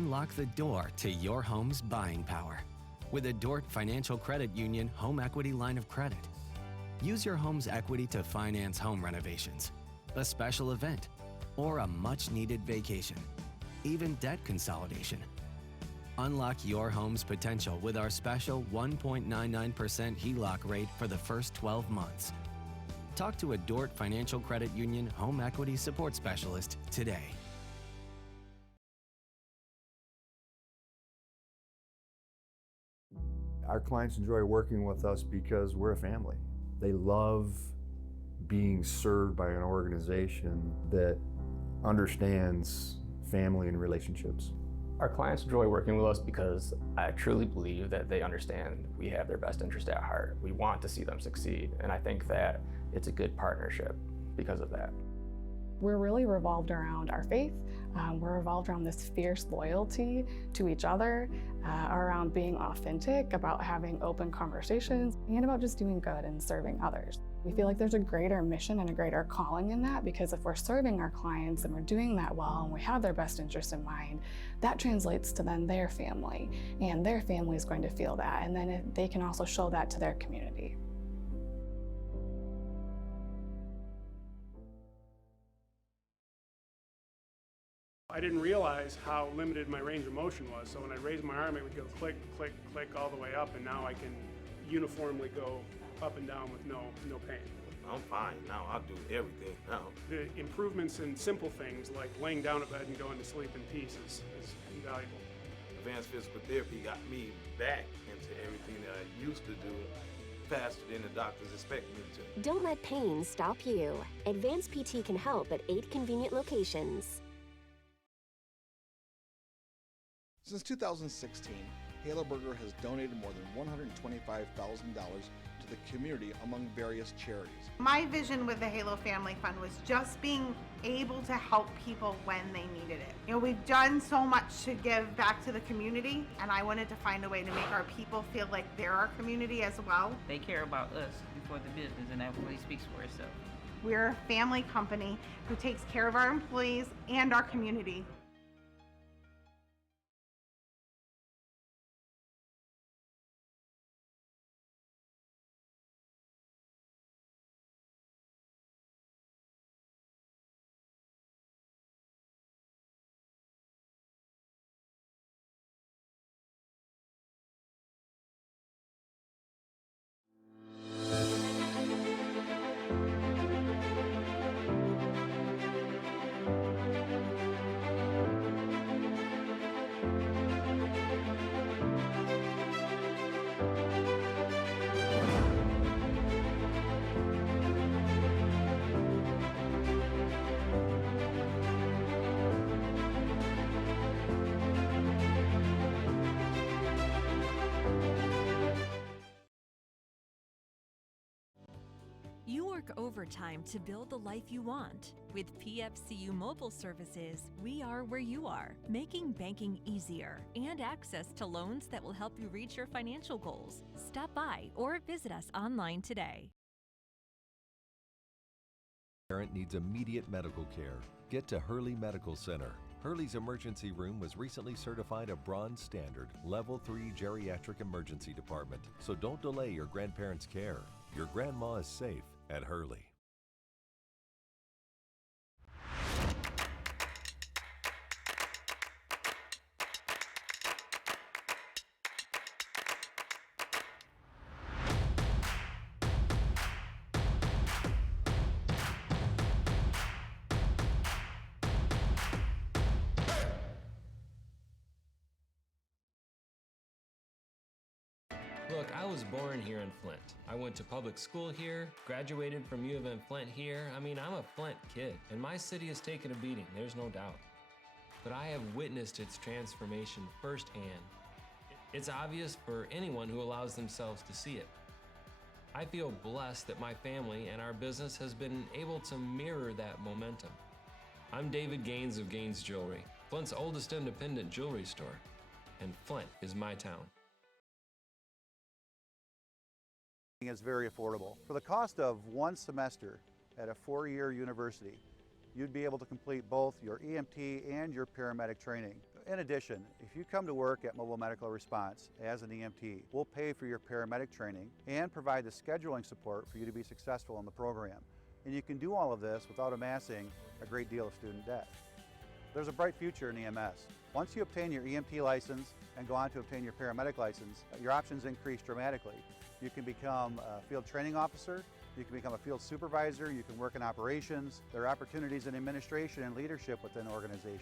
unlock the door to your home's buying power with a Dort Financial Credit Union Home Equity Line of Credit. Use your home's equity to finance home renovations, a special event, or a much-needed vacation, even debt consolidation. Unlock your home's potential with our special 1.99% HELOC rate for the first 12 months. Talk to a Dort Financial Credit Union Home Equity Support Specialist today. Our clients enjoy working with us because we're a family. They love being served by an organization that understands family and relationships. Our clients enjoy working with us because I truly believe that they understand we have their best interest at heart. We want to see them succeed, and I think that it's a good partnership because of that. We're really revolved around our faith. We're revolved around this fierce loyalty to each other, around being authentic, about having open conversations, and about just doing good and serving others. We feel like there's a greater mission and a greater calling in that, because if we're serving our clients and we're doing that well and we have their best interest in mind, that translates to then their family, and their family is going to feel that, and then they can also show that to their community. I didn't realize how limited my range of motion was, so when I raised my arm it would go click, click, click all the way up, and now I can uniformly go up and down with no pain. I'm fine now, I'll do everything now. The improvements in simple things like laying down at bed and going to sleep in peace is invaluable. Advanced physical therapy got me back into everything that I used to do faster than the doctors expect me to. Don't let pain stop you. Advanced PT can help at 8 convenient locations. Since 2016, Halo Burger has donated more than $125,000 to the community among various charities. My vision with the Halo Family Fund was just being able to help people when they needed it. You know, we've done so much to give back to the community, and I wanted to find a way to make our people feel like they're our community as well. They care about us before the business, and that really speaks for itself. We're a family company who takes care of our employees and our community. You work overtime to build the life you want. With PFCU Mobile Services, we are where you are, making banking easier and access to loans that will help you reach your financial goals. Stop by or visit us online today. Parent needs immediate medical care. Get to Hurley Medical Center. Hurley's emergency room was recently certified a bronze standard, level 3 geriatric emergency department. So don't delay your grandparents' care. Your grandma is safe at Hurley. Look, I was born here in Flint. I went to public school here, graduated from U of M Flint here. I mean, I'm a Flint kid, and my city has taken a beating, there's no doubt. But I have witnessed its transformation firsthand. It's obvious for anyone who allows themselves to see it. I feel blessed that my family and our business has been able to mirror that momentum. I'm David Gaines of Gaines Jewelry, Flint's oldest independent jewelry store, and Flint is my town. It's very affordable. For the cost of one semester at a 4-year university, you'd be able to complete both your EMT and your paramedic training. In addition, if you come to work at Mobile Medical Response as an EMT, we'll pay for your paramedic training and provide the scheduling support for you to be successful in the program. And you can do all of this without amassing a great deal of student debt. There's a bright future in EMS. Once you obtain your EMT license and go on to obtain your paramedic license, your options increase dramatically. You can become a field training officer, you can become a field supervisor, you can work in operations. There are opportunities in administration and leadership within organizations.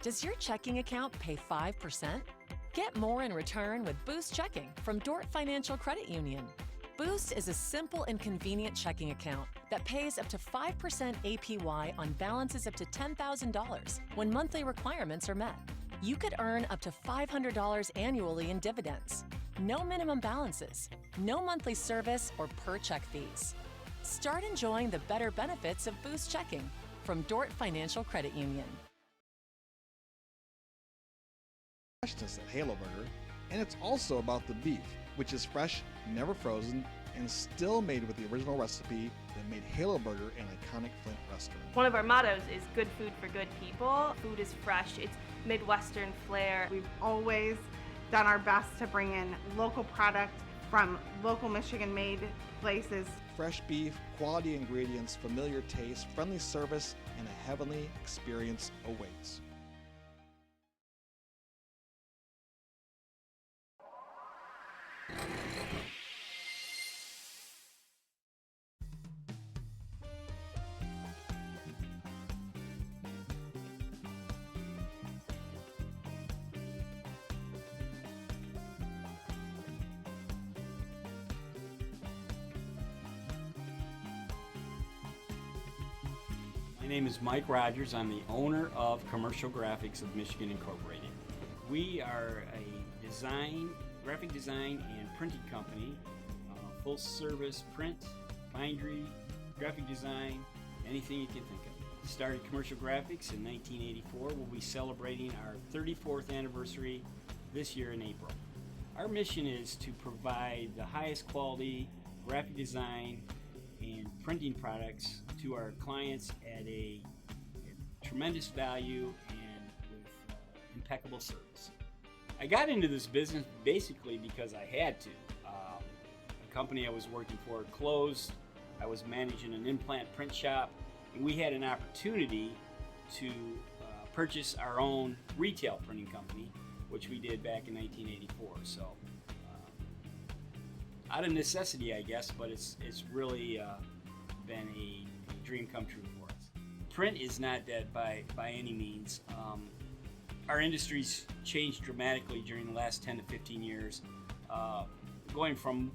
Does your checking account pay 5%? Get more in return with Boost Checking from Dort Financial Credit Union. Boost is a simple and convenient checking account that pays up to 5% APY on balances up to $10,000 when monthly requirements are met. You could earn up to $500 annually in dividends. No minimum balances, no monthly service or per check fees. Start enjoying the better benefits of Boost Checking from Dort Financial Credit Union. Freshness at Halo Burger, and it's also about the beef, which is fresh, never frozen, and still made with the original recipe that made Halo Burger an iconic Flint restaurant. One of our mottos is good food for good people. Food is fresh, it's Midwestern flair. We've always done our best to bring in local product from local Michigan-made places. Fresh beef, quality ingredients, familiar taste, friendly service, and a heavenly experience awaits. My name is Mike Rogers. I'm the owner of Commercial Graphics of Michigan Incorporated. We are a graphic design and printing company, full service print, bindery, graphic design, anything you can think of. Started Commercial Graphics in 1984. We'll be celebrating our 34th anniversary this year in April. Our mission is to provide the highest quality graphic design and printing products to our clients at a tremendous value and with impeccable service. I got into this business basically because I had to. The company I was working for closed. I was managing an implant print shop, and we had an opportunity to purchase our own retail printing company, which we did back in 1984. So out of necessity, I guess, but it's really been a dream come true for us. Print is not dead by any means. Our industry's changed dramatically during the last 10 to 15 years, going from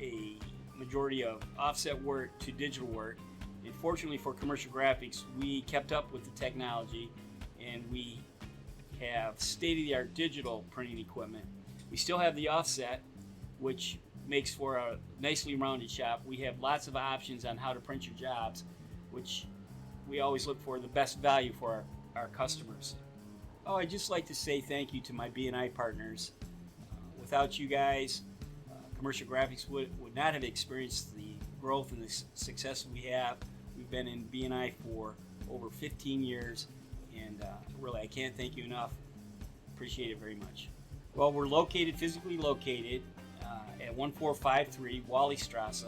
a majority of offset work to digital work. And fortunately for Commercial Graphics, we kept up with the technology, and we have state-of-the-art digital printing equipment. We still have the offset, which makes for a nicely rounded shop. We have lots of options on how to print your jobs, which we always look for the best value for our customers. Oh, I'd just like to say thank you to my B&I partners. Without you guys, Commercial Graphics would not have experienced the growth and the success we have. We've been in B&I for over 15 years, and really I can't thank you enough. Appreciate it very much. Well, we're physically located at 1453 Wally Strasse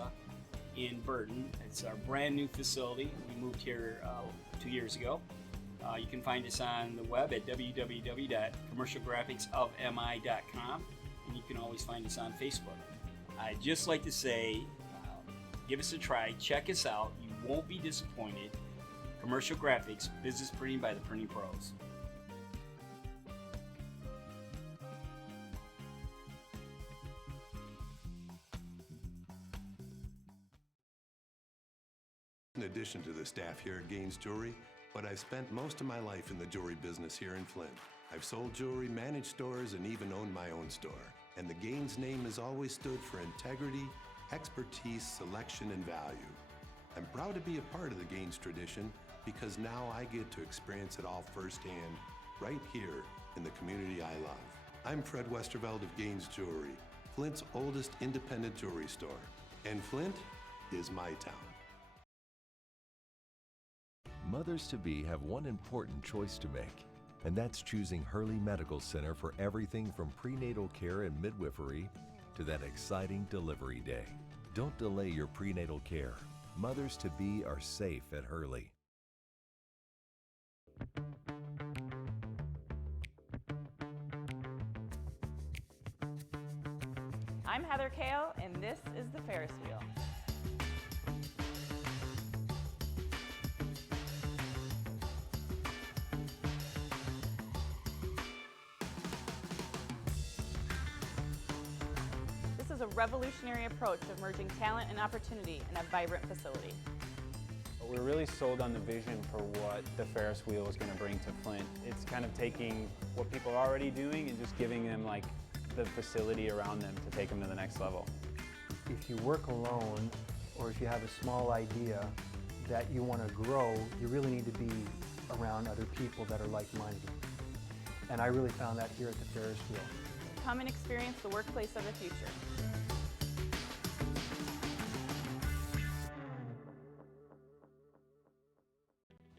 in Burton. It's our brand new facility. We moved here 2 years ago. You can find us on the web at www.commercialgraphicsofmi.com, and you can always find us on Facebook. I'd just like to say, give us a try, check us out. You won't be disappointed. Commercial Graphics, business printing by the printing pros. In addition to the staff here at Gaines Jewelry, but I've spent most of my life in the jewelry business here in Flint. I've sold jewelry, managed stores, and even owned my own store. And the Gaines name has always stood for integrity, expertise, selection, and value. I'm proud to be a part of the Gaines tradition because now I get to experience it all firsthand, right here in the community I love. I'm Fred Westerveld of Gaines Jewelry, Flint's oldest independent jewelry store. And Flint is my town. Mothers-to-be have one important choice to make, and that's choosing Hurley Medical Center for everything from prenatal care and midwifery to that exciting delivery day. Don't delay your prenatal care. Mothers-to-be are safe at Hurley. I'm Heather Kale, and this is the Ferris wheel. This is a revolutionary approach of merging talent and opportunity in a vibrant facility. We're really sold on the vision for what the Ferris wheel is going to bring to Flint. It's kind of taking what people are already doing and just giving them like the facility around them to take them to the next level. If you work alone, or if you have a small idea that you want to grow, you really need to be around other people that are like-minded. And I really found that here at the Ferris wheel. Come and experience the workplace of the future.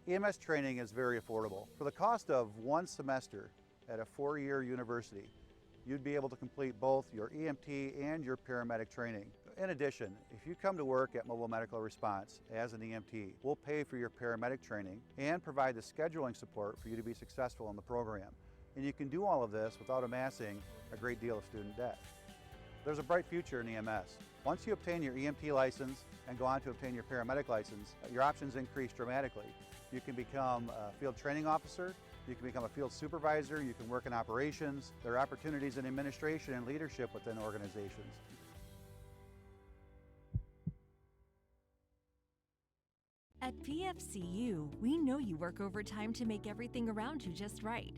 EMS training is very affordable. For the cost of one semester at a 4-year university, you'd be able to complete both your EMT and your paramedic training. In addition, if you come to work at Mobile Medical Response as an EMT, we'll pay for your paramedic training and provide the scheduling support for you to be successful in the program. And you can do all of this without amassing a great deal of student debt. There's a bright future in EMS. Once you obtain your EMT license and go on to obtain your paramedic license, your options increase dramatically. You can become a field training officer, you can become a field supervisor, you can work in operations. There are opportunities in administration and leadership within organizations. At PFCU, we know you work overtime to make everything around you just right.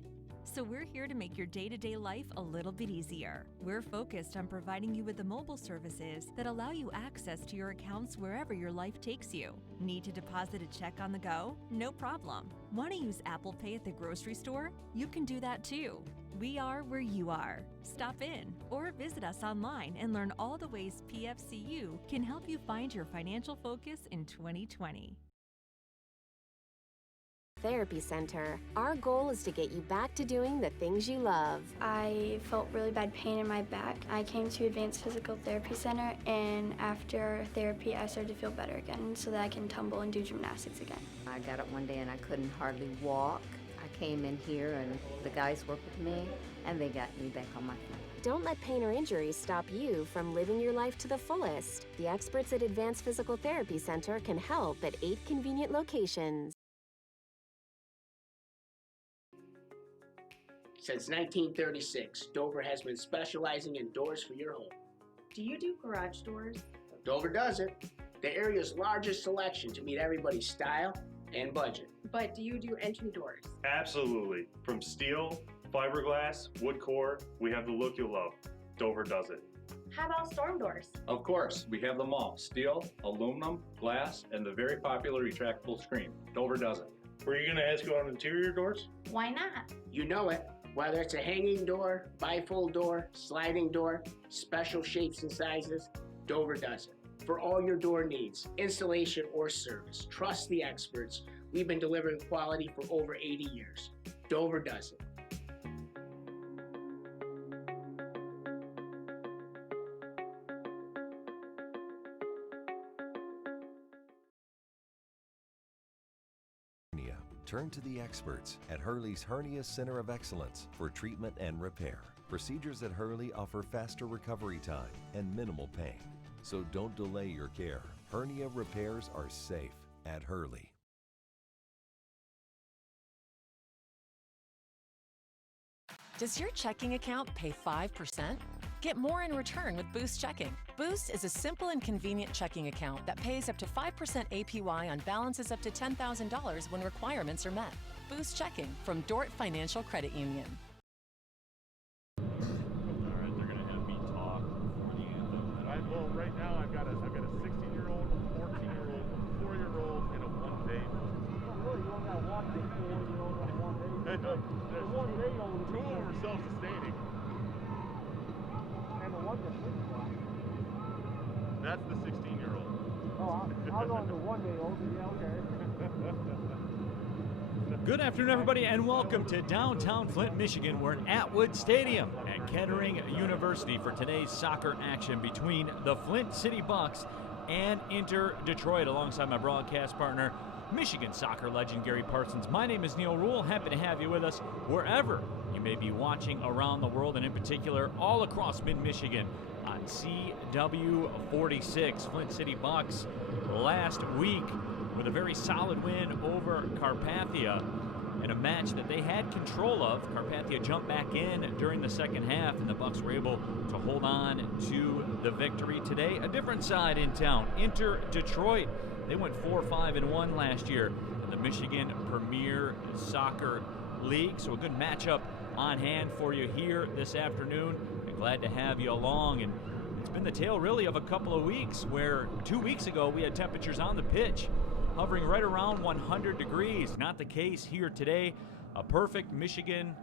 So we're here to make your day-to-day life a little bit easier. We're focused on providing you with the mobile services that allow you access to your accounts wherever your life takes you. Need to deposit a check on the go? No problem. Want to use Apple Pay at the grocery store? You can do that too. We are where you are. Stop in or visit us online and learn all the ways PFCU can help you find your financial focus in 2020. Therapy Center. Our goal is to get you back to doing the things you love. I felt really bad pain in my back. I came to Advanced Physical Therapy Center, and after therapy I started to feel better again so that I can tumble and do gymnastics again. I got up one day and I couldn't hardly walk. I came in here and the guys worked with me and they got me back on my feet. Don't let pain or injury stop you from living your life to the fullest. The experts at Advanced Physical Therapy Center can help at 8 convenient locations. Since 1936, Dover has been specializing in doors for your home. Do you do garage doors? Dover does it. The area's largest selection to meet everybody's style and budget. But do you do entry doors? Absolutely. From steel, fiberglass, wood core, we have the look you'll love. Dover does it. How about storm doors? Of course, we have them all. Steel, aluminum, glass, and the very popular retractable screen. Dover does it. Were you going to ask about interior doors? Why not? You know it. Whether it's a hanging door, bifold door, sliding door, special shapes and sizes, Dover does it. For all your door needs, installation or service, trust the experts. We've been delivering quality for over 80 years. Dover does it. Turn to the experts at Hurley's Hernia Center of Excellence for treatment and repair. Procedures at Hurley offer faster recovery time and minimal pain. So don't delay your care. Hernia repairs are safe at Hurley. Does your checking account pay 5%? Get more in return with Boost Checking. Boost is a simple and convenient checking account that pays up to 5% APY on balances up to $10,000 when requirements are met. Boost Checking from Dort Financial Credit Union. All right, they're gonna have me talk before the anthem. Well, right now I've got a 16-year-old, a 14-year-old, a 4-year-old, and a 1-day. Really, you only got one 4-year-old and a 1-day. There's 1-day-old. 2 of them are self-sustaining. And the one that's the 16-year-old. Oh, I was on the 1-day-old. Yeah, okay. Good afternoon, everybody, and welcome to downtown Flint, Michigan. We're in Atwood Stadium at Kettering University for today's soccer action between the Flint City Bucks and Inter Detroit, alongside my broadcast partner, Michigan soccer legend Gary Parsons. My name is Neil Rule. Happy to have you with us wherever you may be watching around the world, and in particular all across mid-Michigan on CW46. Flint City Bucks last week with a very solid win over Carpathia in a match that they had control of. Carpathia jumped back in during the second half, and the Bucks were able to hold on to the victory. Today, a different side in town, Inter Detroit. They went 4-5-1 last year in the Michigan Premier Soccer League. So a good matchup on hand for you here this afternoon. And glad to have you along. And it's been the tale really of a couple of weeks, where 2 weeks ago we had temperatures on the pitch hovering right around 100 degrees. Not the case here today. A perfect Michigan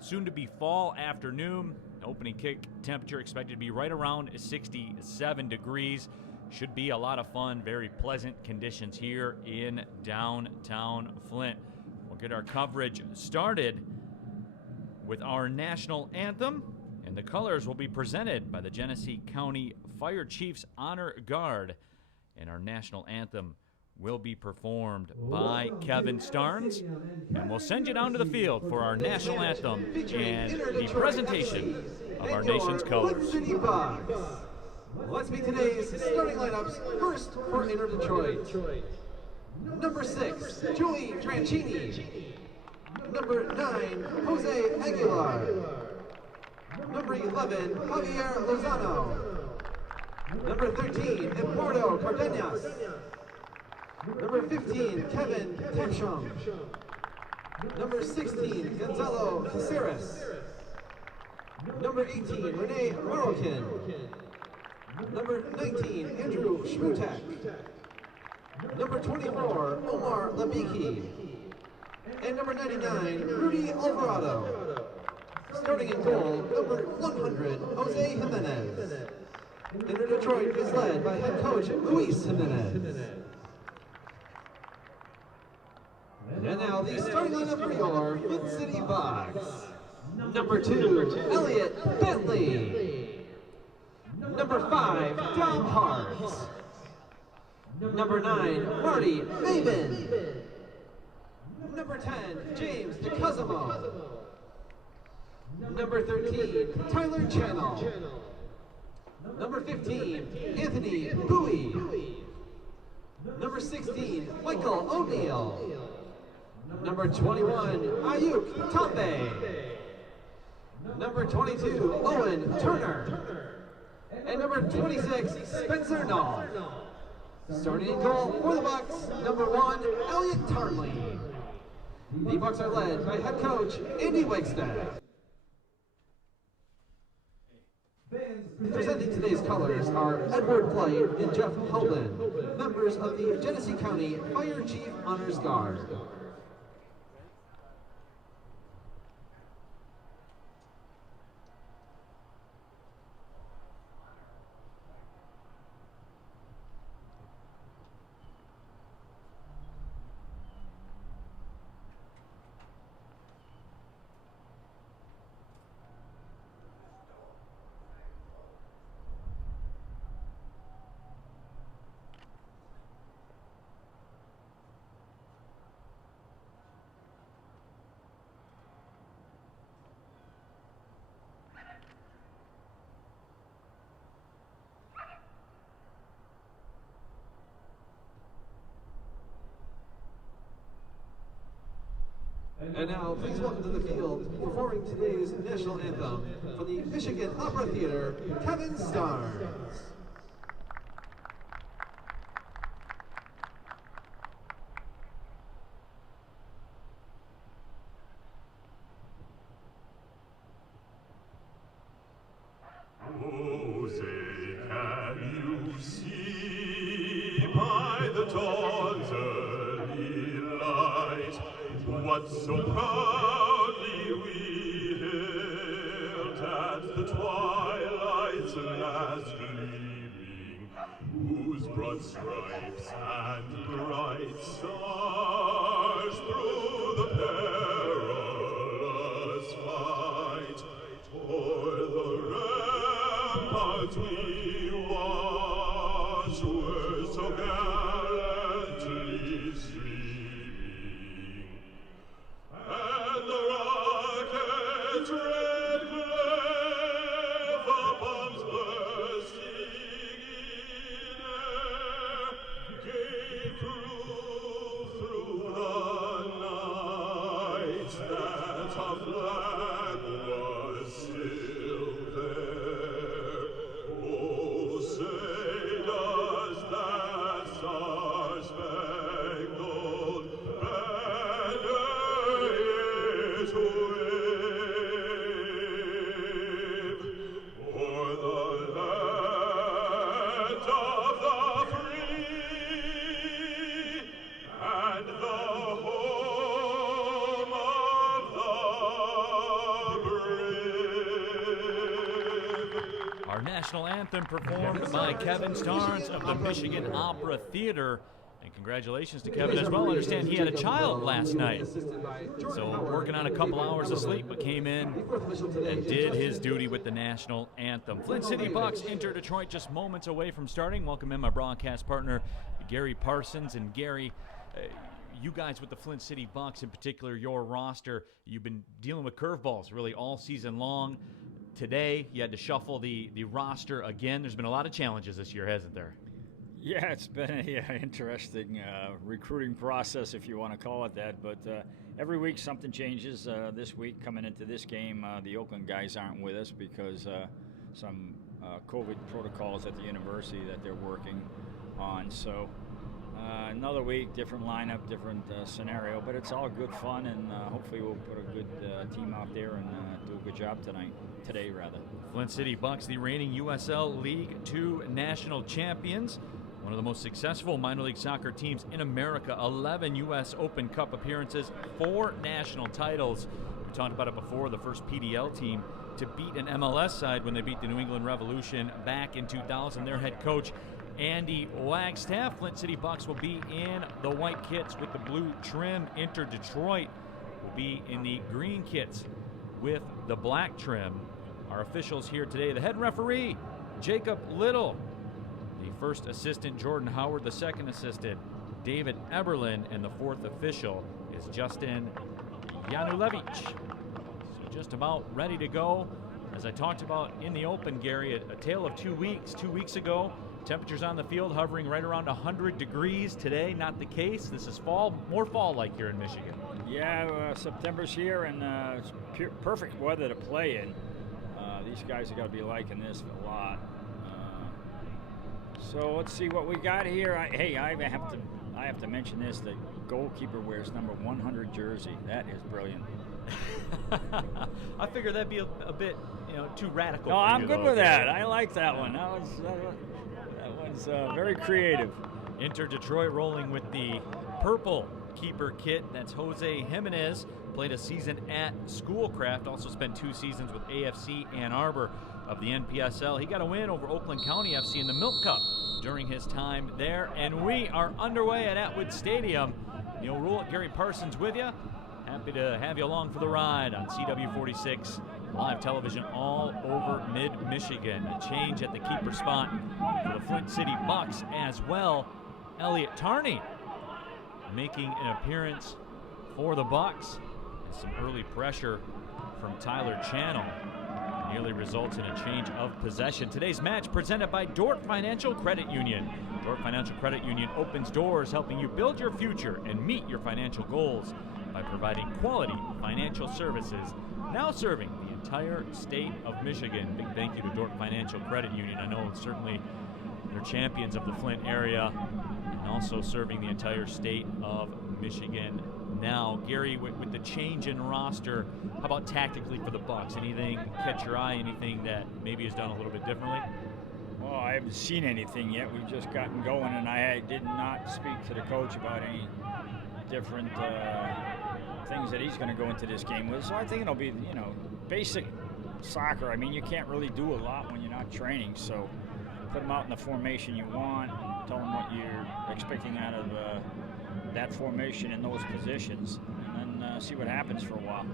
soon-to-be fall afternoon. Opening kick temperature expected to be right around 67 degrees. Should be a lot of fun, very pleasant conditions here in downtown Flint. We'll get our coverage started with our national anthem, and the colors will be presented by the Genesee County Fire Chiefs Honor Guard, and our national anthem will be performed by Kevin Starnes, and we'll send you down to the field for our national anthem and the presentation of our nation's colors. Let's meet today's starting lineups. First for Inter Detroit. Number 6, Joey Tranchini. Number 9, Jose Aguilar. Number 11, Javier Lozano. Number 13, Eduardo Cardenas. Number 15, Kevin Temsham. Number 16, Gonzalo Caceres. Number 18, Rene Marokin. Number 19, Andrew Schmutek. Number 24, Omar Labiki. And number 99, Rudy Alvarado. Starting in goal, number 100, Jose Jimenez. Inter Detroit is led by head coach Luis Jimenez. And now the starting lineup for your Flint City Bucks. Number 2, Elliot Bentley. Number 5, Dom Hart. Number 9, Marty Maben. Number 10, James DeCosimo. Number 13, Tyler Channel. Number 15, Anthony Bowie. Number 16, Michael O'Neill. Number 21, Ayuk Tambe. Number 22, Owen Turner. And number 26, Spencer Nall. Starting in goal for the Bucks, number 1, Elliot Tarnley. The Bucks are led by head coach Andy Wagstaff. Presenting today's colors are Edward Blight and Jeff Howland, members of the Genesee County Fire Chief Honors Guard. And now, please welcome to the field, performing today's national anthem from the Michigan Opera Theater, Kevin Starnes. Jose, can you see by the dawn's early light what so proudly we hailed at the twilight's last gleaming, whose broad stripes and bright stars through the words we once were so gallantly streaming, and the rocket's red glare upon the singing air gave proof through the night that our flag was still there. Oh, say does that star-spangled banner yet wave o'er the land of the free and the home of the brave? Our national anthem performed by Kevin Starnes of the Michigan Opera Theater. And congratulations to Kevin as well. I understand he had a child last night. So working on a couple hours of sleep, but came in and did his duty with the national anthem. Flint City Bucks enter Detroit just moments away from starting. Welcome in my broadcast partner, Gary Parsons. And Gary, you guys with the Flint City Bucks, in particular your roster, you've been dealing with curveballs really all season long. Today, you had to shuffle the roster again. There's been a lot of challenges this year, hasn't there? Yeah, it's been an interesting recruiting process, if you want to call it that. But every week something changes. This week, coming into this game, the Oakland guys aren't with us because some COVID protocols at the university that they're working on. So another week, different lineup, different scenario. But it's all good fun, and hopefully we'll put a good team out there and do a good job today. Flint City Bucks, the reigning USL League II national champions. One of the most successful minor league soccer teams in America. 11 U.S. Open Cup appearances, 4 national titles. We talked about it before, the first PDL team to beat an MLS side when they beat the New England Revolution back in 2000. Their head coach, Andy Wagstaff. Flint City Bucks will be in the white kits with the blue trim. Inter Detroit will be in the green kits with the black trim. Our officials here today, the head referee, Jacob Little. The first assistant, Jordan Howard. The second assistant, David Eberlin. And the fourth official is Justin Janulevich. So just about ready to go. As I talked about in the open, Gary, a tale of 2 weeks. 2 weeks ago, temperatures on the field hovering right around 100 degrees. Today, not the case. This is fall, more fall-like here in Michigan. Yeah, September's here, and it's perfect weather to play in. These guys are going to be liking this a lot. So let's see what we got here. I have to mention this. The goalkeeper wears number 100 jersey. That is brilliant. I figured that'd be a bit, too radical. No, I'm good with that. I like that one. That one's very creative. Inter Detroit rolling with the purple keeper kit. That's Jose Jimenez. Played a season at Schoolcraft. Also spent 2 seasons with AFC Ann Arbor of the NPSL. He got a win over Oakland County FC in the Milk Cup during his time there. And we are underway at Atwood Stadium. Neil Rule, Gary Parsons with you. Happy to have you along for the ride on CW46 live television all over mid-Michigan. A change at the keeper spot for the Flint City Bucks as well. Elliot Tarney making an appearance for the Bucks. Some early pressure from Tyler Channel nearly results in a change of possession. Today's match presented by Dordt Financial Credit Union. Dordt Financial Credit Union opens doors, helping you build your future and meet your financial goals by providing quality financial services. Now serving the entire state of Michigan. Big thank you to Dordt Financial Credit Union. I know certainly they're champions of the Flint area and also serving the entire state of Michigan. Now, Gary, with the change in roster, how about tactically for the Bucks? Anything catch your eye? Anything that maybe is done a little bit differently? Well, I haven't seen anything yet. We've just gotten going, and I did not speak to the coach about any different things that he's going to go into this game with. So I think it'll be, basic soccer. I mean, you can't really do a lot when you're not training. So put them out in the formation you want, and tell them what you're expecting out of that formation in those positions, and then see what happens for a while.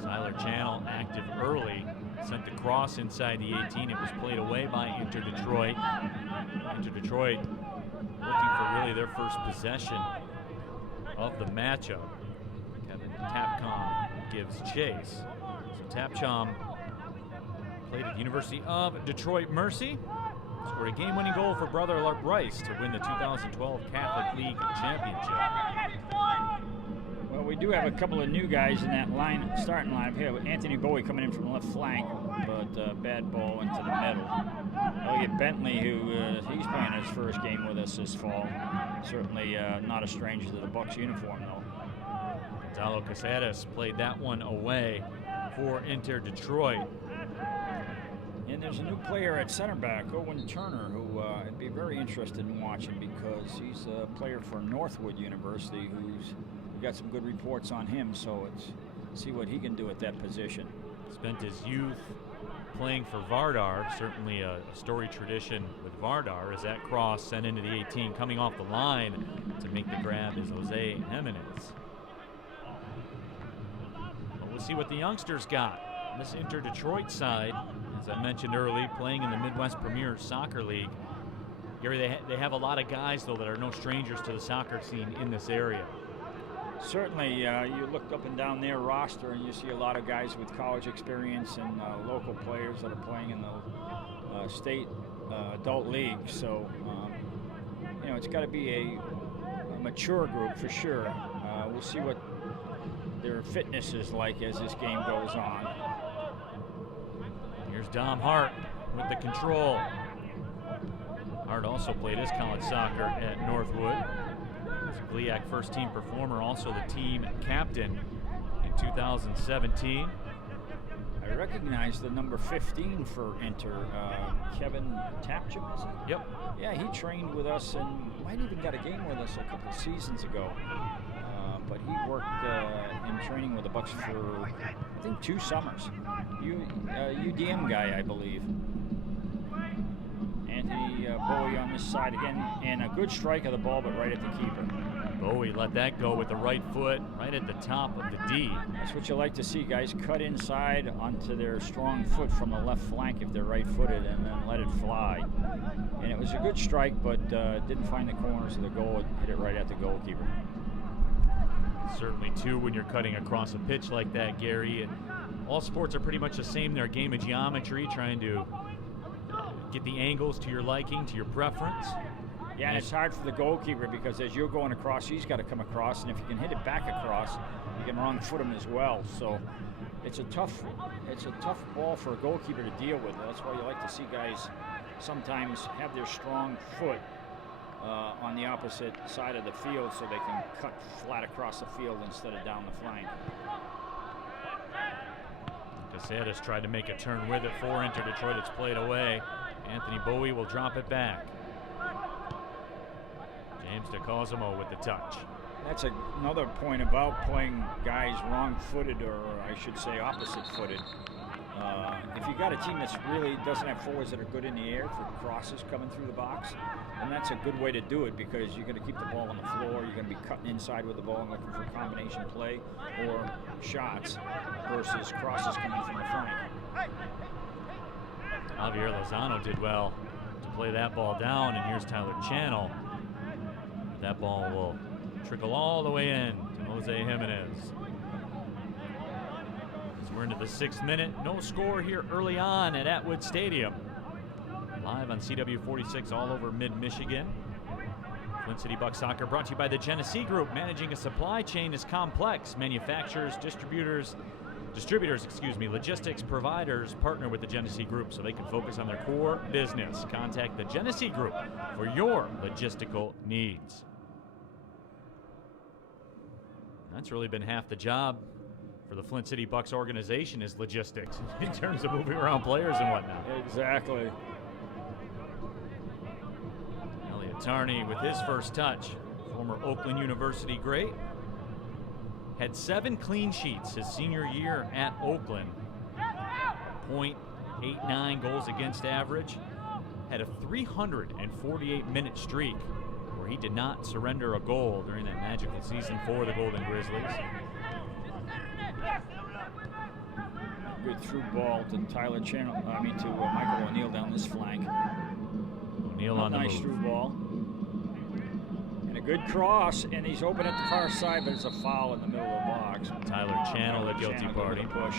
Tyler Channel active early, sent the cross inside the 18. It was played away by Inter Detroit. Inter Detroit looking for really their first possession of the matchup. Kevin Tapcom gives chase. So Tapcom played at the University of Detroit Mercy. Scored a game-winning goal for Brother Rice to win the 2012 Catholic League Championship. Well, we do have a couple of new guys in that starting line. Here, Anthony Bowie coming in from the left flank, but bad ball into the middle. Elliot Bentley, who he's playing his first game with us this fall. Certainly not a stranger to the Bucks uniform, though. Gonzalo Casares played that one away for Inter Detroit. And there's a new player at center back, Owen Turner, who I'd be very interested in watching because he's a player for Northwood University who's got some good reports on him, so let's see what he can do at that position. Spent his youth playing for Vardar, certainly a storied tradition with Vardar, as that cross sent into the 18, coming off the line to make the grab is Jose Jimenez. But we'll see what the youngsters got. This Inter Detroit side, as I mentioned early, playing in the Midwest Premier Soccer League. Gary, they have a lot of guys, though, that are no strangers to the soccer scene in this area. Certainly, you look up and down their roster and you see a lot of guys with college experience and local players that are playing in the state adult league. So, you know, it's got to be a mature group for sure. We'll see what their fitness is like as this game goes on. Here's Dom Hart with the control. Hart also played his college soccer at Northwood. He's a GLIAC first team performer, also the team captain in 2017. I recognize the number 15 for Inter, Kevin Tapcham, is it? Yep. Yeah, he trained with us and might even got a game with us a couple of seasons ago. But he worked in training with the Bucks for, I think, 2 summers. UDM guy, I believe. Anthony Bowie on this side again, and a good strike of the ball, but right at the keeper. Bowie let that go with the right foot, right at the top of the D. That's what you like to see, guys cut inside onto their strong foot from the left flank if they're right-footed, and then let it fly. And it was a good strike, but didn't find the corners of the goal. It hit it right at the goalkeeper. Certainly, too, when you're cutting across a pitch like that, Gary. And all sports are pretty much the same. They're a game of geometry, trying to get the angles to your liking, to your preference. Yeah, and it's hard for the goalkeeper because as you're going across, he's got to come across, and if you can hit it back across, you can wrong foot him as well. So it's a tough ball for a goalkeeper to deal with. That's why you like to see guys sometimes have their strong foot on the opposite side of the field so they can cut flat across the field instead of down the flank. Casares tried to make a turn with it for Inter Detroit. It's played away. Anthony Bowie will drop it back. James DeCosimo with the touch. That's another point about playing guys wrong-footed, or I should say opposite-footed. If you got a team that really doesn't have forwards that are good in the air for crosses coming through the box, then that's a good way to do it because you're going to keep the ball on the floor. You're going to be cutting inside with the ball and looking for combination play or shots versus crosses coming from the flank. Javier Lozano did well to play that ball down, and here's Tyler Channel. That ball will trickle all the way in to Jose Jimenez. As we're into the 6th minute, no score here early on at Atwood Stadium. Live on CW 46 all over mid-Michigan. Flint City Bucks Soccer brought to you by the Genesee Group. Managing a supply chain is complex. Manufacturers, distributors, logistics providers partner with the Genesee Group so they can focus on their core business. Contact the Genesee Group for your logistical needs. That's really been half the job for the Flint City Bucks organization is logistics in terms of moving around players and whatnot. Exactly. Elliot Tarney with his first touch, former Oakland University great. Had 7 clean sheets his senior year at Oakland. .89 goals against average. Had a 348-minute streak where he did not surrender a goal during that magical season for the Golden Grizzlies. Good through ball to Tyler Channel. To Michael O'Neill down this flank. O'Neill on the nice move. through ball. And a good cross, and he's open at the far side, but it's a foul in the middle of the box. Tyler Channel, the guilty Channel party. with a push.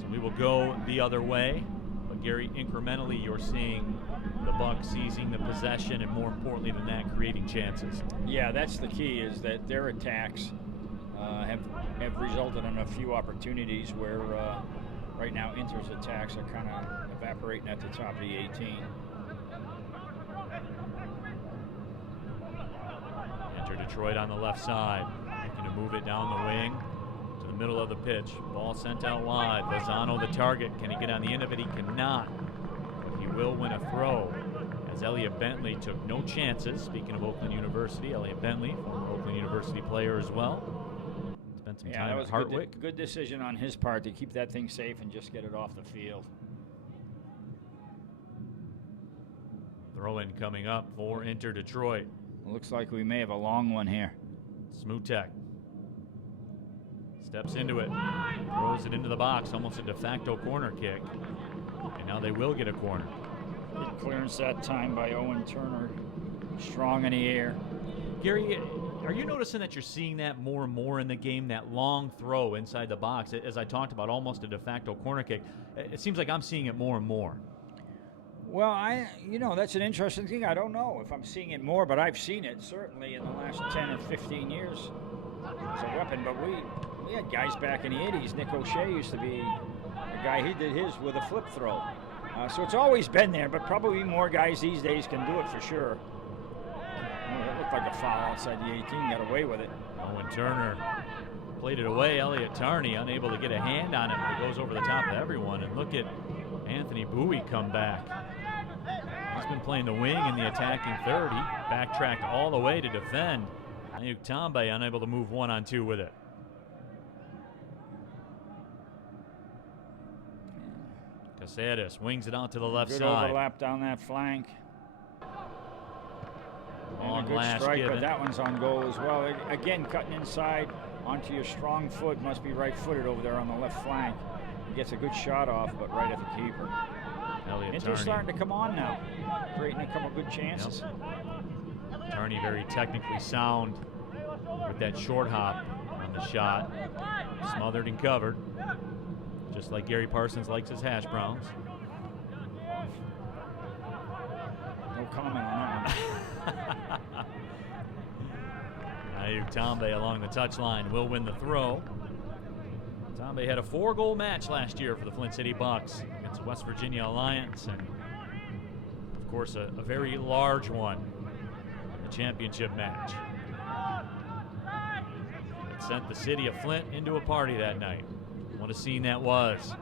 So we will go the other way. But Gary, incrementally, you're seeing the Bucks seizing the possession, and more importantly than that, creating chances. Yeah, that's the key, is that their attacks have resulted in a few opportunities where right now Inter's attacks are kind of evaporating at the top of the 18. Enter Detroit on the left side, looking to move it down the wing to the middle of the pitch. Ball sent out wide. Lozano the target. Can he get on the end of it? He cannot. But he will win a throw, as Elliot Bentley took no chances. Speaking of Oakland University, Elliot Bentley, former Oakland University player as well. Spent some time that at was Hartwick. a good decision on his part to keep that thing safe and just get it off the field. Throw in coming up for Inter Detroit. Looks like we may have a long one here. Smutek steps into it, throws it into the box, almost a de facto corner kick. And now they will get a corner. Good clearance that time by Owen Turner. Strong in the air. Gary, are you noticing that you're seeing that more and more in the game, that long throw inside the box? As I talked about, almost a de facto corner kick. It seems like I'm seeing it more and more. Well, that's an interesting thing. I don't know if I'm seeing it more, but I've seen it certainly in the last 10 or 15 years as a weapon. But we had guys back in the 80s. Nick O'Shea used to be a guy, he did his with a flip throw. So it's always been there, but probably more guys these days can do it for sure. It looked like a foul outside the 18, got away with it. Owen Turner played it away. Elliot Tarney unable to get a hand on it, but it goes over the top of everyone. And look at Anthony Bowie come back. He's been playing the wing in the attacking third. He backtracked all the way to defend. Ayuk Tambe unable to move 1-on-2 with it. Caceres wings it out to the left Good side. overlap down that flank. Long and a good last strike, given. but that one's on goal as well. Again, cutting inside onto your strong foot. Must be right-footed over there on the left flank. He gets a good shot off, but right at the keeper. Elliot Inter's Tarney. starting to come on now, creating a couple good chances. Tarney very technically sound with that short hop on the shot. Smothered and covered, just like Gary Parsons likes his hash browns. No comment on that one. Ayuk Tambe along the touchline will win the throw. Tambe had a 4-goal match last year for the Flint City Bucks against West Virginia Alliance, and of course a very large one, the championship match. It sent the city of Flint into a party that night. What a scene that was.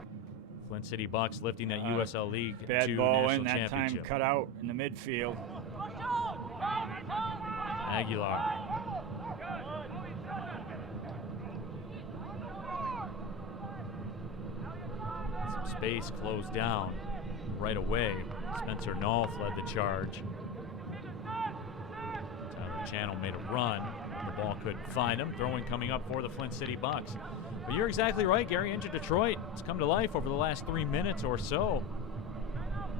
Flint City Bucks lifting that USL League Bad to ball national in that time, championship. cut out in the midfield. Aguilar. Some space closed down right away. Spencer Nolf led the charge. Tyler Channel made a run. The ball couldn't find him. Throwing coming up for the Flint City Bucks. But you're exactly right, Gary. Inter Detroit has come to life over the last 3 minutes or so.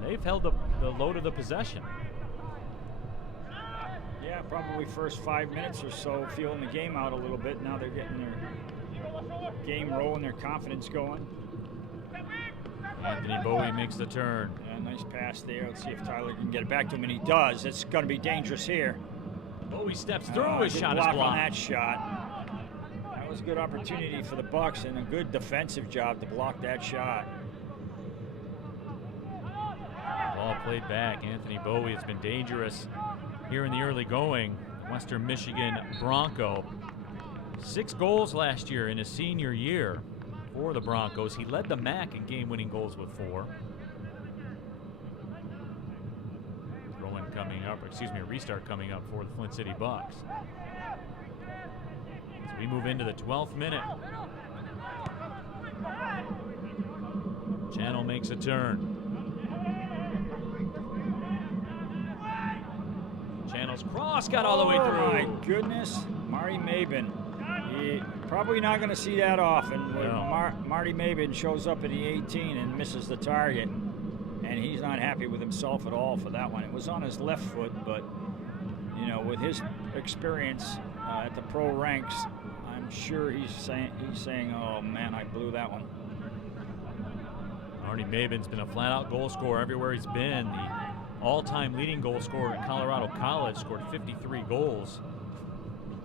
They've held the load of the possession. Yeah, probably first 5 minutes or so, feeling the game out a little bit. Now they're getting their game rolling, their confidence going. Anthony Bowie makes the turn. Yeah, nice pass there. Let's see if Tyler can get it back to him, and he does. It's going to be dangerous here. Bowie steps through. His good shot is block blocked. on that shot. That was a good opportunity for the Bucks, and a good defensive job to block that shot. Ball played back. Anthony Bowie has been dangerous here in the early going. Western Michigan Bronco. 6 goals last year in his senior year for the Broncos. He led the MAC in game-winning goals with 4. Throw-in coming up, a restart coming up for the Flint City Bucks. As we move into the 12th minute. Channel makes a turn. Channel's cross got all the way through. Oh my goodness, Mari Mabin. you're probably not going to see that often. When No. Marty Mabin shows up at the 18 and misses the target, and he's not happy with himself at all for that one. It was on his left foot, but with his experience at the pro ranks, I'm sure he's saying, "Oh man, I blew that one." Marty Mabin's been a flat-out goal scorer everywhere he's been. The all-time leading goal scorer at Colorado College, scored 53 goals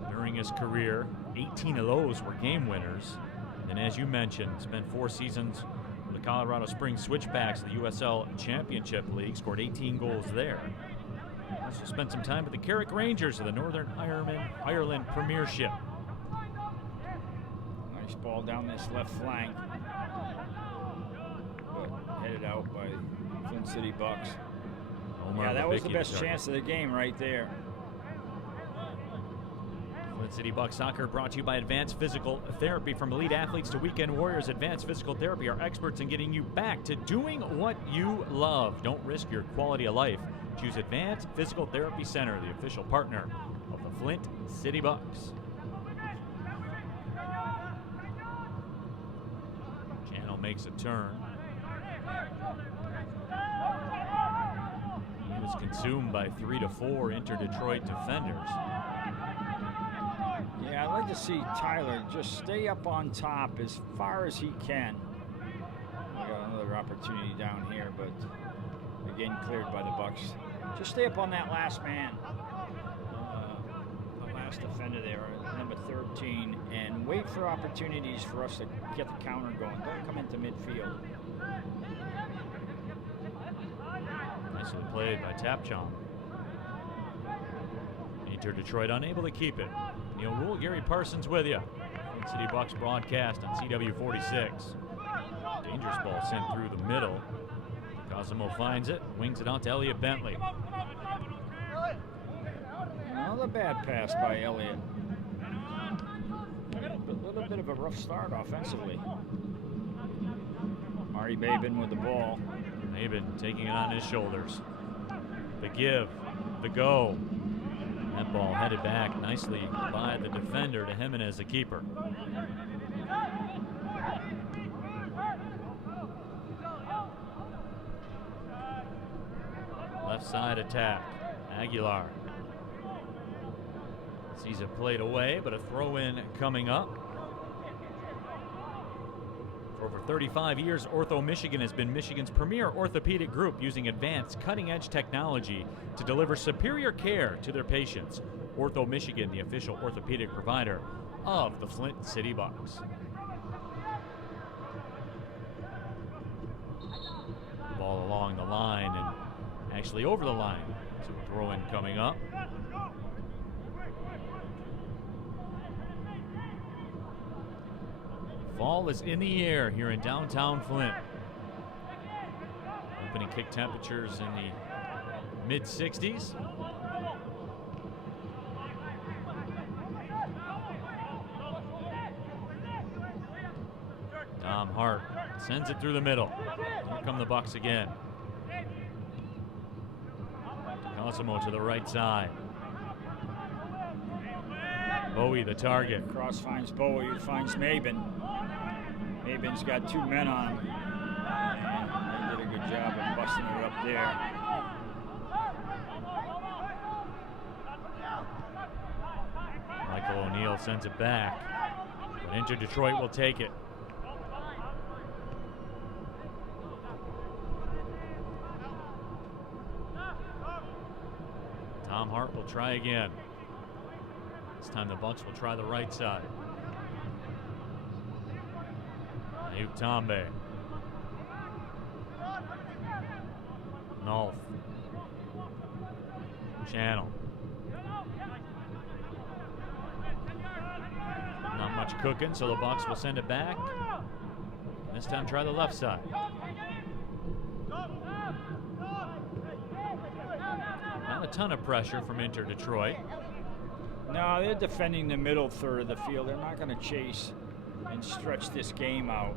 during his career. 18 of those were game winners. And as you mentioned, spent 4 seasons with the Colorado Springs Switchbacks of the USL Championship League, scored 18 goals there. Also spent some time with the Carrick Rangers of the Northern Ireland Premiership. Nice ball down this left flank, but headed out by Flint City Bucks. Omar That was the Levicki, best target. chance of the game right there. Flint City Bucks Soccer brought to you by Advanced Physical Therapy. From elite athletes to weekend warriors, Advanced Physical Therapy are experts in getting you back to doing what you love. Don't risk your quality of life. Choose Advanced Physical Therapy Center, the official partner of the Flint City Bucks. Channel makes a turn. He was consumed by 3 to 4 Inter-Detroit defenders. Yeah, I'd like to see Tyler just stay up on top as far as he can. We got another opportunity down here, but again cleared by the Bucks. Just stay up on that last man, the last defender there, number 13, and wait for opportunities for us to get the counter going. Don't come into midfield. Nicely played by Tapchon. Inter-Detroit unable to keep it. Neil Rule, Gary Parsons with you. Flint City Bucks broadcast on CW46. Dangerous ball sent through the middle. Cosimo finds it, wings it out to Elliot Bentley. Another bad pass by Elliott. A little bit of a rough start offensively. Marty Mabin with the ball. Mabin taking it on his shoulders. The give, the go. That ball headed back nicely by the defender to Jimenez, the keeper. Left side attack. Aguilar sees it played away, but a throw in coming up. For over 35 years, Ortho Michigan has been Michigan's premier orthopedic group, using advanced cutting-edge technology to deliver superior care to their patients. Ortho Michigan, the official orthopedic provider of the Flint City Bucks. Ball along the line and actually over the line. So a throw-in coming up. Fall is in the air here in downtown Flint. Opening kick temperatures in the mid-60s. Tom Hart sends it through the middle. Here come the Bucks again. Cosimo to the right side. Bowie the target. Cross finds Bowie, who finds Mabin. Mabin's got 2 men on him. And they did a good job of busting it up there. Michael O'Neill sends it back, but Inter-Detroit will take it. Tom Hart will try again. This time the Bucks will try the right side. Ayuk Tambe. Nolf. Channel. Not much cooking, so the Bucks will send it back. This time try the left side. Not a ton of pressure from Inter-Detroit. No, they're defending the middle third of the field. They're not going to chase and stretch this game out.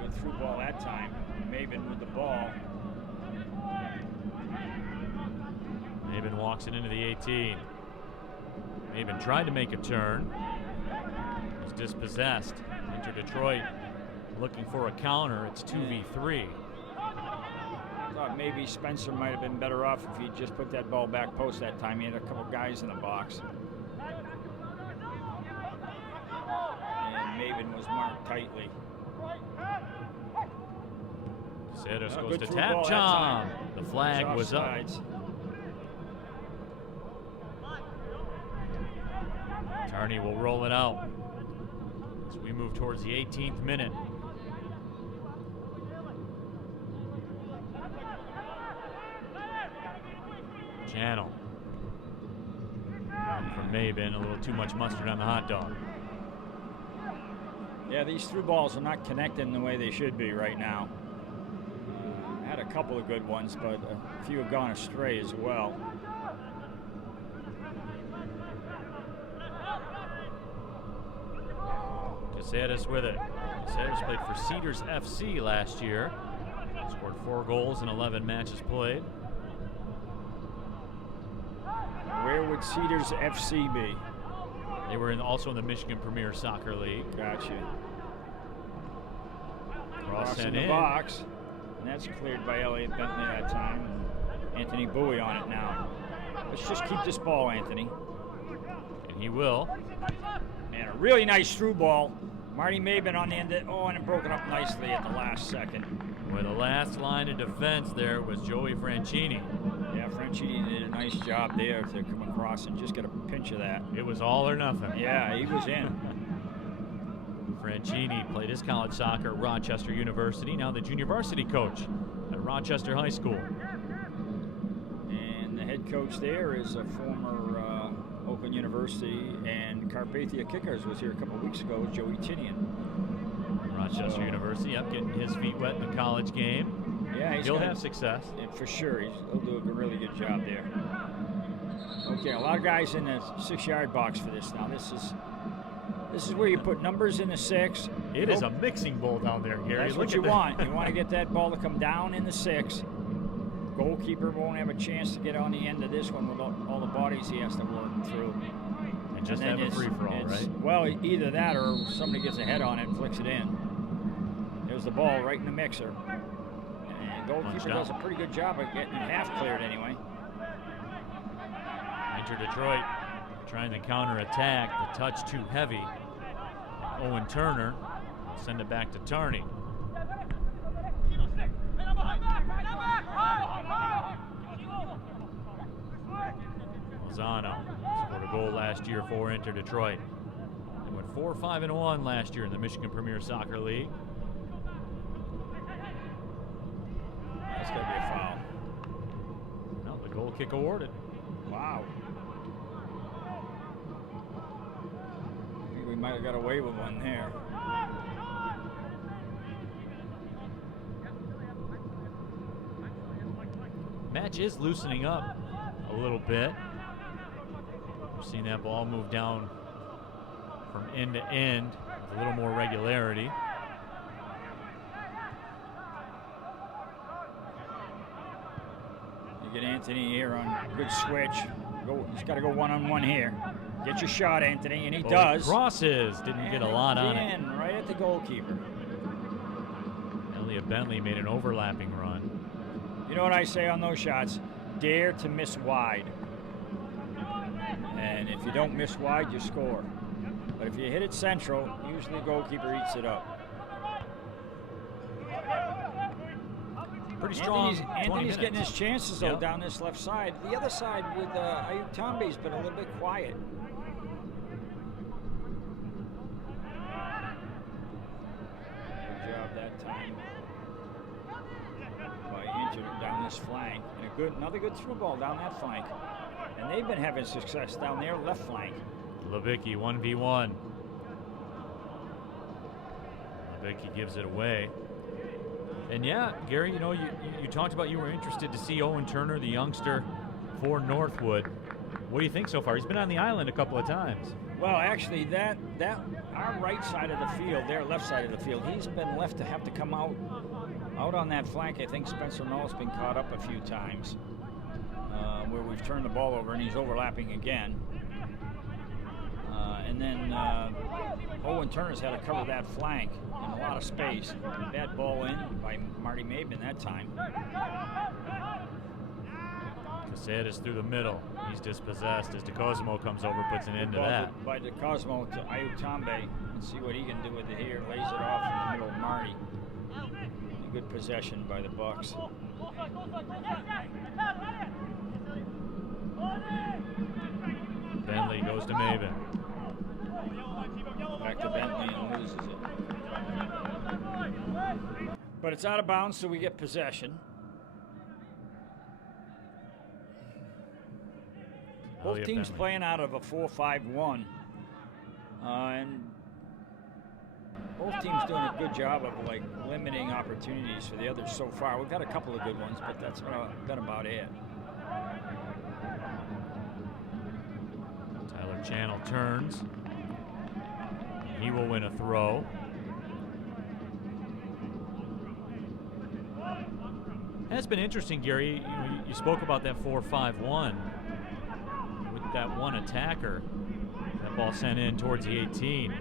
Good through ball that time. Mabin with the ball. Mabin walks it into the 18. Maven tried to make a turn. Was dispossessed. Enter Detroit looking for a counter. It's 2v3. Thought maybe Spencer might have been better off if he just put that ball back post that time. He had a couple guys in the box. And Maven was marked tightly. Ceres goes Good to through tap ball that Chom. time. The flag was up. Offsides. Tarney will roll it out as we move towards the 18th minute. Channel. From Maven, a little too much mustard on the hot dog. Yeah, these through balls are not connecting the way they should be right now. Had a couple of good ones, but a few have gone astray as well. Caceres with it. Caceres played for Cedars FC last year. Scored 4 goals in 11 matches played. Where would Cedars FC be? They were also in the Michigan Premier Soccer League. Gotcha. Cross in the box. And that's cleared by Elliot Bentley that time. And Anthony Bowie on it now. Let's just keep this ball, Anthony. And he will. And a really nice through ball. Marty Maben on the end of, and it broke it up nicely at the last second. Well, the last line of defense there was Joey Franchini. Yeah, Franchini did a nice job there to come across and just get a pinch of that. It was all or nothing. Yeah, he was in. Franchini played his college soccer at Rochester University, now the junior varsity coach at Rochester High School. And the head coach there is a former Oakland University and Carpathia Kickers was here a couple of weeks ago, Joey Tinian. Rochester University, up getting his feet wet in the college game. Yeah, he'll have success. Yeah, for sure, he'll do a really good job there. Okay, a lot of guys in the 6-yard box for this now. This is where you put numbers in the 6. It is a mixing bowl down there, Gary. That's what you want. You want to get that ball to come down in the 6. Goalkeeper won't have a chance to get on the end of this one with all the bodies he has to work through. And just have a free-for-all, right? Well, either that or somebody gets a head on it and flicks it in. There's the ball right in the mixer. And goalkeeper does a pretty good job of getting it half cleared anyway. Enter Detroit trying to counter-attack. The touch too heavy. Owen Turner will send it back to Tarney. Lozano scored a goal last year for Enter Detroit. They went 4-5-1 last year in the Michigan Premier Soccer League. That's going to be a foul. No, the goal kick awarded. Wow. I think we might have got away with one there. Match is loosening up a little bit. We're seeing that ball move down from end to end with a little more regularity. You get Anthony here on good switch. He's got to go one-on-one here. Get your shot, Anthony, and he does. Crosses, didn't get a lot on it. Right at the goalkeeper. Elliot Bentley made an overlapping run. You know what I say on those shots? Dare to miss wide. And if you don't miss wide, you score. But if you hit it central, usually the goalkeeper eats it up. Pretty strong. Anthony's getting his chances, though, down this left side. The other side with Ayuk Tombe's been a little bit quiet. Good job that time. Injured down this flank, and another good through ball down that flank. And they've been having success down their left flank. Levicki 1v1. Levicki gives it away. And yeah, Gary, you know, you talked about you were interested to see Owen Turner, the youngster for Northwood. What do you think so far? He's been on the island a couple of times. Well, actually, that our right side of the field, their left side of the field, he's been left to have to come out on that flank. I think Spencer Null's been caught up a few times where we've turned the ball over and he's overlapping again. And then Owen Turner's had to cover that flank in a lot of space. Bad ball in by Marty Maben that time. Caceres through the middle. He's dispossessed as DeCosmo comes over, puts an end to that. By DeCosmo to Ayutambe. Let's see what he can do with it here. Lays it off in the middle of Marty. A good possession by the Bucks. Bentley goes to Maven. Back to Bentley and loses it. But it's out of bounds, so we get possession. Both teams playing out of a 4-5-1. And both teams doing a good job of like limiting opportunities for the others so far. We've got a couple of good ones, but that's been about it. Tyler Channel turns. He will win a throw. It's been interesting, Gary. You spoke about that 4-5-1 with that one attacker. That ball sent in towards the 18.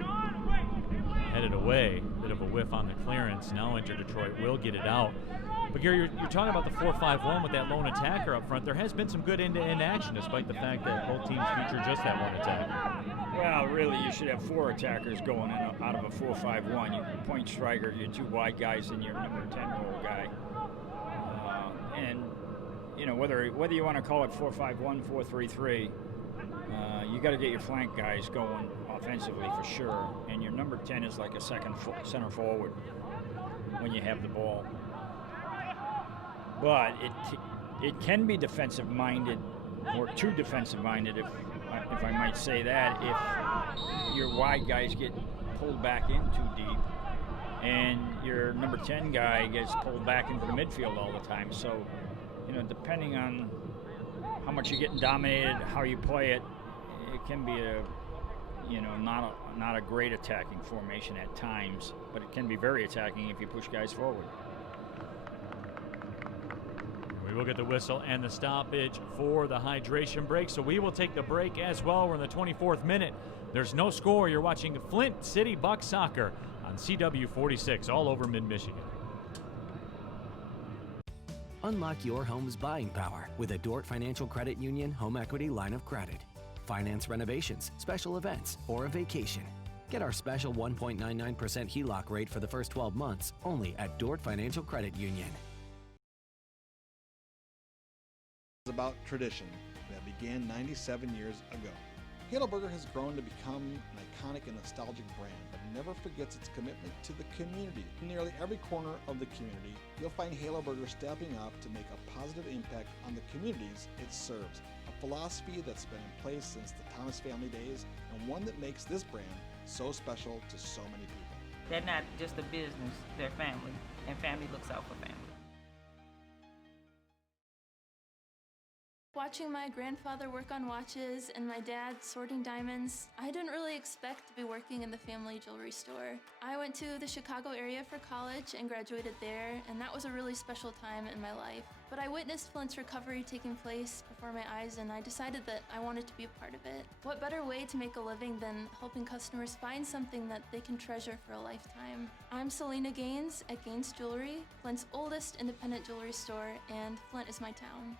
Headed away. Bit of a whiff on the clearance. Now Inter Detroit will get it out. But Gary, you're talking about the 4-5-1 with that lone attacker up front. There has been some good end-to-end action despite the fact that both teams feature just that one attacker. Well, really, you should have 4 attackers going in out of a 4-5-1. You point striker, your 2 wide guys, and your number 10 role guy. And you know, whether you want to call it 4-5-1, 4-3-3, you got to get your flank guys going offensively for sure. And your number 10 is like a second center forward when you have the ball. But it can be defensive minded, or too defensive minded, if I might say that, if your wide guys get pulled back in too deep and your number 10 guy gets pulled back into the midfield all the time. So, you know, depending on how much you're getting dominated, how you play it, it can be not a great attacking formation at times, but it can be very attacking if you push guys forward. We will get the whistle and the stoppage for the hydration break, so we will take the break as well. We're in the 24th minute. There's no score. You're watching Flint City Bucks soccer on CW 46 all over mid-Michigan. Unlock your home's buying power with a Dort Financial Credit Union home equity line of credit. Finance renovations, special events, or a vacation. Get our special 1.99% HELOC rate for the first 12 months only at Dort Financial Credit Union. About tradition that began 97 years ago. Halo Burger has grown to become an iconic and nostalgic brand, but never forgets its commitment to the community. In nearly every corner of the community, you'll find Halo Burger stepping up to make a positive impact on the communities it serves. A philosophy that's been in place since the Thomas family days, and one that makes this brand so special to so many people. They're not just a business, they're family, and family looks out for family. Watching my grandfather work on watches and my dad sorting diamonds, I didn't really expect to be working in the family jewelry store. I went to the Chicago area for college and graduated there, and that was a really special time in my life. But I witnessed Flint's recovery taking place before my eyes, and I decided that I wanted to be a part of it. What better way to make a living than helping customers find something that they can treasure for a lifetime? I'm Selena Gaines at Gaines Jewelry, Flint's oldest independent jewelry store, and Flint is my town.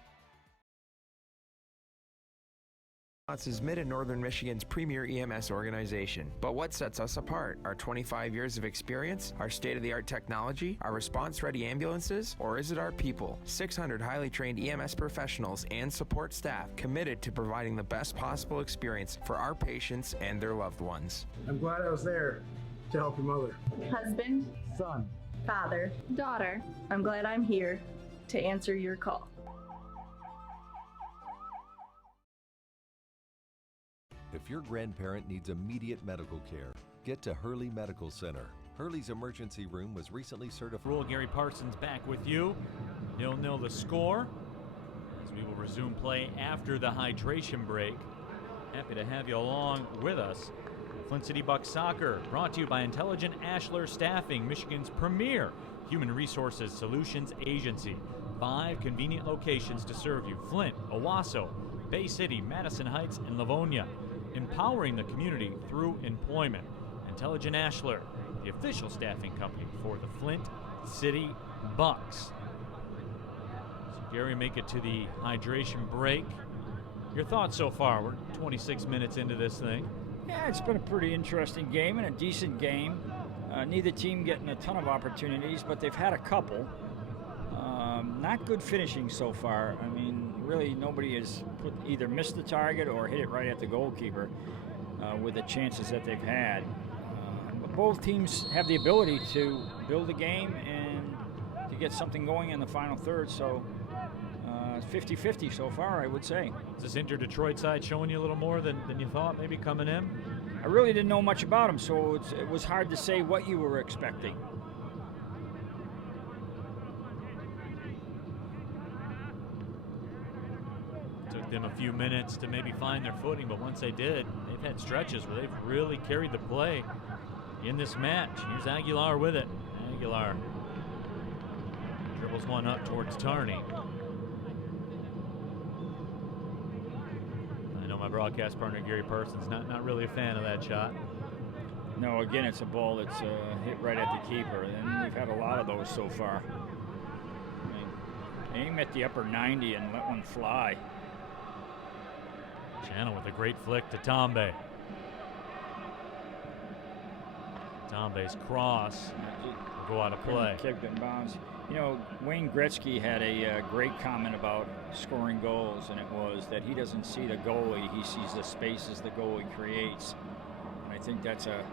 Is Mid and Northern Michigan's premier EMS organization. But what sets us apart? Our 25 years of experience, our state-of-the-art technology, our response-ready ambulances, or is it our people? 600 highly trained EMS professionals and support staff committed to providing the best possible experience for our patients and their loved ones. I'm glad I was there to help your mother. Husband, Son, father, daughter. I'm glad I'm here to answer your call. If your grandparent needs immediate medical care, get to Hurley Medical Center. Hurley's emergency room was recently certified. Rule Gary Parsons back with you. 0-0 the score as we will resume play after the hydration break. Happy to have you along with us. Flint City Bucks Soccer brought to you by Intelligent Ashler Staffing, Michigan's premier human resources solutions agency. 5 convenient locations to serve you: Flint, Owasso, Bay City, Madison Heights, and Livonia. empowering the community through employment. Intelligent Ashler, the official staffing company for the Flint City Bucks. So Gary, make it to the hydration break. Your thoughts so far? We're 26 minutes into this thing. Yeah, it's been a pretty interesting game and a decent game. Neither team getting a ton of opportunities, but they've had a couple. Not good finishing so far. I mean, really nobody has either missed the target or hit it right at the goalkeeper with the chances that they've had. But both teams have the ability to build a game and to get something going in the final third, so 50-50 so far, I would say. Is this Inter-Detroit side showing you a little more than you thought maybe coming in? I really didn't know much about them, so it was hard to say what you were expecting. Took them a few minutes to maybe find their footing, but once they did, they've had stretches where they've really carried the play in this match. Here's Aguilar with it. Aguilar dribbles one up towards Tarney. I know my broadcast partner Gary Parsons not really a fan of that shot. No, again, it's a ball that's hit right at the keeper, and we've had a lot of those so far. I mean, aim at the upper 90 and let one fly. Channel with a great flick to Tombe. Tombe's cross will go out of play. Kicked in bounds. You know, Wayne Gretzky had a great comment about scoring goals, and it was that he doesn't see the goalie, he sees the spaces the goalie creates. And I think that's a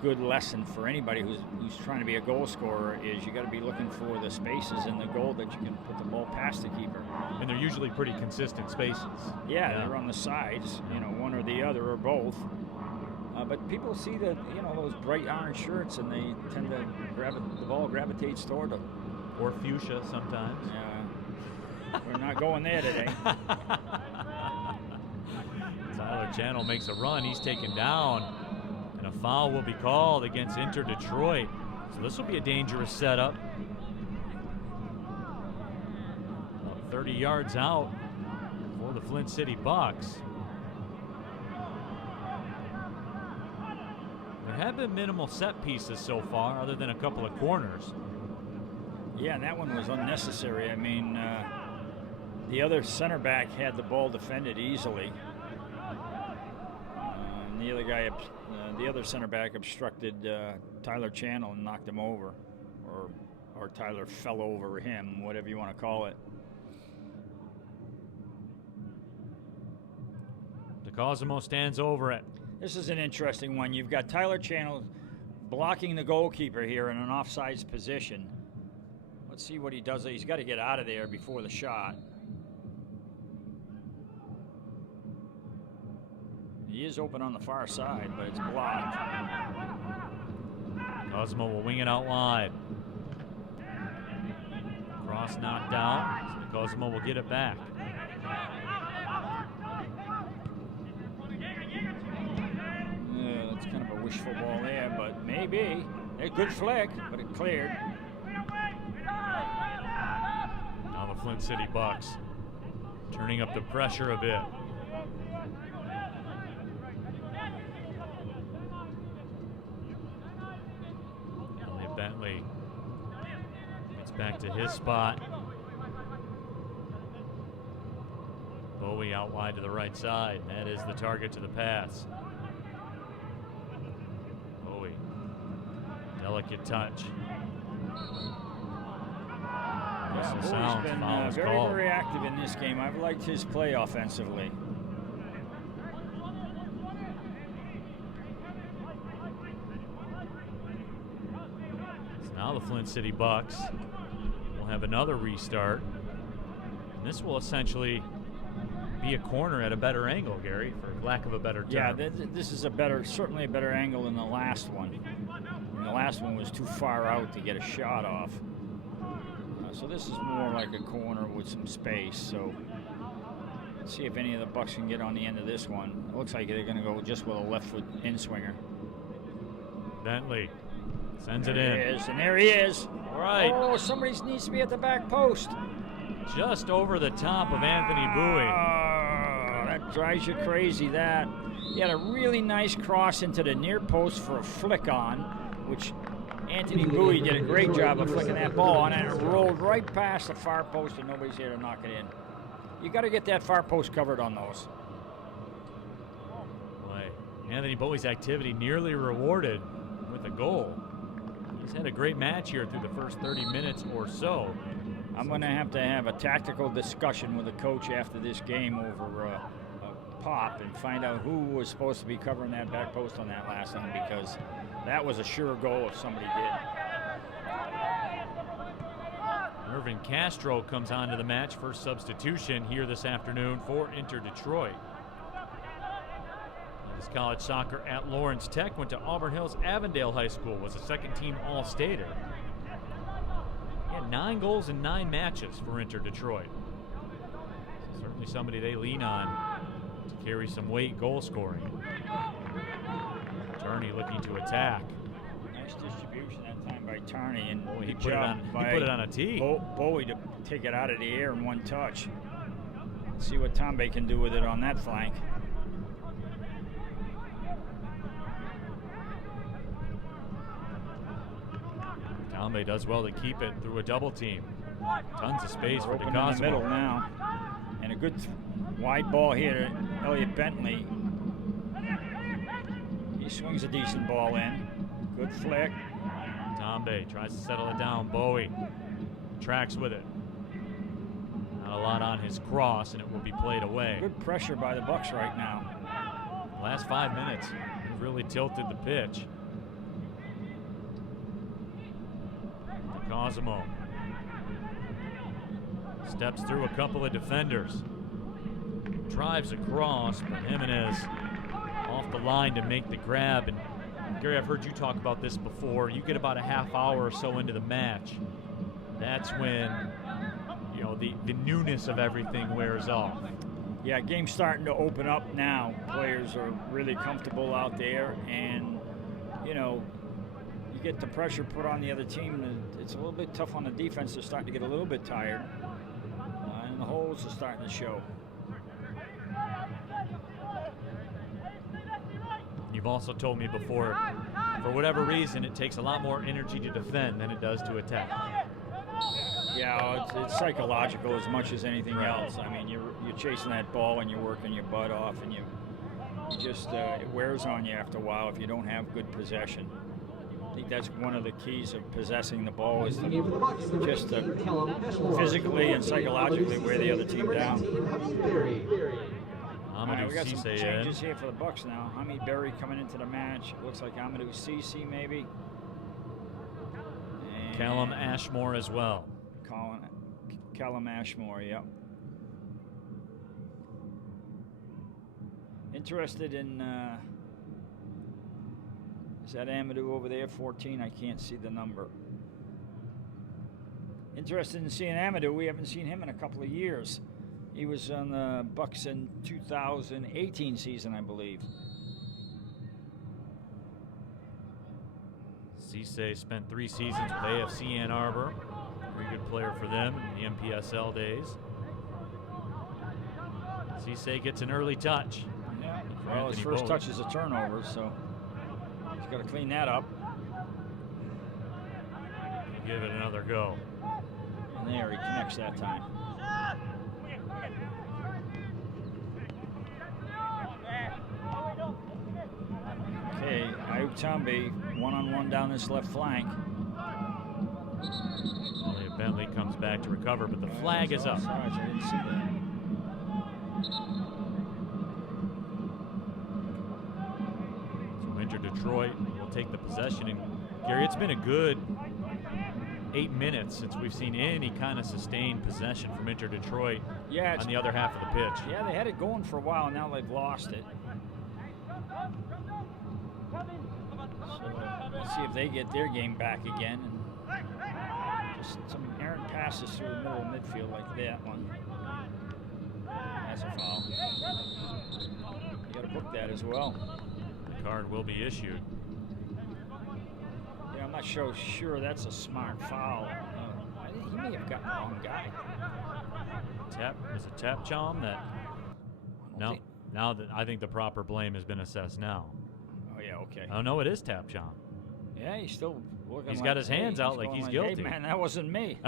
good lesson for anybody who's trying to be a goal scorer. Is you got to be looking for the spaces in the goal that you can put the ball past the keeper. And they're usually pretty consistent spaces. Yeah, they're on the sides, one or the other or both. But people see those bright orange shirts, and they tend to the ball gravitates toward them. Or fuchsia sometimes. Yeah, we're not going there today. Tyler Channel makes a run. He's taken down, and a foul will be called against Inter-Detroit. So this will be a dangerous setup. About 30 yards out for the Flint City Bucks. There have been minimal set pieces so far, other than a couple of corners. Yeah, and that one was unnecessary. I mean, the other center back had the ball defended easily. And the other center back obstructed Tyler Channel and knocked him over, or Tyler fell over him, whatever you want to call it. DeCosimo stands over it. This is an interesting one. You've got Tyler Channel blocking the goalkeeper here in an offsides position. Let's see what he does. He's got to get out of there before the shot. He is open on the far side, but it's blocked. Cosmo will wing it out wide. Cross knocked out. So Cosmo will get it back. That's kind of a wishful ball there, but maybe. A good flick, but it cleared. Now the Flint City Bucks turning up the pressure a bit. Elliot Bentley gets back to his spot. Bowie out wide to the right side. That is the target to the pass. Bowie, delicate touch. Bowie's been very active in this game. I've liked his play offensively. So now the Flint City Bucks will have another restart. And this will essentially be a corner at a better angle, Gary, for lack of a better term. Yeah, this is certainly a better angle than the last one. And the last one was too far out to get a shot off. So this is more like a corner with some space. So let's see if any of the Bucks can get on the end of this one. It looks like they're going to go just with a left foot in-swinger. Bentley sends it in. There he is, and there he is. All right. Oh, somebody needs to be at the back post. Just over the top of Anthony Bowie. That drives you crazy, that. He had a really nice cross into the near post for a flick on, which Anthony Bowie did a great job of flicking that ball on, and it rolled right past the far post, and nobody's there to knock it in. You got to get that far post covered on those. Boy, Anthony Bowie's activity nearly rewarded with a goal. He's had a great match here through the first 30 minutes or so. I'm going to have a tactical discussion with the coach after this game over a pop and find out who was supposed to be covering that back post on that last one, because that was a sure goal if somebody did. Irvin Castro comes onto the match, first substitution here this afternoon for Inter Detroit. His college soccer at Lawrence Tech, went to Auburn Hills Avondale High School, was a second-team All-Stater. He had 9 goals in 9 matches for Inter Detroit. So certainly somebody they lean on to carry some weight goal scoring. Turney looking to attack. Nice distribution that time by Turney, and he put it on a tee. Bowie to take it out of the air in one touch. See what Tombe can do with it on that flank. Tombe does well to keep it through a double team. Tons of space for open in DeCosmo. the middle now. And a good wide ball here to Elliot Bentley. He swings a decent ball in. Good flick. Tombe tries to settle it down. Bowie tracks with it. Not a lot on his cross, and it will be played away. Good pressure by the Bucks right now. Last 5 minutes have really tilted the pitch. Cosmo steps through a couple of defenders, drives across, but Jimenez off the line to make the grab. And Gary, I've heard you talk about this before. You get about a half hour or so into the match, that's when the newness of everything wears off. Yeah, game's starting to open up now. Players are really comfortable out there, and you get the pressure put on the other team, and it's a little bit tough on the defense. They're starting to get a little bit tired, and the holes are starting to show. You've also told me before, for whatever reason, it takes a lot more energy to defend than it does to attack. Yeah, it's psychological as much as anything else. I mean, you're chasing that ball and you're working your butt off, and you just it wears on you after a while if you don't have good possession. I think that's one of the keys of possessing the ball, is just to physically and psychologically wear the other team down. Right, we got some changes here for the Bucks now. Hamid Berry coming into the match. It looks like Amadou Cisse maybe. And Callum Ashmore as well. Callum Ashmore, yep. Interested in, is that Amadou over there, 14? I can't see the number. Interested in seeing Amadou. We haven't seen him in a couple of years. He was on the Bucks in 2018 season, I believe. Cisse spent 3 seasons with AFC Ann Arbor. Very good player for them in the MPSL days. Cisse gets an early touch. Yeah, well, his first touch is a turnover, so he's got to clean that up. Give it another go. And there, he connects that time. Okay, Ayub Tambi, one-on-one down this left flank. Elliot Bentley comes back to recover, but the flag is up. I didn't see that. So Inter Detroit will take the possession. And Gary, it's been a good 8 minutes since we've seen any kind of sustained possession from Inter Detroit on the other half of the pitch. Yeah, they had it going for a while, and now they've lost it. So let's see if they get their game back again. And just some errant passes through the middle of midfield like that one. That's a foul. You got to book that as well. The card will be issued. Yeah, I'm not sure that's a smart foul. He may have gotten the wrong guy. Tap is a tap Chom that. No. Now that I think the proper blame has been assessed now. Oh, yeah, okay. Oh, no, it is Tapchon. Yeah, he's still looking He's like, got his hands out like going he's guilty. Hey, man, that wasn't me.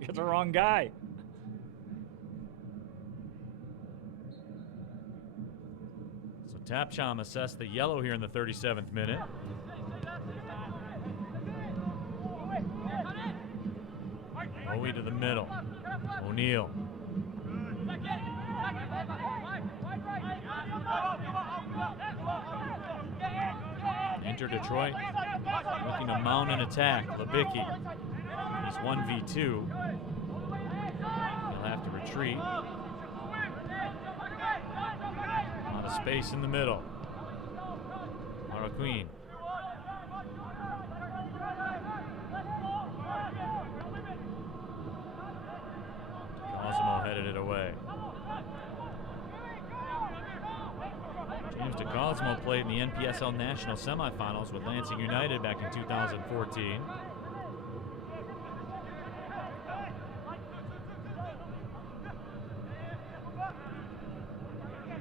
You're the wrong guy. So Tapchon assessed the yellow here in the 37th minute. Bowie to the middle. O'Neal. Enter Detroit, looking to mount an attack. Lebicki, he's 1v2. He'll have to retreat. Out of space in the middle. Marroquin. Cosmo headed it away. James DeCosmo played in the NPSL National Semifinals with Lansing United back in 2014.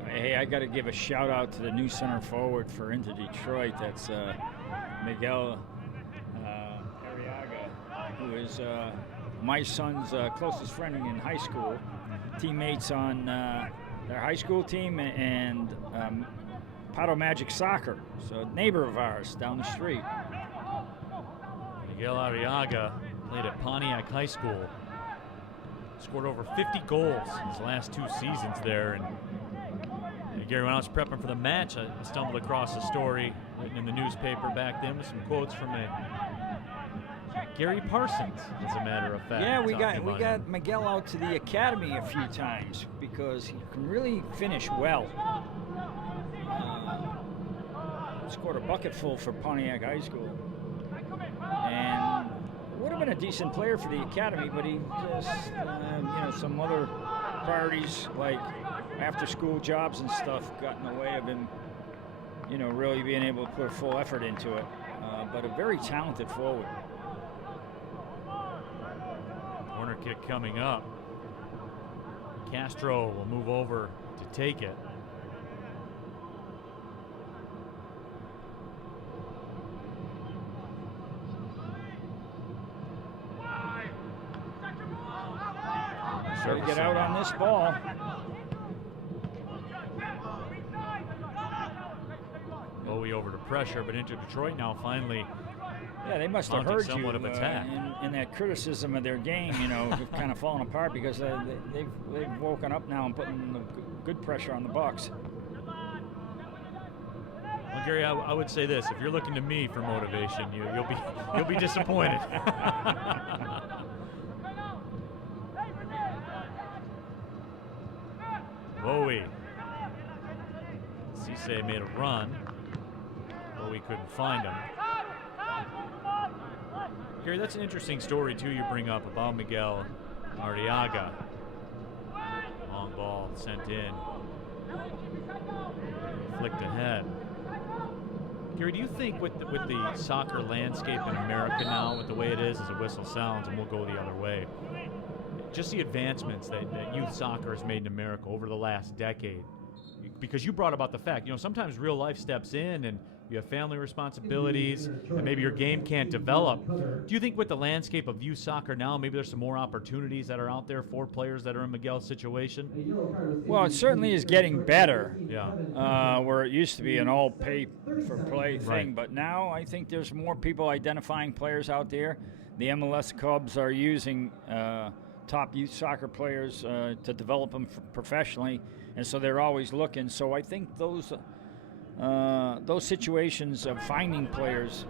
Hey, I got to give a shout out to the new center forward for Inter Detroit. That's Miguel Arriaga, who is my son's closest friend in high school. Teammates on their high school team and Pato Magic Soccer, so a neighbor of ours down the street. Miguel Arriaga played at Pontiac High School. Scored over 50 goals in his last 2 seasons there. And Gary, when I was prepping for the match, I stumbled across a story written in the newspaper back then with some quotes from Gary Parsons, as a matter of fact. Yeah, we got Miguel out to the academy a few times because he can really finish well. Scored a bucketful for Pontiac High School, and would have been a decent player for the academy, but he just, some other priorities like after-school jobs and stuff got in the way of him, really being able to put full effort into it. But a very talented forward. Corner kick coming up. Castro will move over to take it. So to get out on this ball. Bowie over to pressure, but into Detroit now finally. Yeah, they must have heard somewhat of attack. In that criticism of their game, kind of falling apart because they've woken up now and putting the good pressure on the Bucks. Well, Gary, I would say this: if you're looking to me for motivation, you'll be disappointed. Bowie. Cisse made a run. Bowie couldn't find him. Gary, that's an interesting story, too, you bring up about Miguel Arriaga. Long ball sent in. Flicked ahead. Gary, do you think with the soccer landscape in America now, with the way it is as a whistle sounds, and we'll go the other way, just the advancements that youth soccer has made in America over the last decade, because you brought about the fact, sometimes real life steps in and you have family responsibilities and maybe your game can't develop. Do you think with the landscape of youth soccer now, maybe there's some more opportunities that are out there for players that are in Miguel's situation? Well, it certainly is getting better. Yeah. Where it used to be an all pay for play thing, but now I think there's more people identifying players out there. The MLS Cubs are using top youth soccer players to develop them professionally, and so they're always looking. So I think those situations of finding players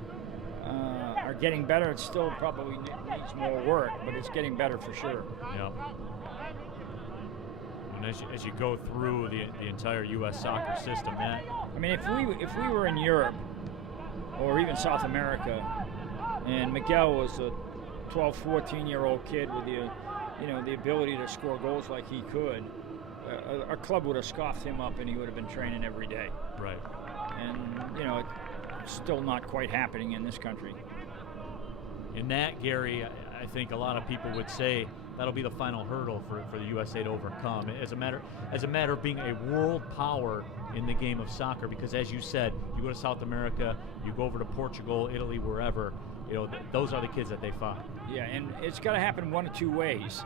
are getting better. It still probably needs more work, but it's getting better for sure. Yeah. And as you go through the entire U.S. soccer system, I mean, if we were in Europe or even South America, and Miguel was a 12, 14-year-old kid with the ability to score goals like he could, a club would have scoffed him up and he would have been training every day. Right. And, it's still not quite happening in this country. In that, Gary, I think a lot of people would say that'll be the final hurdle for the USA to overcome. As a matter of being a world power in the game of soccer, because as you said, you go to South America, you go over to Portugal, Italy, wherever, those are the kids that they find. Yeah, and it's got to happen one of two ways.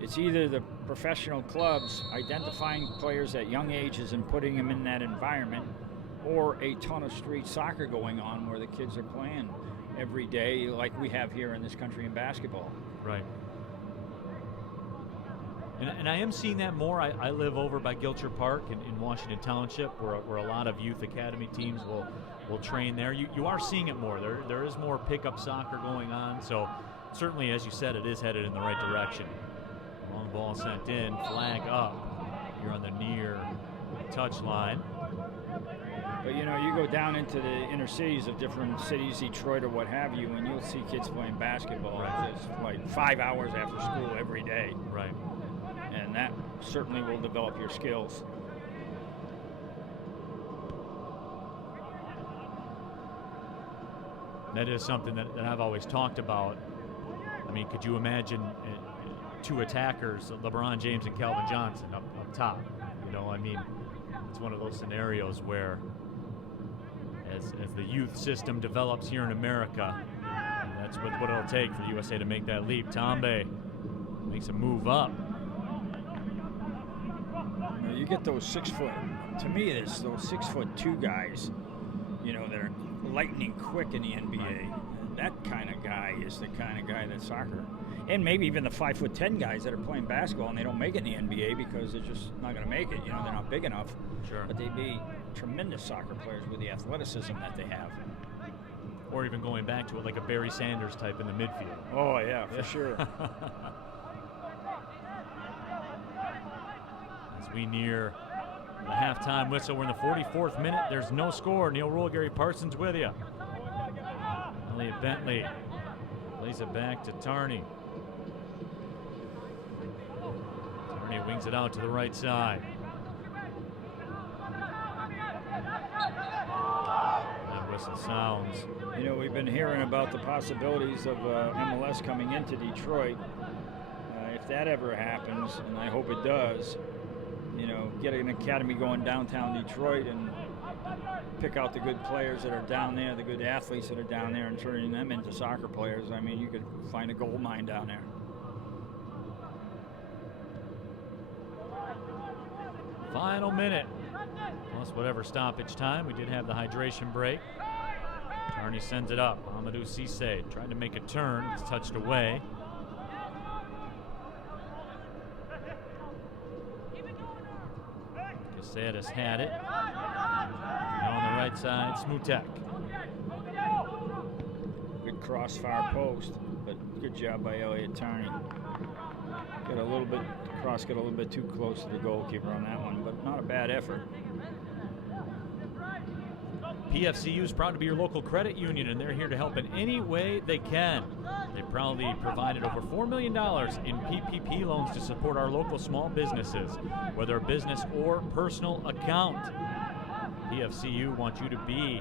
It's either the professional clubs identifying players at young ages and putting them in that environment, or a ton of street soccer going on where the kids are playing every day like we have here in this country in basketball. Right. And I am seeing that more. I live over by Gilcher Park in Washington Township, where a lot of youth academy teams will train there. You are seeing it more. There is more pickup soccer going on. So certainly, as you said, it is headed in the right direction. Long ball sent in, flag up. You're on the near touch line. But you go down into the inner cities of different cities, Detroit or what have you, and you'll see kids playing basketball just like 5 hours after school every day. Right. And that certainly will develop your skills. That is something that I've always talked about. I mean, could you imagine two attackers, LeBron James and Calvin Johnson up top? I mean, it's one of those scenarios where as the youth system develops here in America, that's what it'll take for the USA to make that leap. Tambe makes a move up. You get those 6 foot, to me, it's those 6'2" guys, that are lightning quick in the NBA. That kind of guy is the kind of guy that soccer, and maybe even the 5'10" guys that are playing basketball and they don't make it in the NBA because they're just not going to make it. They're not big enough. Sure. But they'd be tremendous soccer players with the athleticism that they have. Or even going back to it like a Barry Sanders type in the midfield. Oh yeah, for sure. As we near the halftime whistle, we're in the 44th minute. There's no score. Neil Rule, Gary Parsons with you. Elliot Bentley plays it back to Tarney. Tarney wings it out to the right side. That whistle sounds. We've been hearing about the possibilities of MLS coming into Detroit. If that ever happens, and I hope it does, get an academy going downtown Detroit and pick out the good players that are down there, the good athletes that are down there, and turning them into soccer players. I mean, you could find a gold mine down there. Final minute, plus whatever stoppage time. We did have the hydration break. Tarney sends it up. Amadou Cisse trying to make a turn. It's touched away. Caceres had it. Now on the right side, Smutek. Good cross far post, but good job by Elliot Tarney. Got a little bit too close to the goalkeeper on that one, but not a bad effort. PFCU is proud to be your local credit union, and they're here to help in any way they can. They proudly provided over $4 million in PPP loans to support our local small businesses, whether a business or personal account. PFCU wants you to be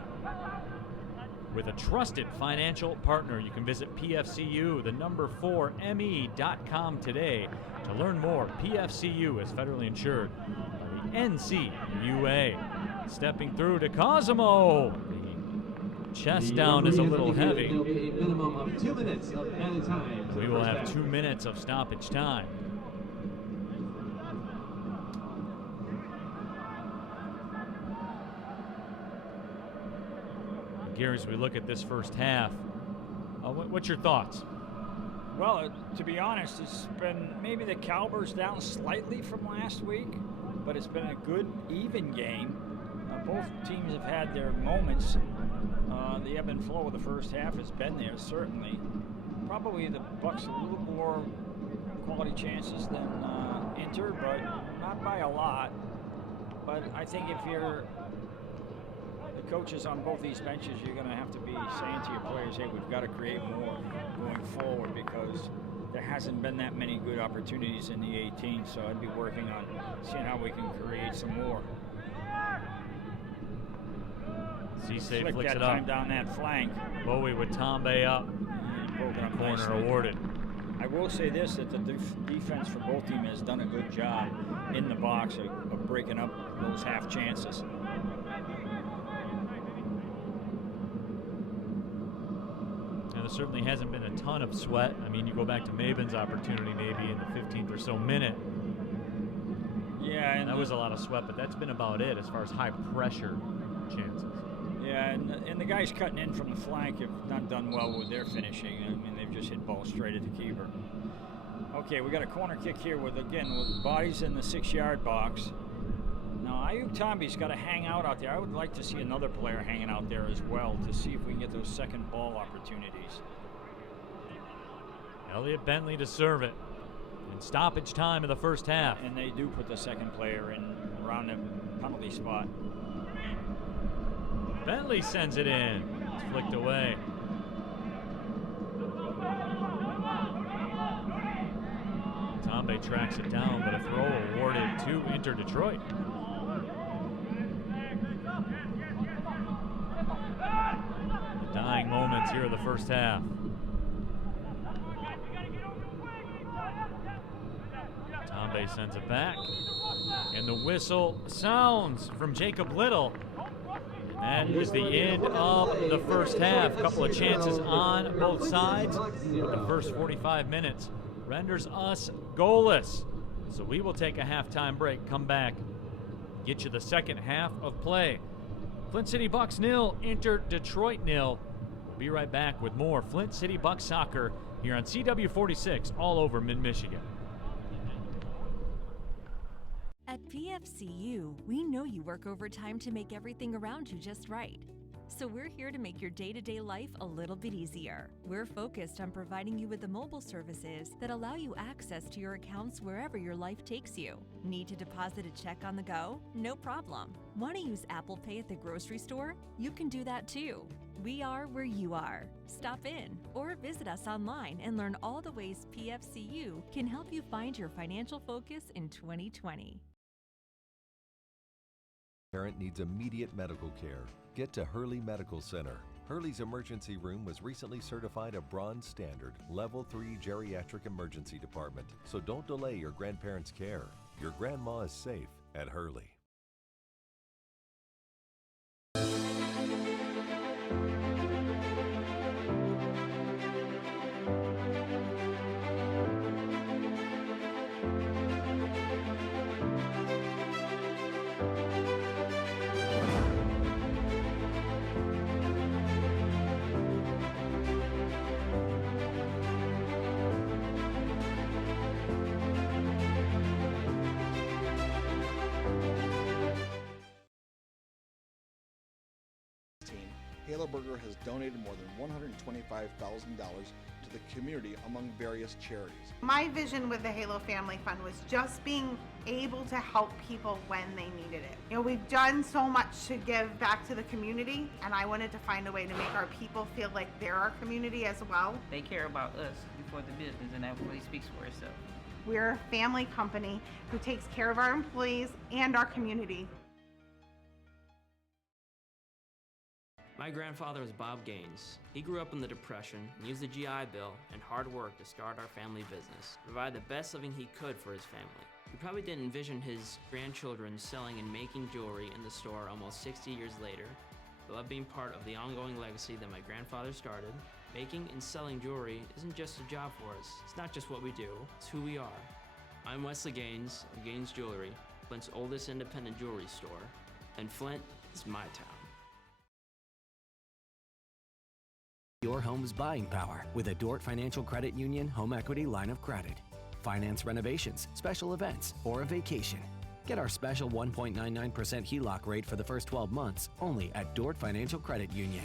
with a trusted financial partner. You can visit PFCU, the number 4ME.com today to learn more. PFCU is federally insured by the NCUA. Stepping through to Cosimo. The chest down is a little heavy. There'll be a minimum of 2 minutes of added time. We will have 2 minutes of stoppage time. Gary, as we look at this first half, what's your thoughts? Well, to be honest, it's been maybe the caliber's down slightly from last week, but it's been a good, even game. Both teams have had their moments. The ebb and flow of the first half has been there, certainly. Probably the Bucks a little more quality chances than Inter, but not by a lot. But I think if you're the coaches on both these benches, you're going to have to be saying to your players, hey, we've got to create more going forward, because there hasn't been that many good opportunities in the 18, so I'd be working on seeing how we can create some more. Cisse flicks that it up. Time down that flank. Bowie with Tambe up. Corner awarded. I will say this, that the defense for both teams has done a good job in the box of breaking up those half chances. And there certainly hasn't been a ton of sweat. I mean, you go back to Maben's opportunity maybe in the 15th or so minute. Yeah, and that was a lot of sweat, but that's been about it as far as high pressure chances. Yeah, and the guys cutting in from the flank have not done well with their finishing. I mean, they've just hit balls straight at the keeper. Okay, we got a corner kick here with bodies in the 6-yard box. Now, Ayuk Tomby's got to hang out there. I would like to see another player hanging out there as well to see if we can get those second ball opportunities. Elliot Bentley to serve it in stoppage time of the first half. And they do put the second player in around the penalty spot. Bentley sends it in. It's flicked away. Tombe tracks it down, but a throw awarded to Inter Detroit. The dying moments here of the first half. Tombe sends it back, and the whistle sounds from Jacob Little. That is the end of the first half. A couple of chances on both sides, but the first 45 minutes renders us goalless. So we will take a halftime break, come back, get you the second half of play. Flint City Bucks 0, Inter Detroit 0. We'll be right back with more Flint City Bucks soccer here on CW46 all over Mid-Michigan. At PFCU, we know you work overtime to make everything around you just right. So we're here to make your day-to-day life a little bit easier. We're focused on providing you with the mobile services that allow you access to your accounts wherever your life takes you. Need to deposit a check on the go? No problem. Want to use Apple Pay at the grocery store? You can do that too. We are where you are. Stop in or visit us online and learn all the ways PFCU can help you find your financial focus in 2020. Parent needs immediate medical care. Get to Hurley Medical Center. Hurley's emergency room was recently certified a bronze standard, level 3 geriatric emergency department. So don't delay your grandparents' care. Your grandma is safe at Hurley. Halo Burger has donated more than $125,000 to the community among various charities. My vision with the Halo Family Fund was just being able to help people when they needed it. You know, we've done so much to give back to the community, and I wanted to find a way to make our people feel like they're our community as well. They care about us before the business, and that really speaks for itself. We're a family company who takes care of our employees and our community. My grandfather was Bob Gaines. He grew up in the Depression and used the GI Bill and hard work to start our family business, provide the best living he could for his family. He probably didn't envision his grandchildren selling and making jewelry in the store almost 60 years later. I love being part of the ongoing legacy that my grandfather started. Making and selling jewelry isn't just a job for us. It's not just what we do, it's who we are. I'm Wesley Gaines of Gaines Jewelry, Flint's oldest independent jewelry store, and Flint is my town. Your home's buying power with a Dort Financial Credit Union home equity line of credit. Finance renovations, special events, or a vacation. Get our special 1.99% HELOC rate for the first 12 months only at Dort Financial Credit Union.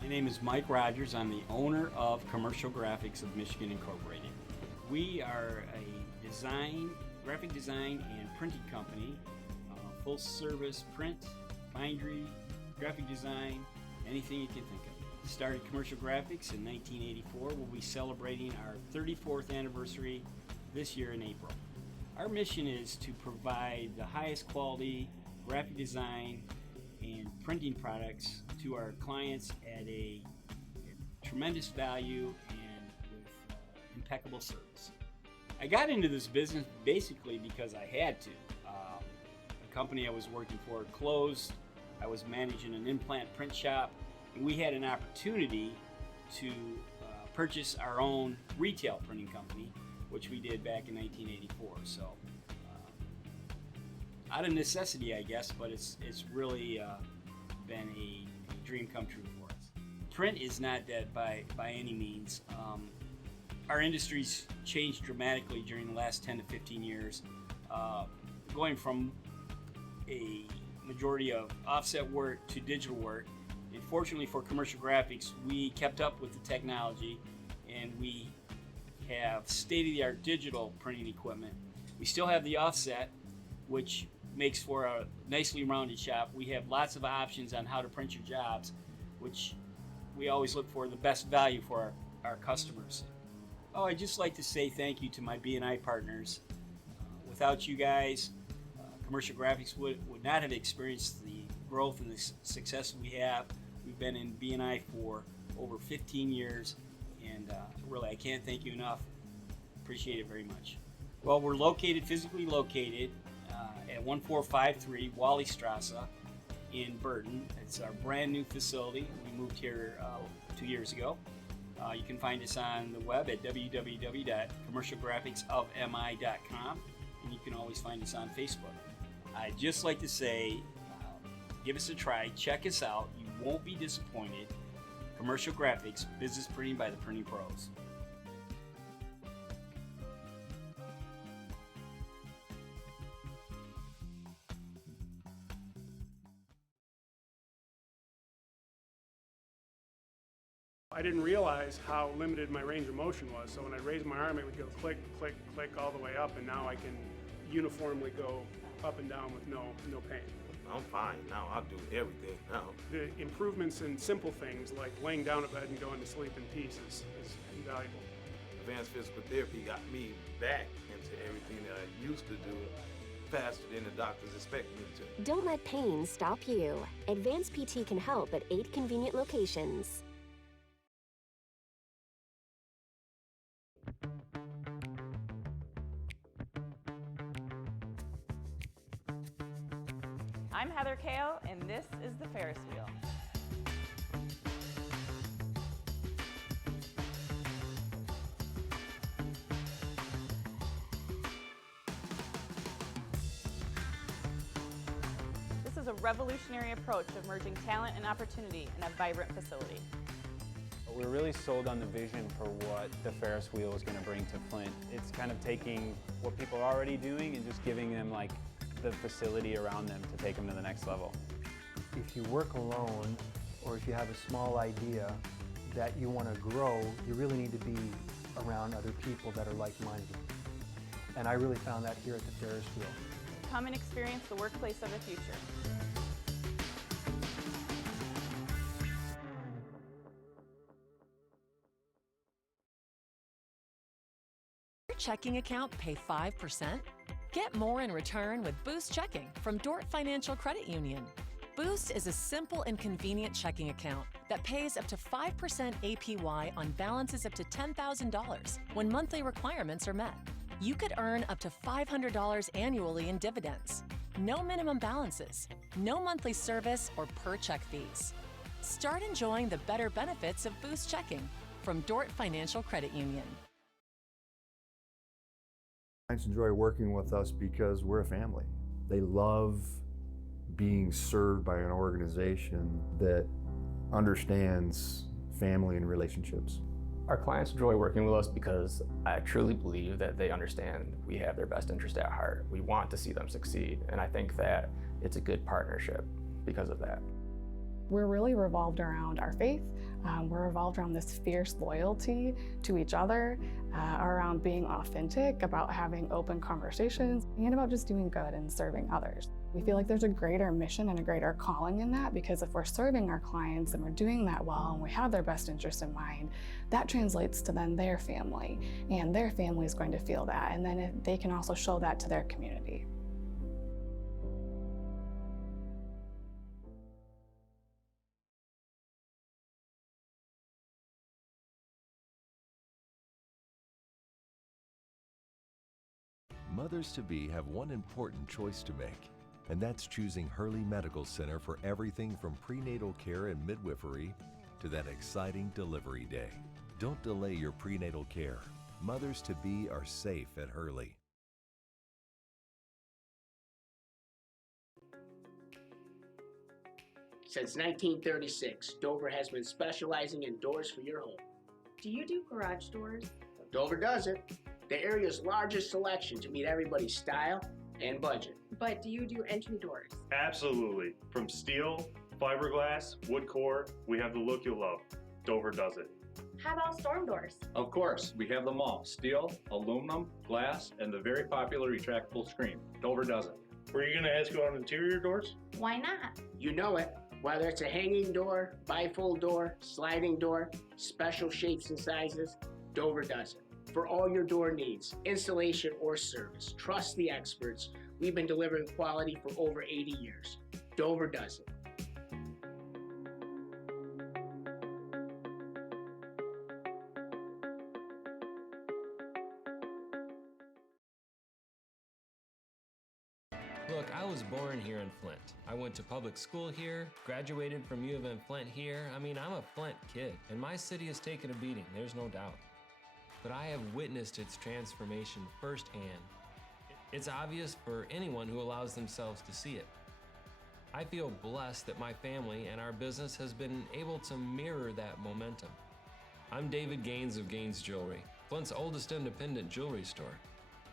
My name is Mike Rogers. I'm the owner of Commercial Graphics of Michigan Incorporated. We are a graphic design and printing company, full service print, bindery, graphic design, anything you can think of. Started Commercial Graphics in 1984. We'll be celebrating our 34th anniversary this year in April. Our mission is to provide the highest quality graphic design and printing products to our clients at a tremendous value and with impeccable service. I got into this business basically because I had to. The company I was working for closed. I was managing an implant print shop, and we had an opportunity to purchase our own retail printing company, which we did back in 1984. So, out of necessity, I guess, but it's really been a dream come true for us. Print is not dead by any means. Our industry's changed dramatically during the last 10 to 15 years, going from a majority of offset work to digital work. And fortunately for Commercial Graphics, we kept up with the technology, and we have state-of-the-art digital printing equipment. We still have the offset, which makes for a nicely rounded shop. We have lots of options on how to print your jobs, which we always look for the best value for our customers. Oh, I'd just like to say thank you to my B&I partners. Without you guys, Commercial Graphics would not have experienced the growth and the success we have. We've been in B&I for over 15 years, and really, I can't thank you enough. Appreciate it very much. Well, we're physically located at 1453 Wally Strasse in Burton. It's our brand new facility. We moved here 2 years ago. You can find us on the web at www.commercialgraphicsofmi.com, and you can always find us on Facebook. I'd just like to say, give us a try, check us out, you won't be disappointed. Commercial Graphics, business printing by the printing pros. I didn't realize how limited my range of motion was, so when I raised my arm, it would go click, click, click all the way up, and now I can uniformly go up and down with no pain. I'm fine now. I'll do everything now. The improvements in simple things like laying down a bed and going to sleep in peace is invaluable. Advanced physical therapy got me back into everything that I used to do faster than the doctors expect me to. Don't let pain stop you. Advanced PT can help at 8 convenient locations. I'm Heather Kale, and this is the Ferris wheel. This is a revolutionary approach of merging talent and opportunity in a vibrant facility. We're really sold on the vision for what the Ferris wheel is going to bring to Flint. It's kind of taking what people are already doing and just giving them like the facility around them to take them to the next level. If you work alone, or if you have a small idea that you want to grow, you really need to be around other people that are like-minded. And I really found that here at the Ferris wheel. Come and experience the workplace of the future. Your checking account pay 5%? Get more in return with Boost Checking from Dort Financial Credit Union. Boost is a simple and convenient checking account that pays up to 5% APY on balances up to $10,000 when monthly requirements are met. You could earn up to $500 annually in dividends. No minimum balances, no monthly service or per check fees. Start enjoying the better benefits of Boost Checking from Dort Financial Credit Union. Clients enjoy working with us because we're a family. They love being served by an organization that understands family and relationships. Our clients enjoy working with us because I truly believe that they understand we have their best interest at heart. We want to see them succeed, and I think that it's a good partnership because of that. We're really revolved around our faith. We're revolved around this fierce loyalty to each other, around being authentic, about having open conversations, and about just doing good and serving others. We feel like there's a greater mission and a greater calling in that, because if we're serving our clients and we're doing that well and we have their best interest in mind, that translates to then their family, and their family is going to feel that, and then they can also show that to their community. Mothers-to-be have one important choice to make, and that's choosing Hurley Medical Center for everything from prenatal care and midwifery to that exciting delivery day. Don't delay your prenatal care. Mothers-to-be are safe at Hurley. Since 1936, Dover has been specializing in doors for your home. Do you do garage doors? Dover does it. The area's largest selection to meet everybody's style and budget. But do you do entry doors? Absolutely. From steel, fiberglass, wood core, we have the look you'll love. Dover does it. How about storm doors? Of course, we have them all. Steel, aluminum, glass, and the very popular retractable screen. Dover does it. Were you going to ask about interior doors? Why not? You know it. Whether it's a hanging door, bifold door, sliding door, special shapes and sizes, Dover does it. For all your door needs, installation or service, trust the experts. We've been delivering quality for over 80 years. Dover does it. Look, I was born here in Flint. I went to public school here, graduated from U of M Flint here. I mean, I'm a Flint kid, and my city has taken a beating, there's no doubt. But I have witnessed its transformation firsthand. It's obvious for anyone who allows themselves to see it. I feel blessed that my family and our business has been able to mirror that momentum. I'm David Gaines of Gaines Jewelry, Flint's oldest independent jewelry store,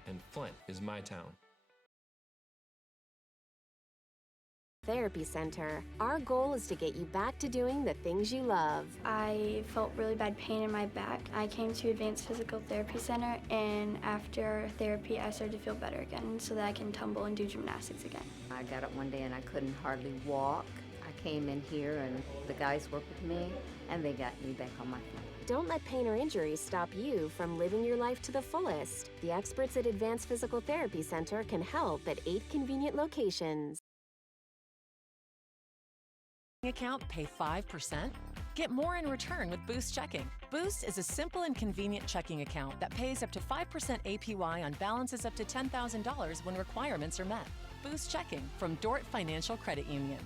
and Flint is my town. Therapy Center. Our goal is to get you back to doing the things you love. I felt really bad pain in my back. I came to Advanced Physical Therapy Center, and after therapy I started to feel better again so that I can tumble and do gymnastics again. I got up one day and I couldn't hardly walk. I came in here and the guys worked with me and they got me back on my feet. Don't let pain or injuries stop you from living your life to the fullest. The experts at Advanced Physical Therapy Center can help at 8 convenient locations. Account pay 5%? Get more in return with Boost Checking. Boost is a simple and convenient checking account that pays up to 5% APY on balances up to $10,000 when requirements are met. Boost Checking from Dort Financial Credit Union.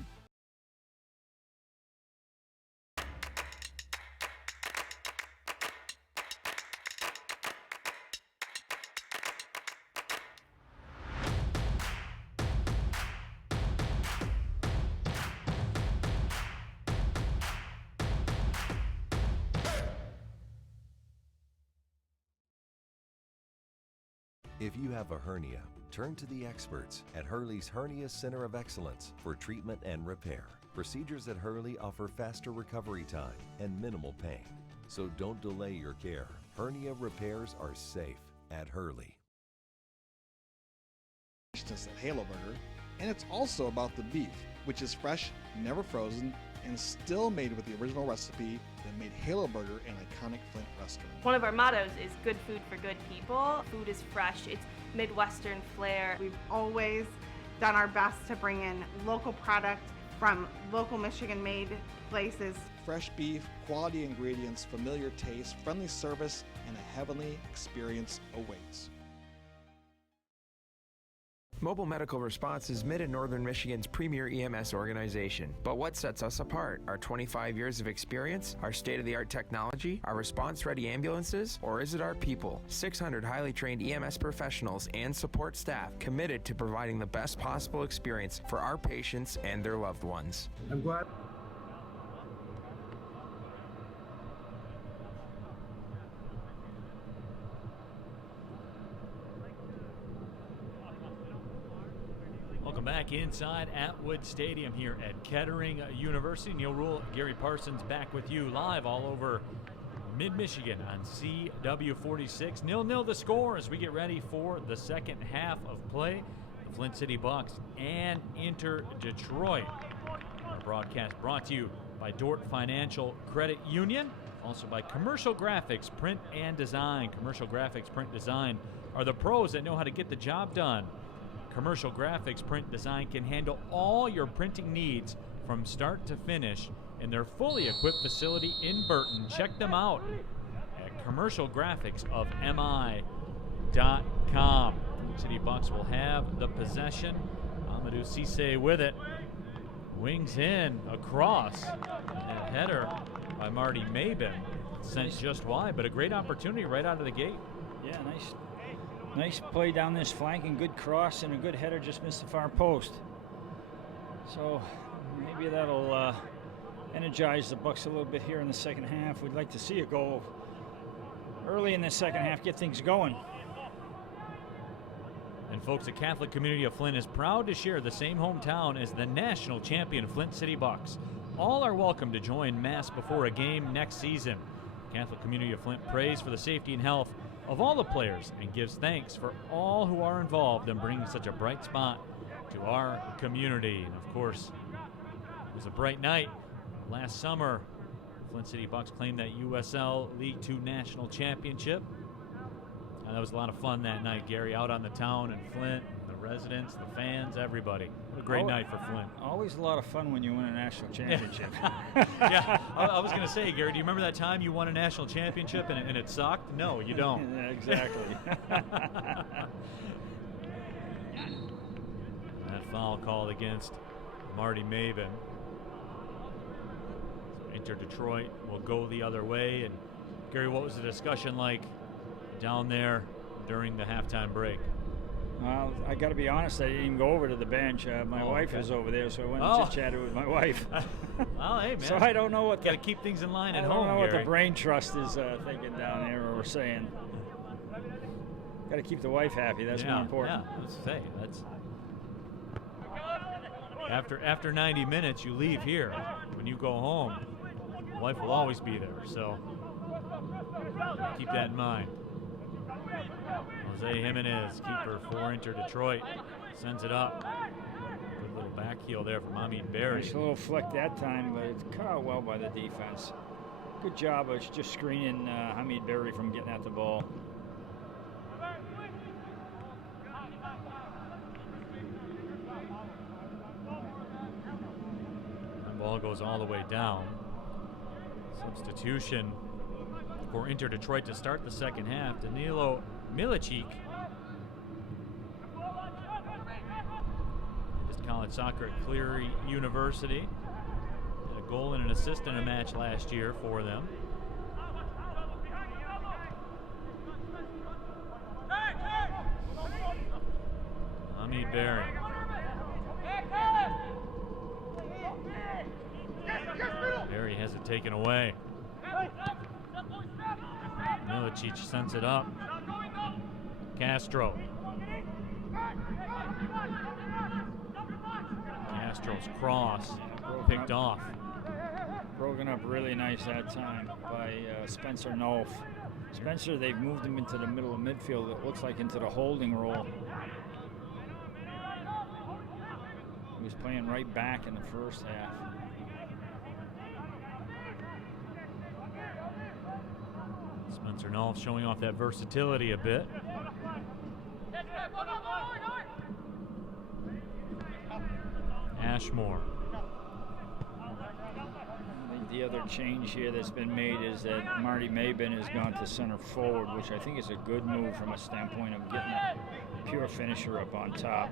If you have a hernia, turn to the experts at Hurley's Hernia Center of Excellence for treatment and repair. Procedures at Hurley offer faster recovery time and minimal pain. So don't delay your care. Hernia repairs are safe at Hurley. At Halo Burger, and it's also about the beef, which is fresh, never frozen, and still made with the original recipe that made Halo Burger an iconic Flint restaurant. One of our mottos is good food for good people. Food is fresh, it's Midwestern flair. We've always done our best to bring in local product from local Michigan-made places. Fresh beef, quality ingredients, familiar taste, friendly service, and a heavenly experience awaits. Mobile Medical Response is Mid and Northern Michigan's premier EMS organization. But what sets us apart? Our 25 years of experience, our state-of-the-art technology, our response-ready ambulances, or is it our people? 600 highly trained EMS professionals and support staff committed to providing the best possible experience for our patients and their loved ones. I'm glad. Welcome Welcome back inside Atwood Stadium here at Kettering University. Neil Rule, Gary Parsons back with you live all over Mid-Michigan on CW46. 0-0 the score as we get ready for the second half of play. The Flint City Bucks and Inter Detroit. Our broadcast brought to you by Dort Financial Credit Union, also by Commercial Graphics Print and Design. Commercial Graphics Print Design are the pros that know how to get the job done. Commercial Graphics Print Design can handle all your printing needs from start to finish in their fully equipped facility in Burton. Check them out at commercialgraphicsofmi.com. City Bucks will have the possession. Amadou Cissé with it. Wings in, across. And a header by Marty Mabin. Sent just wide, but a great opportunity right out of the gate. Yeah, nice play down this flank and good cross and a good header, just missed the far post. So maybe that'll energize the Bucks a little bit here in the second half. We'd like to see a goal early in the second half, get things going. And folks, the Catholic community of Flint is proud to share the same hometown as the national champion Flint City Bucks. All are welcome to join Mass before a game next season. Catholic community of Flint prays for the safety and health of all the players and gives thanks for all who are involved in bringing such a bright spot to our community. And of course, it was a bright night last summer. Flint City Bucks claimed that USL League II National Championship. That was a lot of fun that night, Gary, out on the town in Flint, the residents, the fans, everybody. What a great night for Flint. Always a lot of fun when you win a national championship. Yeah, I was going to say, Gary, do you remember that time you won a national championship and it sucked? No, you don't. Yeah, exactly. That foul called against Marty Mabin. So Inter Detroit will go the other way. And Gary, what was the discussion like down there during the halftime break? Well, I got to be honest, I didn't even go over to the bench. My wife is over there, so I went and chit-chatted with my wife. Well, hey, man. So I don't know what got to keep things in line at home, I don't know what Gary. the brain trust is thinking down there or saying. Got to keep the wife happy. That's more important. Yeah, let's say that's after 90 minutes, you leave here. When you go home, wife will always be there. So keep that in mind. Jose Jimenez, keeper for Inter Detroit, sends it up. Good little back heel there from Hamid Berry. Nice little flick that time, but it's cut out well by the defense. Good job of just screening Hamid Berry from getting at the ball. That ball goes all the way down. Substitution for Inter Detroit to start the second half. Danilo Milicic. Just college soccer at Cleary University. Had a goal and an assist in a match last year for them. Hamid Berry. Berry has it taken away. Milicic sends it up. Castro. Castro's cross picked off. Broken up really nice that time by Spencer Nolf. Spencer, they've moved him into the middle of midfield. It looks like into the holding role. He was playing right back in the first half. Spencer Nolf showing off that versatility a bit. Ashmore. I think the other change here that's been made is that Marty Mabin has gone to center forward, which I think is a good move from a standpoint of getting a pure finisher up on top.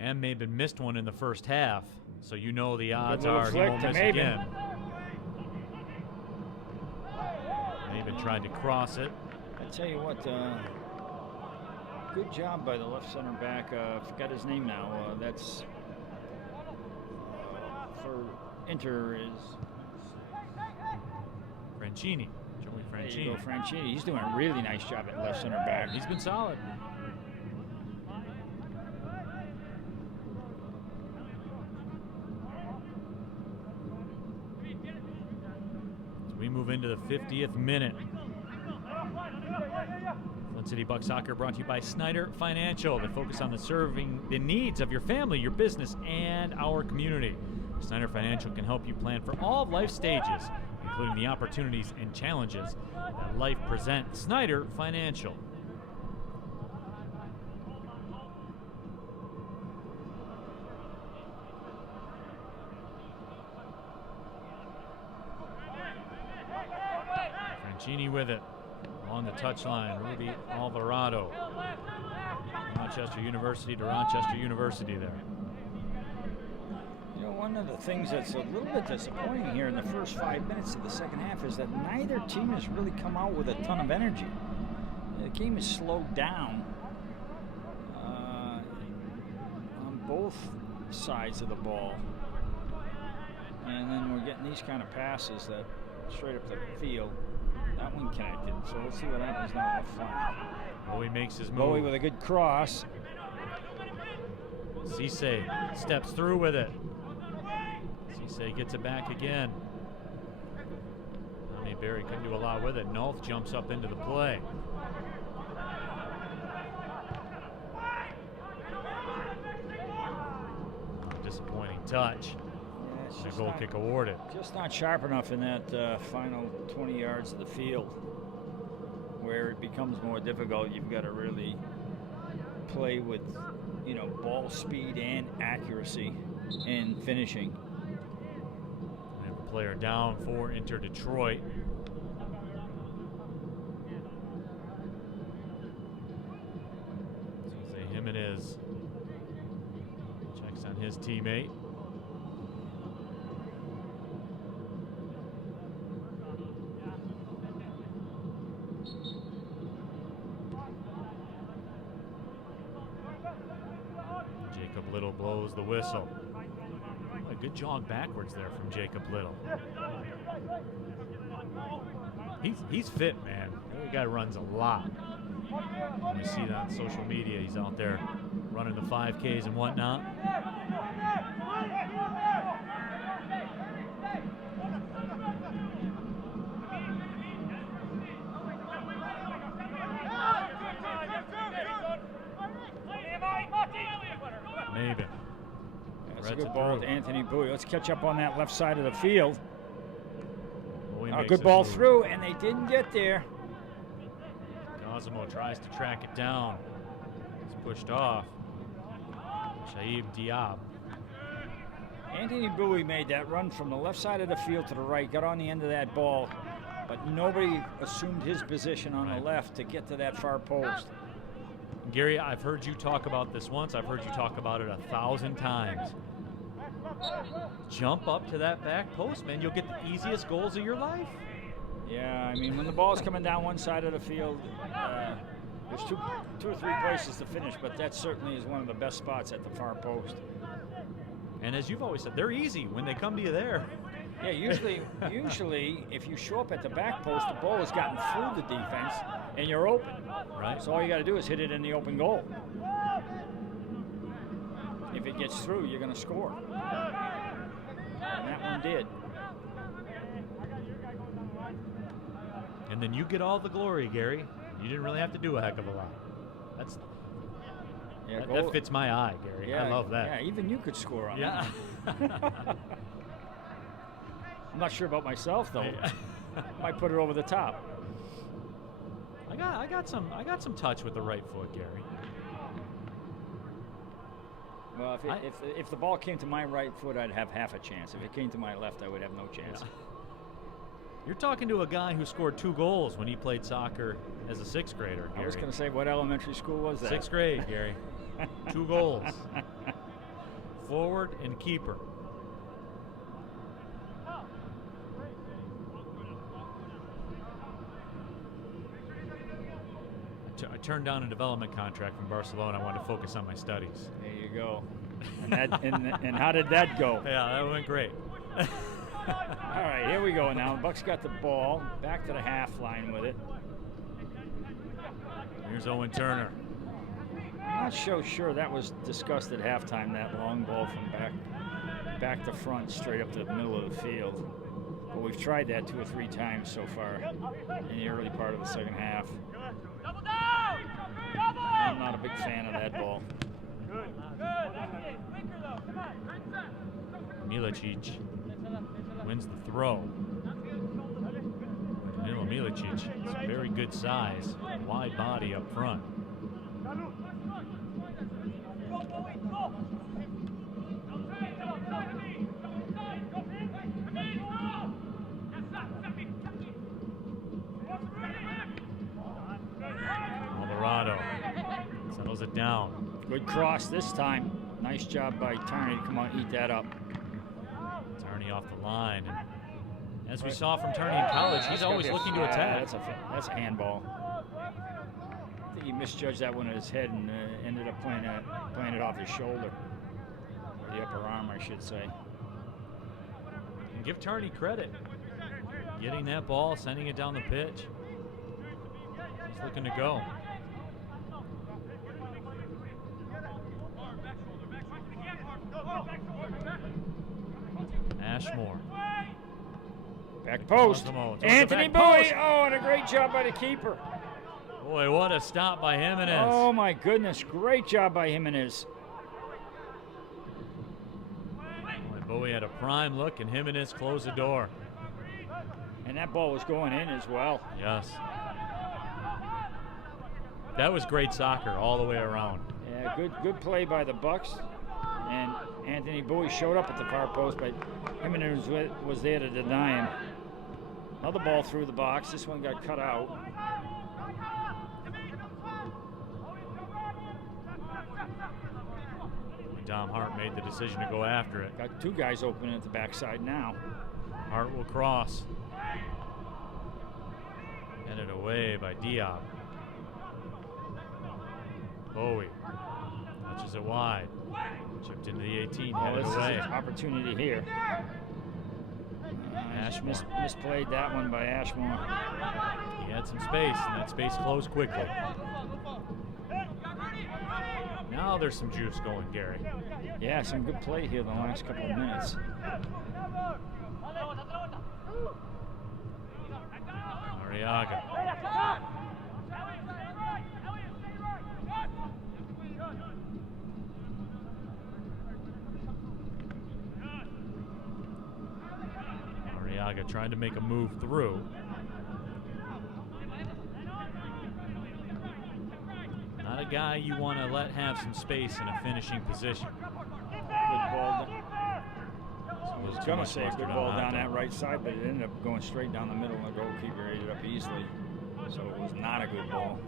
And Mabin missed one in the first half, so you know the odds little are he flick won't to miss Mabin. again. Mabin tried to cross it. I tell you what, good job by the left center back. Forgot his name now. That's for Inter is Franchini. Joey There Franchini. you go, Franchini. He's doing a really nice job at left center back. He's been solid. We move into the 50th minute. Flint City Buck Soccer brought to you by Snyder Financial. They focus on serving the needs of your family, your business, and our community. Snyder Financial can help you plan for all life stages, including the opportunities and challenges that life presents. Snyder Financial. Francini with it on the touchline. Rudy Alvarado. Rochester University to Rochester University there. You know, one of the things that's a little bit disappointing here in the first 5 minutes of the second half is that neither team has really come out with a ton of energy. The game is slowed down on both sides of the ball. And then we're getting these kind of passes that straight up the field. That one connected, so we'll see what happens now with Flank. Bowie makes his move. Bowie with a good cross. Cisse steps through with it. Cisse gets it back again. I mean, Barry couldn't do a lot with it. Nolf jumps up into the play. Disappointing touch. The goal kick awarded. Just not sharp enough in that final 20 yards of the field, where it becomes more difficult. You've got to really play with, you know, ball speed and accuracy and finishing. We have a player down for Inter Detroit. Jose Jimenez checks on his teammate. Little blows the whistle. A good jog backwards there from Jacob Little. He's fit, man. The guy runs a lot. We see that on social media. He's out there running the 5Ks and whatnot. Maybe. That's a good ball to Anthony Bowie. Let's catch up on that left side of the field. A good ball through, and they didn't get there. Cosimo tries to track it down. It's pushed off. Shaib Diab. Anthony Bowie made that run from the left side of the field to the right, got on the end of that ball, but nobody assumed his position on the left to get to that far post. Gary, I've heard you talk about this once. I've heard you talk about it 1,000 times. Jump up to that back post, man. You'll get the easiest goals of your life. Yeah, I mean, when the ball's coming down one side of the field, there's two or three places to finish, but that certainly is one of the best spots at the far post. And as you've always said, they're easy when they come to you there. Yeah, usually if you show up at the back post, the ball has gotten through the defense and you're open. Right. So all you got to do is hit it in the open goal. If it gets through, you're going to score. And that one did. And then you get all the glory, Gary. You didn't really have to do a heck of a lot. That fits my eye, Gary. Yeah, I love that. Yeah, even you could score on that. I'm not sure about myself though. Might put it over the top. I got some touch with the right foot, Gary. Well, if the ball came to my right foot, I'd have half a chance. If it came to my left, I would have no chance. Yeah. You're talking to a guy who scored 2 goals when he played soccer as a 6th grader, Gary. I was going to say, what elementary school was that? 6th grade, Gary. 2 goals. Forward and keeper. I turned down a development contract from Barcelona. I wanted to focus on my studies. There you go. And how did that go? Yeah, that went great. All right, here we go now. Buck's got the ball back to the half line with it. Here's Owen Turner. I'm not so sure that was discussed at halftime, that long ball from back to front, straight up the middle of the field. But we've tried that 2 or 3 times so far in the early part of the second half. I'm not a big fan of that ball. Milicic wins the throw. Danilo Milicic is a very good size, wide body up front. Alvarado settles it down. Good cross this time. Nice job by Tarney to come out and eat that up. Tarney off the line. And as we saw from Tarney in college, he's always looking to attack. That's a handball. I think he misjudged that one at his head and ended up playing it off his shoulder. Or the upper arm, I should say. And give Tarney credit. Getting that ball, sending it down the pitch. He's looking to go. Ashmore. Back post. Anthony Bowie. Oh, and a great job by the keeper. Boy, what a stop by Jimenez. Oh, my goodness. Great job by Jimenez. Boy, Bowie had a prime look, and Jimenez closed the door. And that ball was going in as well. Yes. That was great soccer all the way around. Yeah, good play by the Bucks. And Anthony Bowie showed up at the far post, but Jimenez was there to deny him. Another ball through the box. This one got cut out. Dom Hart made the decision to go after it. Got 2 guys open at the backside now. Hart will cross. Headed away by Diop. Bowie touches it wide. Chipped into the 18, headed away. This is an opportunity here. Ashmore. Misplayed that one by Ashmore. He had some space, and that space closed quickly. Now there's some juice going, Gary. Yeah, some good play here the last couple of minutes. Arriaga. Arriaga trying to make a move through. Not a guy you want to let have some space in a finishing position. Good ball. I was going to say a good ball down that right side, but it ended up going straight down the middle, and the goalkeeper ate it up easily. So it was not a good ball.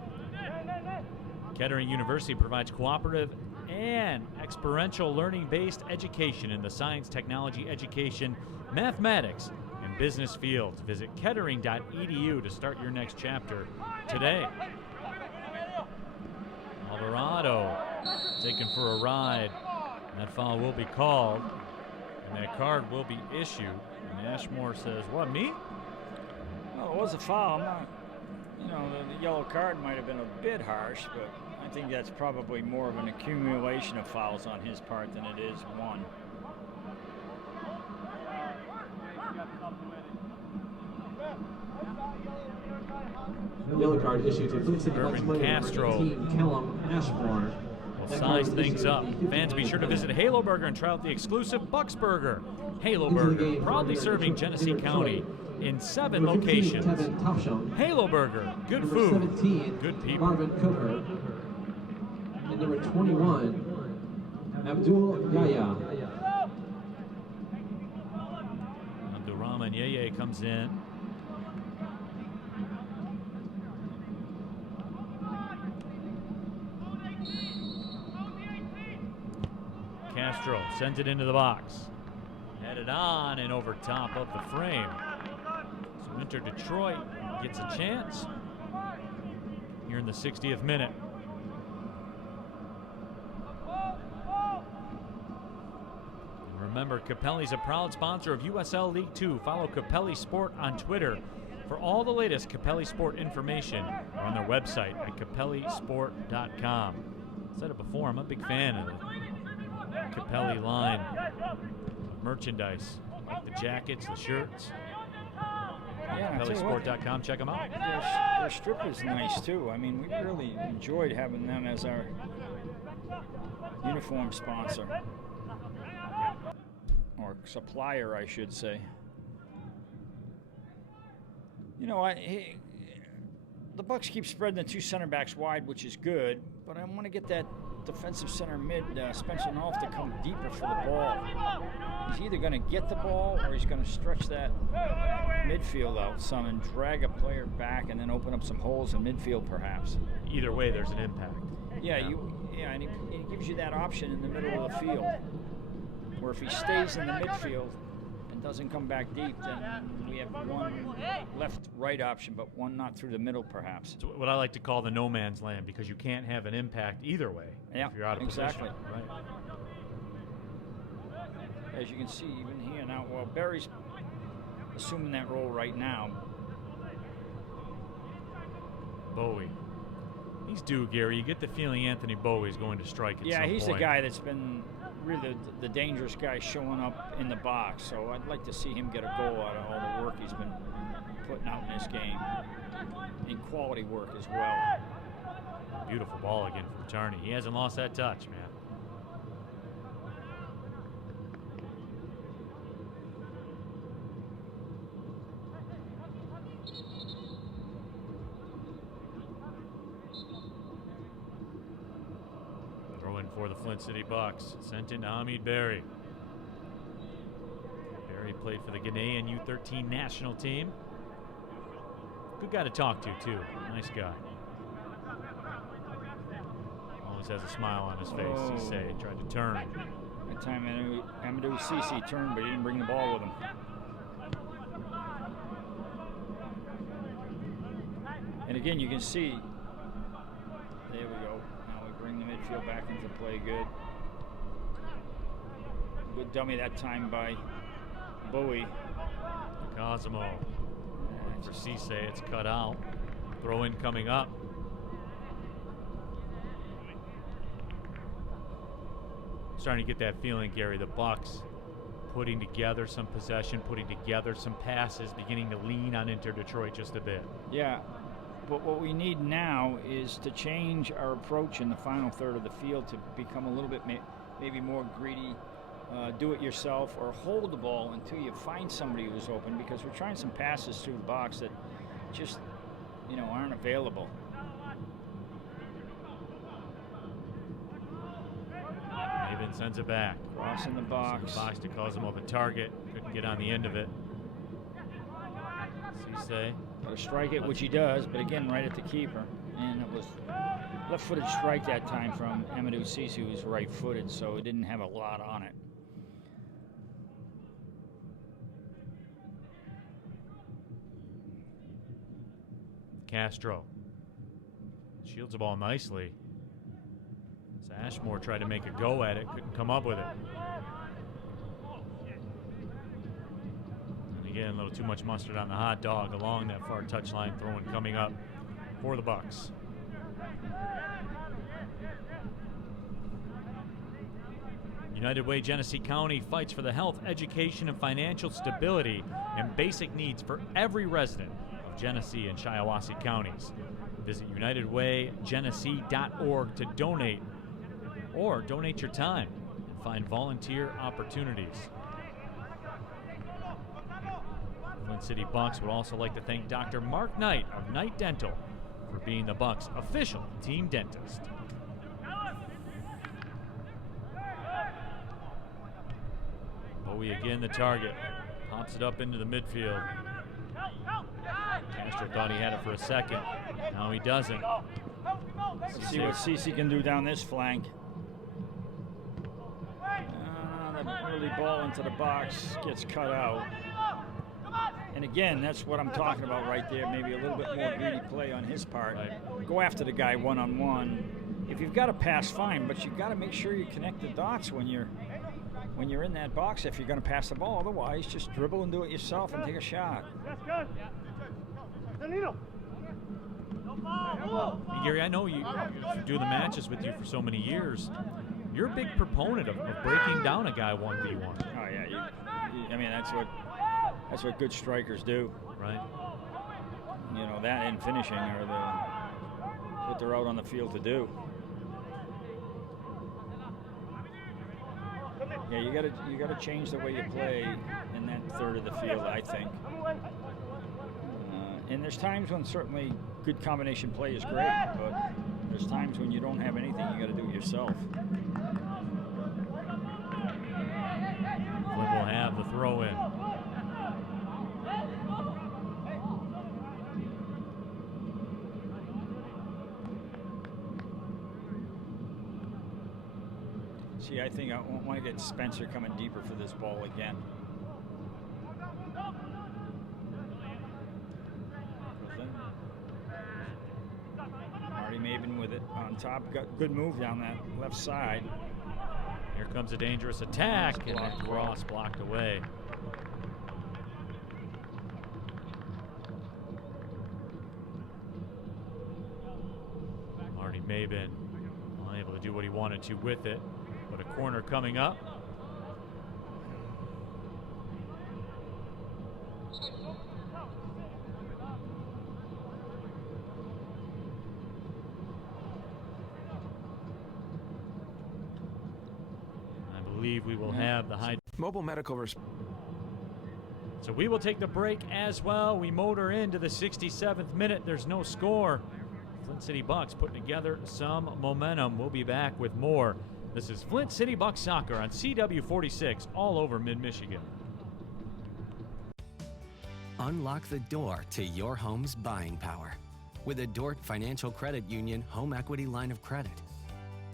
Kettering University provides cooperative and experiential learning-based education in the science, technology, education, mathematics, and business fields. Visit kettering.edu to start your next chapter today. Alvarado taken for a ride. That foul will be called, and that card will be issued. And Ashmore says, "What, me?" Well, it was a foul. I'm not, the yellow card might have been a bit harsh, but I think that's probably more of an accumulation of fouls on his part than it is one. Yellow card issued to Flint City Urban Castro Callum Ashmore. will size things up. Fans, be sure to visit Halo Burger and try out the exclusive Bucks Burger. Halo Burger, proudly serving Genesee County in 7 locations. Halo Burger, good Number food, 17, good people. Marvin Cooper. And number 21, Abdul Yahya. Abdurrahman Yeye comes in. Castro sends it into the box. Headed on and over top of the frame. So Inter Detroit gets a chance here in the 60th minute. And remember, Capelli's a proud sponsor of USL League 2. Follow Capelli Sport on Twitter for all the latest Capelli Sport information, or on their website at capellisport.com. I said it before, I'm a big fan of it. Capelli line of merchandise, like the jackets, the shirts, Yeah, I'll tell you what, PellySport.com. Check them out. their strip is nice too. I mean, we really enjoyed having them as our uniform sponsor. Or supplier, I should say. You know, the Bucks keep spreading the two center backs wide, which is good, but I want to get that defensive center mid, Spencer North, to come deeper for the ball. He's either going to get the ball or he's going to stretch that midfield out some and drag a player back and then open up some holes in midfield, perhaps. Either way, there's an impact. Yeah, and he gives you that option in the middle of the field, where if he stays in the midfield and doesn't come back deep, then we have one left-right option, but one not through the middle, perhaps. It's what I like to call the no man's land, because you can't have an impact either way if you're out of exactly. position. Right. As you can see, even here now, well, Barry's assuming that role right now. Bowie. He's due, Gary. You get the feeling Anthony Bowie's going to strike at some point. Yeah, he's the guy that's been really the dangerous guy showing up in the box. So I'd like to see him get a goal out of all the work he's been putting out in this game. And quality work as well. Beautiful ball again from Turney. He hasn't lost that touch, man. For the Flint City Bucks, sent in to Hamid Barry. Barry played for the Ghanaian U13 national team. Good guy to talk to, too. Nice guy. Always has a smile on his face. He say tried to turn. That time Amadou Cisse turned, but he didn't bring the ball with him. And again, you can see, there we go. Bring the midfield back into play. Good dummy that time by Bowie. Cosimo. For Cisse, it's cut out. Throw in coming up. Starting to get that feeling, Gary. The Bucks putting together some possession, putting together some passes, beginning to lean on Inter Detroit just a bit. Yeah. But what we need now is to change our approach in the final third of the field to become a little bit maybe more greedy, do it yourself, or hold the ball until you find somebody who's open, because we're trying some passes through the box that just, aren't available. Maven sends it back. Cross in the box. To Cosimo the target. Couldn't get on the end of it. Cisse. Got to strike it, which he does, but again, right at the keeper. And it was left-footed strike that time from Amadou Cisse, who's right-footed, so it didn't have a lot on it. Castro shields the ball nicely. So Ashmore tried to make a go at it, couldn't come up with it. Again, a little too much mustard on the hot dog along that far touchline, throwing coming up for the Bucks. United Way Genesee County fights for the health, education, and financial stability and basic needs for every resident of Genesee and Shiawassee counties. Visit UnitedWayGenesee.org to donate, or donate your time and find volunteer opportunities. Flint City Bucks would also like to thank Dr. Mark Knight of Knight Dental for being the Bucks' official team dentist. Bowie again the target. Pops it up into the midfield. Castro thought he had it for a second. Now he doesn't. Let's see what Cisse can do down this flank. The early ball into the box gets cut out. And again, that's what I'm talking about right there. Maybe a little bit more greedy play on his part. Right. Go after the guy one-on-one. If you've got to pass, fine, but you've got to make sure you connect the dots when you're in that box if you're going to pass the ball. Otherwise, just dribble and do it yourself and take a shot. Hey, Gary, I know you do the matches with you for so many years. You're a big proponent of breaking down a guy 1v1. Oh yeah, I mean that's what good strikers do. Right. You know, that and finishing are what they're out on the field to do. Yeah, you gotta change the way you play in that third of the field, I think. And there's times when certainly good combination play is great, but there's times when you don't have anything, you got to do it yourself. Flint will have the throw in. See, I think I want to get Spencer coming deeper for this ball again. Marty Maven with it on top. Got good move down that left side. Here comes a dangerous attack, and then Cross blocked away. Marty Maven unable to do what he wanted to with it, but a corner coming up. I believe we will have the high mobile medical So we will take the break as well. We motor into the 67th minute. There's no score. Flint City Bucks putting together some momentum. We'll be back with more. This is Flint City Bucks Soccer on CW46 all over mid-Michigan. Unlock the door to your home's buying power with a Dort Financial Credit Union home equity line of credit.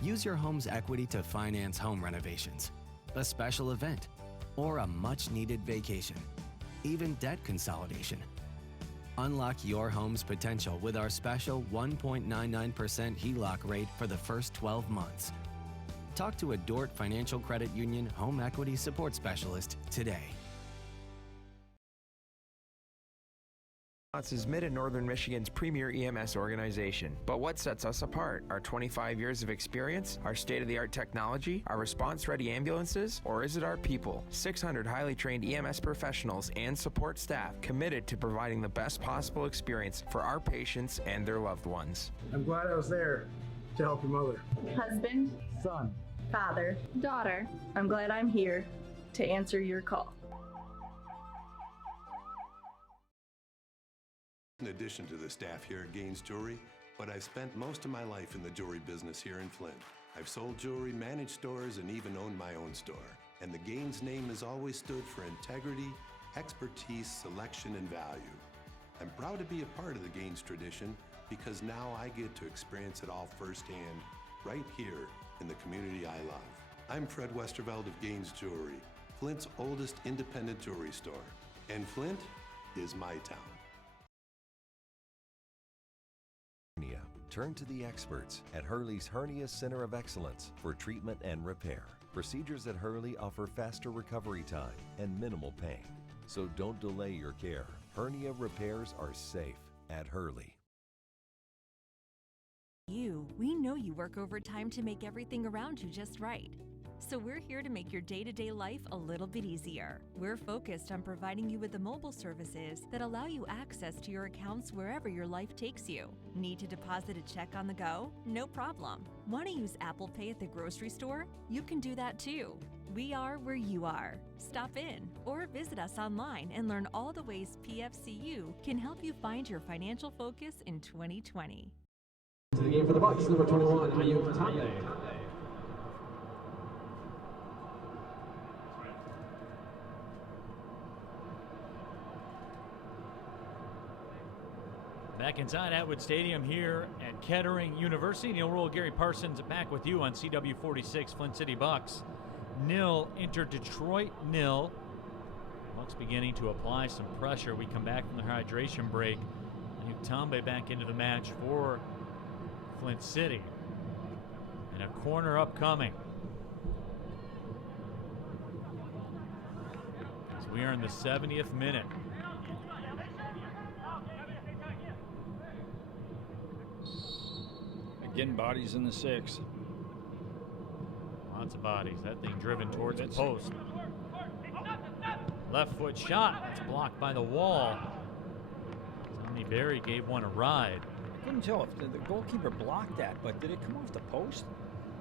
Use your home's equity to finance home renovations, a special event, or a much-needed vacation, even debt consolidation. Unlock your home's potential with our special 1.99% HELOC rate for the first 12 months. Talk to a Dort Financial Credit Union home equity support specialist today. Is Mid and Northern Michigan's premier EMS organization. But what sets us apart? Our 25 years of experience, our state-of-the-art technology, our response-ready ambulances, or is it our people? 600 highly trained EMS professionals and support staff committed to providing the best possible experience for our patients and their loved ones. I'm glad I was there to help your mother. Husband, son, father, daughter. I'm glad I'm here to answer your call. In addition to the staff here at Gaines Jewelry, but I've spent most of my life in the jewelry business here in Flint. I've sold jewelry, managed stores, and even owned my own store. And the Gaines name has always stood for integrity, expertise, selection, and value. I'm proud to be a part of the Gaines tradition because now I get to experience it all firsthand, right here in the community I love. I'm Fred Westerveld of Gaines Jewelry, Flint's oldest independent jewelry store. And Flint is my town. Turn to the experts at Hurley's Hernia Center of Excellence for treatment and repair. Procedures at Hurley offer faster recovery time and minimal pain. So don't delay your care. Hernia repairs are safe at Hurley. We know you work overtime to make everything around you just right. So we're here to make your day-to-day life a little bit easier. We're focused on providing you with the mobile services that allow you access to your accounts wherever your life takes you. Need to deposit a check on the go? No problem. Want to use Apple Pay at the grocery store? You can do that too. We are where you are. Stop in or visit us online and learn all the ways PFCU can help you find your financial focus in 2020. To the game for the Bucks, number 21, Ayuk Tambe. Back inside Atwood Stadium here at Kettering University. Neil Rule, Gary Parsons back with you on CW46 Flint City Bucks. Nil enter Detroit nil. Bucks beginning to apply some pressure. We come back from the hydration break. Ayuk Tambe back into the match for Flint City. And a corner upcoming. As we are in the 70th minute. Again, bodies in the 6. Lots of bodies. That thing driven towards the post. Left foot shot. It's blocked by the wall. Barry gave one a ride. I couldn't tell if the goalkeeper blocked that, but did it come off the post?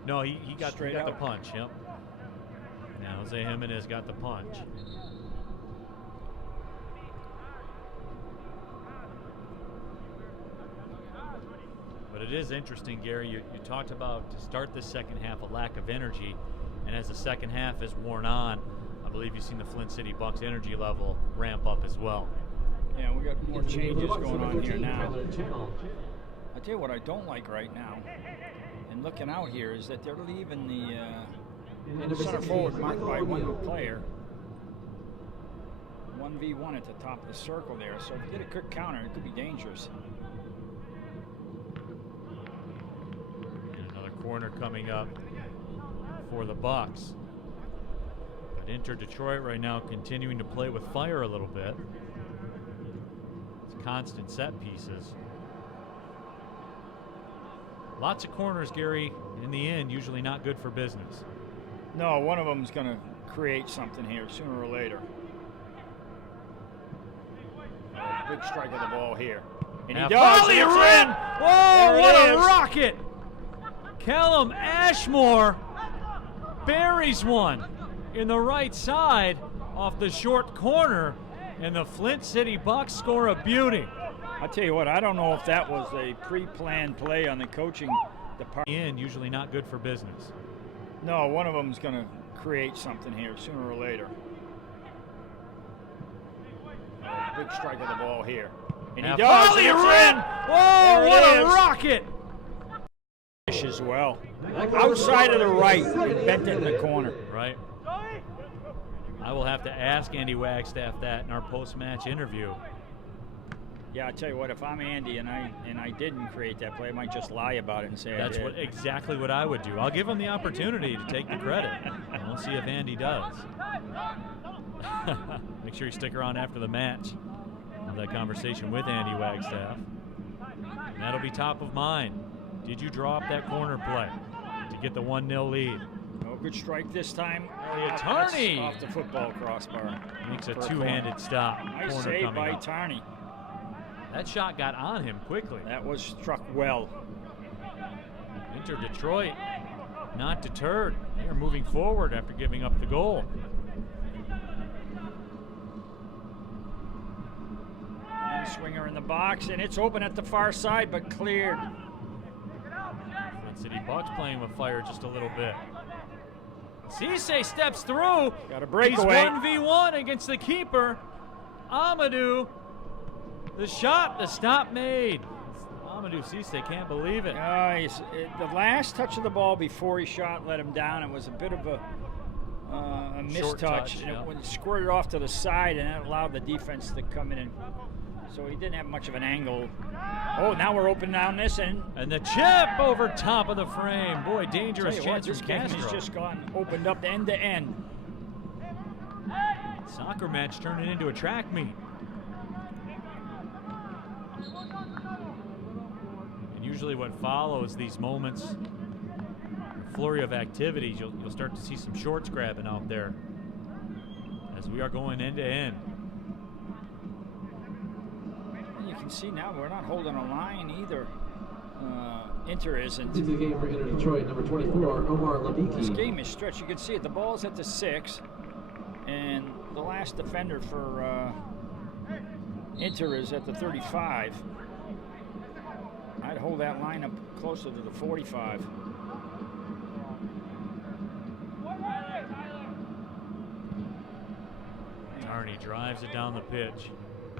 No, he got Straight the out. punch. Yep. Now Jose Jimenez got the punch. But it is interesting, Gary. You talked about to start the second half a lack of energy, and as the second half has worn on, I believe you've seen the Flint City Bucks energy level ramp up as well. Yeah, we got more changes going on here now. I tell you what I don't like right now, and looking out here, is that they're leaving the center forward marked by one player. 1v1 at the top of the circle there, so if you get a quick counter, it could be dangerous. And another corner coming up for the Bucks. But Inter Detroit right now continuing to play with fire a little bit. It's constant set pieces. Lots of corners, Gary, in the end, usually not good for business. No, one of them's going to create something here sooner or later. Big strike of the ball here. And he does. Volley and it's rim! in. Whoa, There what it a is. rocket! Callum Ashmore buries one in the right side off the short corner, and the Flint City Bucks score a beauty. I tell you what, I don't know if that was a pre-planned play on the coaching department. Usually not good for business. No, one of them's going to create something here sooner or later. Big strike of the ball here. And he does. Volley and it's rim! in. Whoa, There what it a is. rocket! As well. Outside of the right, he bent it in the corner. Right. I will have to ask Andy Wagstaff that in our post-match interview. Yeah, I tell you what, if I'm Andy and I didn't create that play, I might just lie about it and say That's I did. exactly what I would do. I'll give him the opportunity to take the credit. And we'll see if Andy does. Make sure you stick around after the match. Have that conversation with Andy Wagstaff. And that'll be top of mind. Did you draw up that corner play to get the 1-0 lead? No good strike this time. The attorney Off the football crossbar. makes a For a two-handed corner. stop. Nice Corner save coming by up. Tarney. That shot got on him quickly. That was struck well. Inter Detroit not deterred. They are moving forward after giving up the goal. And swinger in the box, and it's open at the far side, but cleared. Flint City Bucks playing with fire just a little bit. Cisse steps through. Got a breakaway. He's 1v1 against the keeper. Amadou. The shot, the stop made. Amadou Cisse can't believe it. The last touch of the ball before he shot let him down. It was a bit of a Short mistouch. touch, And yeah. it went squirted off to the side, and that allowed the defense to come in. So he didn't have much of an angle. Oh, now we're open down this end. And the chip over top of the frame. Boy, dangerous Tell you what, chance this from game Castro. has just gone opened up end to end. Soccer match turning into a track meet. And usually what follows these moments, a flurry of activities, you'll start to see some shorts grabbing out there as we are going end to end. And you can see now we're not holding a line either. Inter isn't. Into the game for Inter Detroit, number 24, Omar Ladiki. This game is stretched. You can see it. The ball's at the 6, and the last defender for Inter is at the 35. I'd hold that line up closer to the 45. Tarney drives it down the pitch,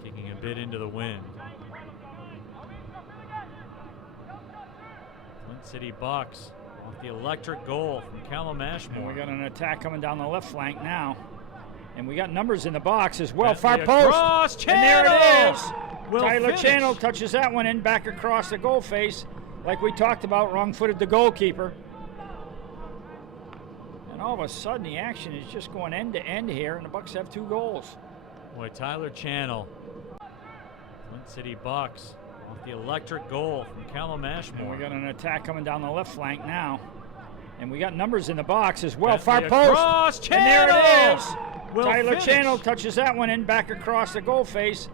kicking a bit into the wind. Flint City Bucks off the electric goal from Callum Ashmore. And we got an attack coming down the left flank now. And we got numbers in the box as well. Bentley Far post. across, And there it Channel is. will Tyler finish. Channel touches that one in back across the goal face. Like we talked about, wrong-footed the goalkeeper. And all of a sudden, the action is just going end to end here, and the Bucks have 2 goals. Boy, Tyler Channel. Flint City Bucks off the electric goal from Callum And Ashmore. we got an attack coming down the left flank now. And we got numbers in the box as well. Bentley Far across, post. And there it Channel is. will Tyler finish. Channel touches that one in back across the goal face.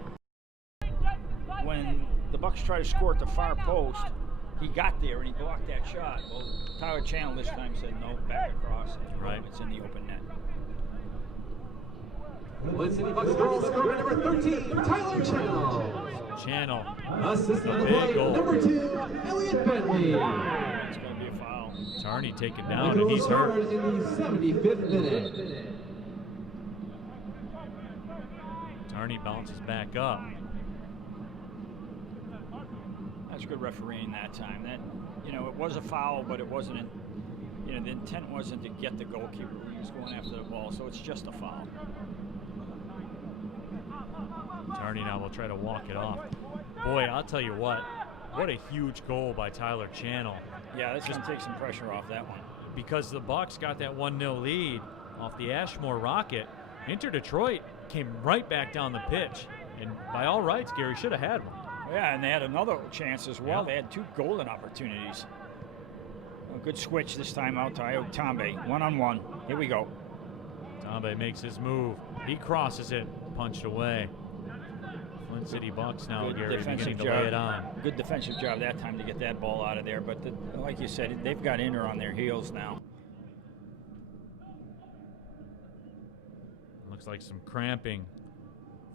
When the Bucks try to score at the far post. He got there and he blocked that shot. Well, Tyler Channel this time said no, back across. Right. It's in the open net. Flint City Bucks goal scorer number 13, Tyler Channel. Channel. Assist on the Big play, goal. number 2, Elliot Bentley. It's going to be a foul. Tarney taken The down, and goal he's hurt. scored in the 75th minute. Tarney bounces back up. That's good refereeing that time. That, you know, it was a foul, but it wasn't. You know, the intent wasn't to get the goalkeeper. He was going after the ball, so it's just a foul. Tarney now will try to walk it off. Boy, I'll tell you what a huge goal by Tyler Channel. Yeah, that's going to take some pressure off that one. Because the Bucks got that 1-0 lead off the Ashmore Rocket. Inter Detroit came right back down the pitch. And by all rights, Gary should have had one. Yeah, and they had another chance as well. Yeah. They had 2 golden opportunities. A good switch this time out to Ayo Tambe. 1-on-1. Here we go. Tambe makes his move. He crosses it, punched away. Flint City Bucks now, Good Gary, defensive beginning to lay it on. Good defensive job that time to get that ball out of there. But like you said, they've got Inter on their heels now. Looks like some cramping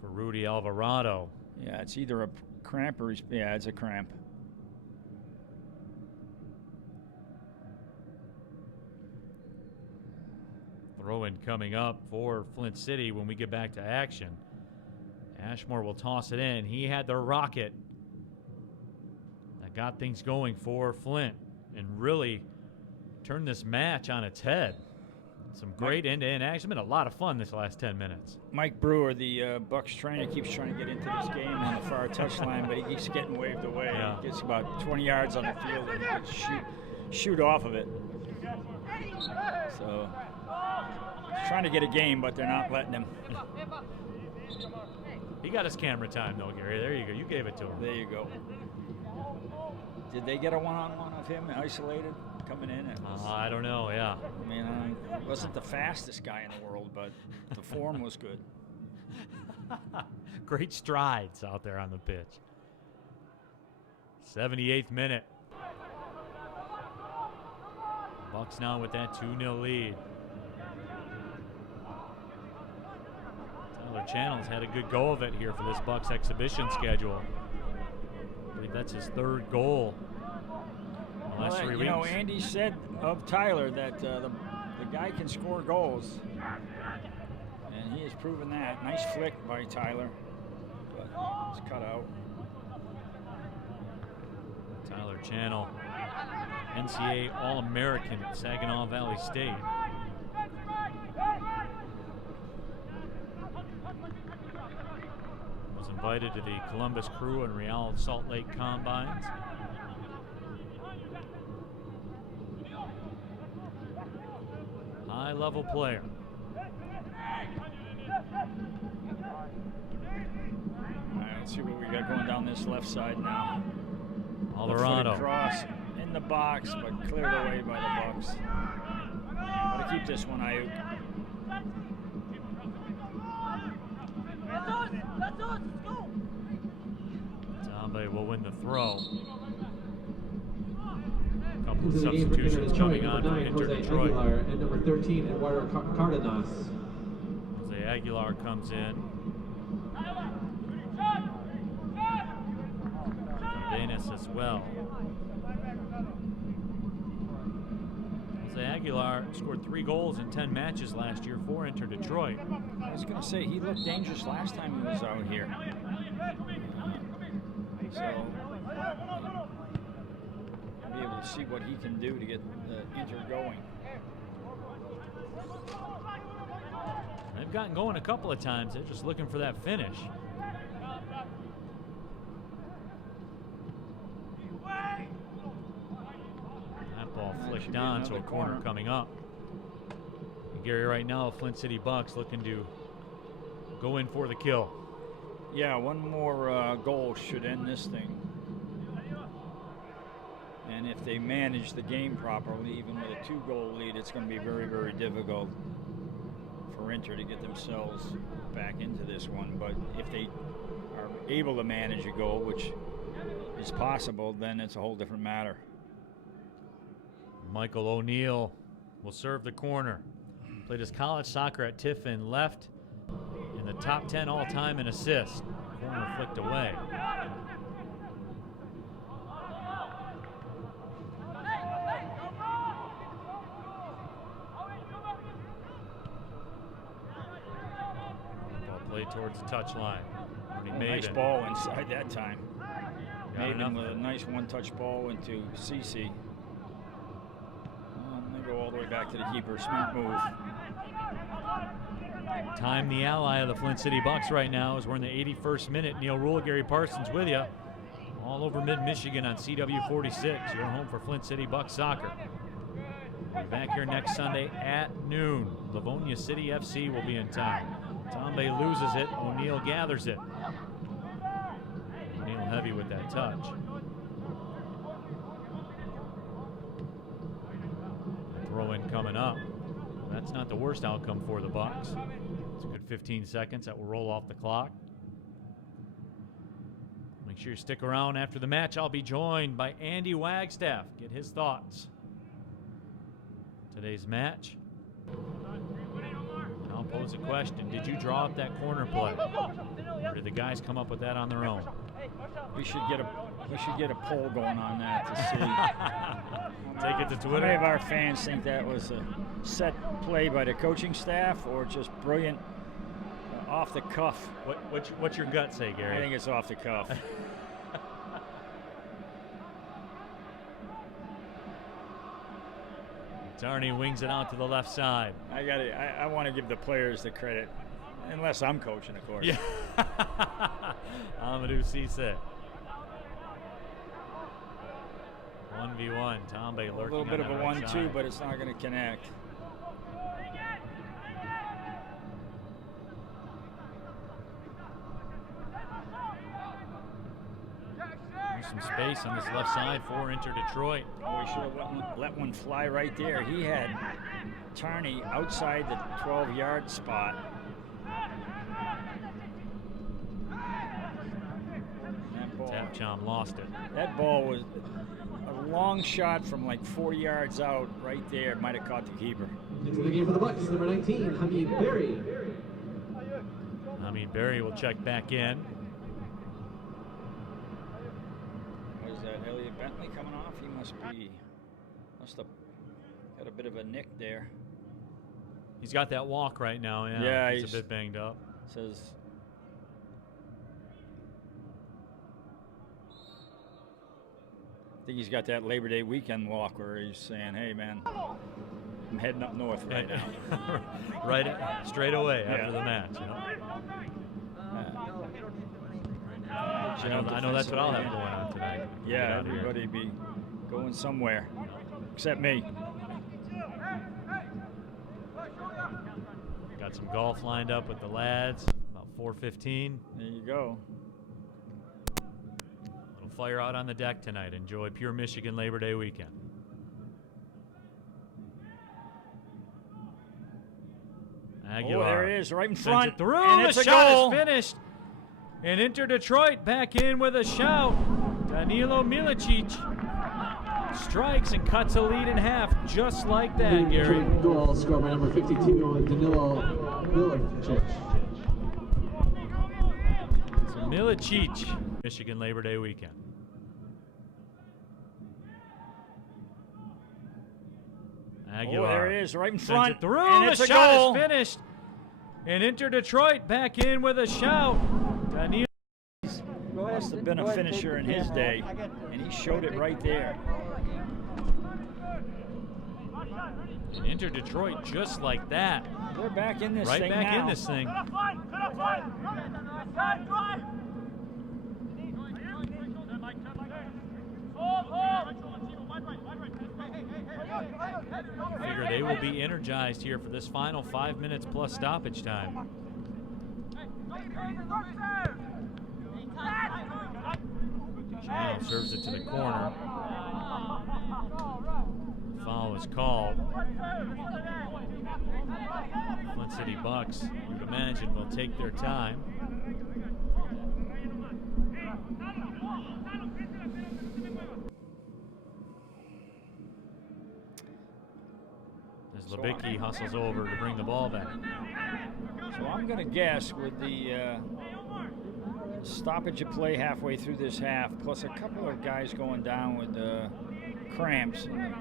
for Rudy Alvarado. Yeah, it's either a cramp or yeah, it's a cramp. Throw-in coming up for Flint City when we get back to action. Ashmore will toss it in. He had the rocket that got things going for Flint and really turned this match on its head. Some great end-to-end action. Been a lot of fun this last 10 minutes. Mike Brewer, the Bucks trainer, keeps trying to get into this game on the far touchline, but he keeps getting waved away. Yeah. He gets about 20 yards on the field and he can shoot off of it. So he's trying to get a game, but they're not letting him. He got his camera time, though, Gary. There you go. You gave it to him. There you go. Did they get a one-on-one of him isolated coming in? I don't know, yeah. I mean, he wasn't the fastest guy in the world, but the form was good. Great strides out there on the pitch. 78th minute. Bucks now with that 2-0 lead. Tyler Channel's had a good go of it here for this Bucks exhibition schedule. I believe that's his 3rd goal in the last 3 weeks. You know, Andy said of Tyler that the guy can score goals, and he has proven that. Nice flick by Tyler, but it's cut out. Tyler Channel, NCAA All-American at Saginaw Valley State. Was invited to the Columbus Crew and Real Salt Lake Combines. High-level player. All right, let's see what we got going down this left side now. Alvarado. Left-footed cross in the box, but cleared away by the Bucks. Gotta keep this one, Ayuk. Tambe will win the throw. A couple of Into the game for substitutions Inter coming Detroit, on for number 9, Inter Jose Detroit. Aguilar, and number 13, Eduardo Cardenas. Jose Aguilar comes in. Cardenas as well. Jose Aguilar scored 3 goals in 10 matches last year for Inter Detroit. I was going to say, he looked dangerous last time he was out here. So, be able to see what he can do to get Inter going. They've gotten going a couple of times. They're just looking for that finish. That ball flicked on, so a corner coming up. And Gary, right now, Flint City Bucks looking to go in for the kill. Yeah, one more goal should end this thing. And if they manage the game properly, even with a 2-goal lead, it's going to be very, very difficult for Inter to get themselves back into this one. But if they are able to manage a goal, which is possible, then it's a whole different matter. Michael O'Neill will serve the corner. Played his college soccer at Tiffin, left in the top 10 all-time in assists. Corner flicked away. Ball played towards the touchline. Nice ball inside that time. Got Maven with a nice one-touch ball into CC. And they go all the way back to the keeper. Smart move. Time the ally of the Flint City Bucks right now as we're in the 81st minute. Neil Rule, Gary Parsons with you. All over mid-Michigan on CW 46. Your home for Flint City Bucks soccer. We'll be back here next Sunday at noon. Livonia City FC will be in town. Tombe loses it. O'Neill gathers it. O'Neill heavy with that touch. Throw in coming up. That's not the worst outcome for the Bucks. It's a good 15 seconds that will roll off the clock. Make sure you stick around after the match. I'll be joined by Andy Wagstaff. Get his thoughts. Today's match. And I'll pose a question. Did you draw up that corner play? Or did the guys come up with that on their own? We should get a poll going on that to see. Take it to Twitter. How many of our fans think that was a set play by the coaching staff or just brilliant off the cuff? What's your gut say, Gary? I think it's off the cuff. Tarney wings it out to the left side. I want to give the players the credit, unless I'm coaching, of course. Yeah. Amadou Cisse. 1v1. Tombe lurking. A little bit of a 1-2, but it's not going to connect. There's some space on this left side for Inter Detroit. Oh, he should have let one fly right there. He had Tarney outside the 12-yard spot. Tapchom lost it. That ball was a long shot from like 40 yards out right there. Might have caught the keeper. Into the game for the Bucks, number 19, Hamid Berry. Hamid Berry will check back in. Was that Elliot Bentley coming off? He must have got a bit of a nick there. He's got that walk right now. Yeah, he's a bit banged up. Says. I think he's got that Labor Day weekend walk where he's saying, "Hey, man, I'm heading up north right now." Right, straight away after the match. You know? I know that's what I'll have going on tonight. Yeah, everybody be going somewhere, except me. Got some golf lined up with the lads. About 4:15. There you go. Fire out on the deck tonight. Enjoy pure Michigan Labor Day weekend. Aguilar. Oh, there it is, right in front. Sends it through. And the it's a shot goal. is finished. And Inter Detroit back in with a shout. Danilo Milicic strikes and cuts a lead in half, just like that, Gary. Goal scored by number 52, Danilo Milicic. So Milicic, Michigan Labor Day weekend. Aguilar. Oh, there it is, right in Sends front. it through. And it's the a shot goal. is finished. And Inter Detroit back in with a shout. Danilo Must have been a finisher in his day, and he showed it right there. And Inter Detroit just like that. They're back in this right thing back now. in this thing. Figure they will be energized here for this final 5 minutes plus stoppage time. Channel serves it to the corner. Foul is called. Flint City Bucks, you'd imagine, will take their time. Lubicki hustles over to bring the ball back. So I'm going to guess with the stoppage of play halfway through this half, plus a couple of guys going down with cramps and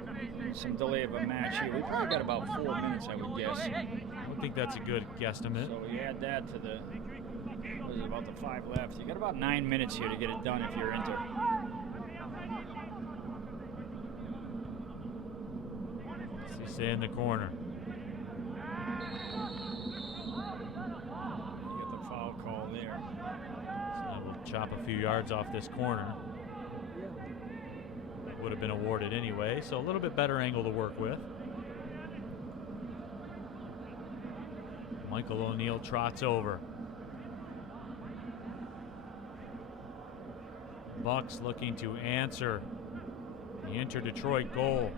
some delay of a match here, we probably got about 4 minutes, I would guess. I think that's a good guesstimate. So you add that to the, what is it, about the 5 left. You got about 9 minutes here to get it done if you're Inter. Cisse in the corner. You got the foul call there. So we'll chop a few yards off this corner. Would have been awarded anyway, so a little bit better angle to work with. Michael O'Neill trots over. Bucks looking to answer the Inter Detroit goal.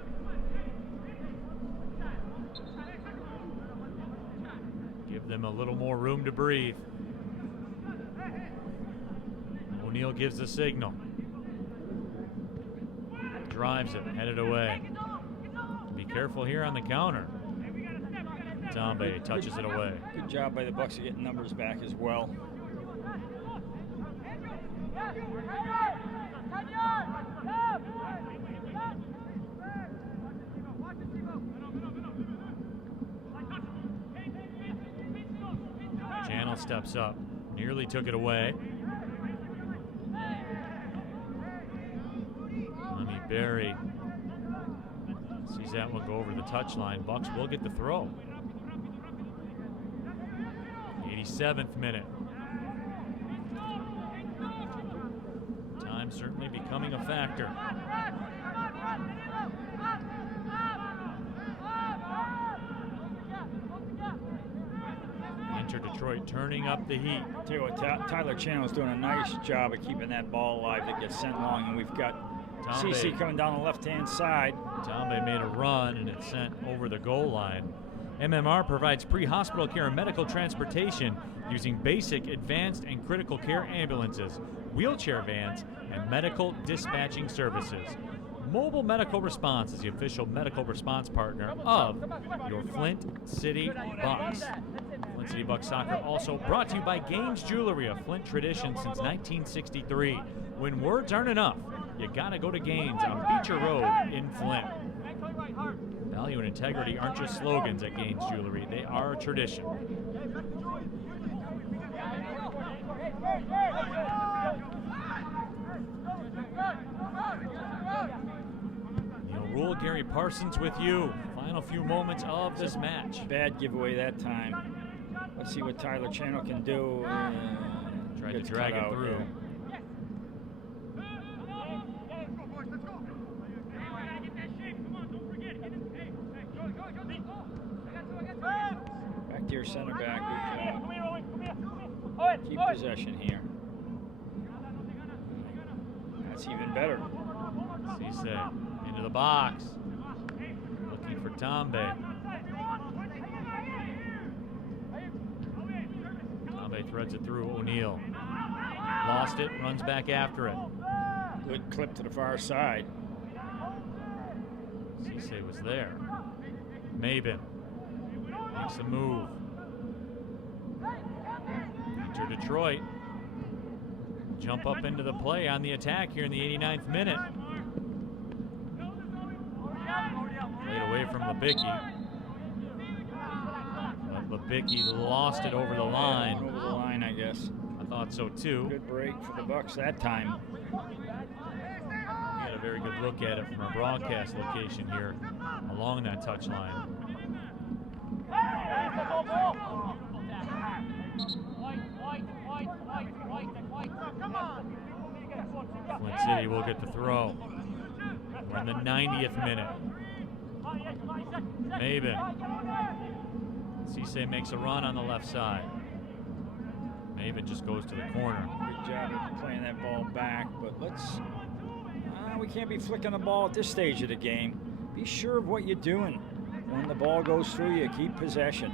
Give them a little more room to breathe. O'Neill gives the signal. Drives it, headed away. Be careful here on the counter. Tambe touches it away. Good job by the Bucks of getting numbers back as well. Channel steps up, nearly took it away. Barry sees that one go over the touchline. Bucks will get the throw. 87th minute. Time certainly becoming a factor. Inter Detroit turning up the heat. Tell you what, Tyler Channel's doing a nice job of keeping that ball alive that gets sent long, and we've got Cisse coming down the left-hand side. Tambe made a run and it sent over the goal line. MMR provides pre-hospital care and medical transportation using basic, advanced, and critical care ambulances, wheelchair vans, and medical dispatching services. Mobile Medical Response is the official medical response partner of your Flint City Bucks. Flint City Bucks soccer also brought to you by Gaines Jewelry, a Flint tradition since 1963. When words aren't enough, you gotta go to Gaines on Beecher Road in Flint. Value and integrity aren't just slogans at Gaines Jewelry, they are a tradition. Neil Rule, Gary Parsons with you. Final few moments of this match. Bad giveaway that time. Let's see what Tyler Channel can do. Tried to drag it through. Yeah. Back to your center back. Keep possession here. That's even better. Cisse into the box. Looking for Tambe. Tambe threads it through O'Neill. Lost it, runs back after it. Good clip to the far side. Cisse was there. Maben makes a move. Inter Detroit jump up into the play on the attack here in the 89th minute. Played away from Lubicki. But Lubicki lost it over the line. Over the line, I guess. I thought so too. Good break for the Bucks that time. We had a very good look at it from our broadcast location here along that touchline. Flint City will get the throw. We're in the 90th minute. Maben. Cisse makes a run on the left side. Maben just goes to the corner. Good job of playing that ball back, but let's... we can't be flicking the ball at this stage of the game. Be sure of what you're doing. When the ball goes through you, keep possession.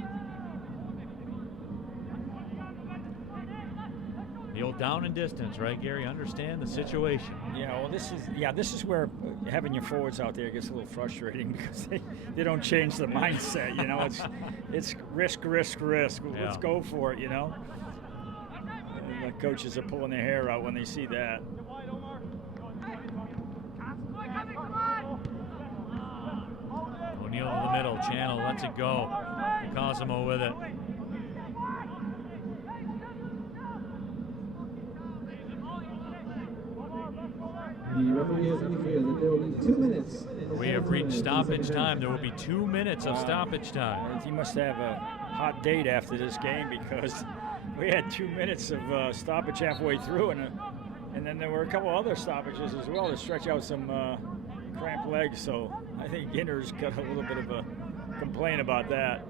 Neil little down in distance, right, Gary? Understand the situation. Yeah, well, this is where having your forwards out there gets a little frustrating because they don't change the mindset. You know, it's risk. Let's go for it. You know, and the coaches are pulling their hair out when they see that. O'Neal in the middle, Channel lets it go. Cosimo with it. The referee has indicated that there will be 2 minutes. We have reached stoppage time. There will be 2 minutes of stoppage time. He must have a hot date after this game because we had 2 minutes of stoppage halfway through, and then there were a couple other stoppages as well to stretch out some cramped legs. So I think Ginter's got a little bit of a complaint about that.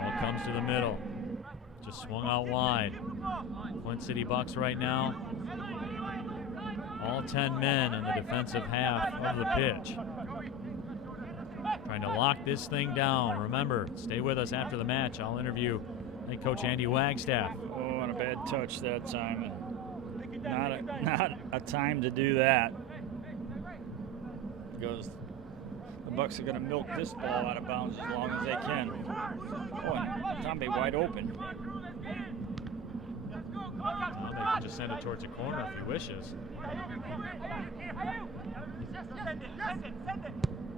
Ball comes to the middle. Just swung out wide. Flint City Bucks right now. All 10 men in the defensive half of the pitch. Trying to lock this thing down. Remember, stay with us after the match. I'll interview head coach Andy Wagstaff. Oh, and a bad touch that time. Not a time to do that. Because the Bucks are going to milk this ball out of bounds as long as they can. Oh, and Tombe wide open. Well, they can just send it towards a corner if he wishes.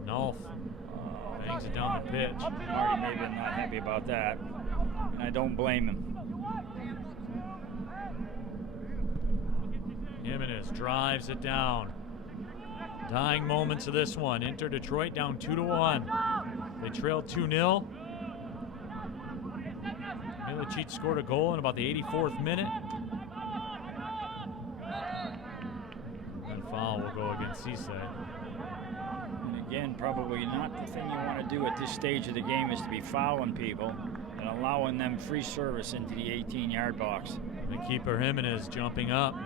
Nolf bangs it down the pitch. Marty may have been not happy about that, and I don't blame him. Jimenez drives it down. Dying moments of this one. Inter Detroit down 2-1. They trailed 2-0. Milicic scored a goal in about the 84th minute. And foul will go against Cisse. And again, probably not the thing you want to do at this stage of the game is to be fouling people and allowing them free service into the 18-yard box. The keeper Jimenez jumping up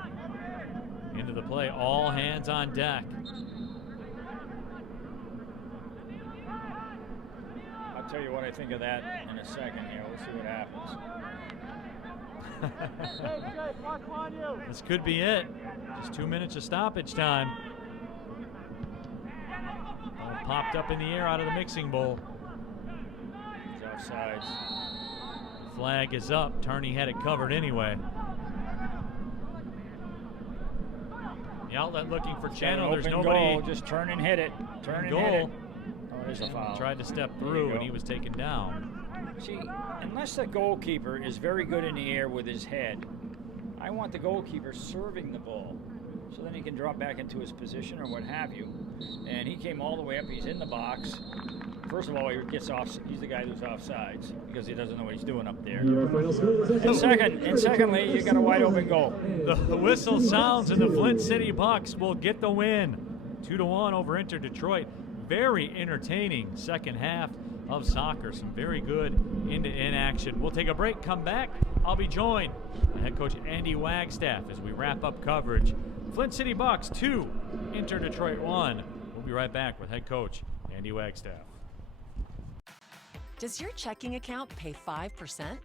into the play. All hands on deck. I'll tell you what I think of that in a second here. We'll see what happens. This could be it. Just 2 minutes of stoppage time. Ball popped up in the air out of the mixing bowl. He's offside. Flag is up. Turney had it covered anyway. The outlet looking for Channel. There's nobody. Goal. Just turn and hit it. Turn and hit it. Oh, there's a foul. Tried to step through and he was taken down. See, unless the goalkeeper is very good in the air with his head, I want the goalkeeper serving the ball so then he can drop back into his position or what have you. And he came all the way up. He's in the box. First of all, he gets off. He's the guy who's offsides because he doesn't know what he's doing up there. And secondly, you got a wide open goal. The whistle sounds and the Flint City Bucks will get the win. 2-1 over Inter Detroit. Very entertaining second half of soccer. Some very good end-to-end action. We'll take a break, come back. I'll be joined by head coach Andy Wagstaff as we wrap up coverage. Flint City Bucks 2, Inter Detroit 1. We'll be right back with head coach Andy Wagstaff. Does your checking account pay 5%?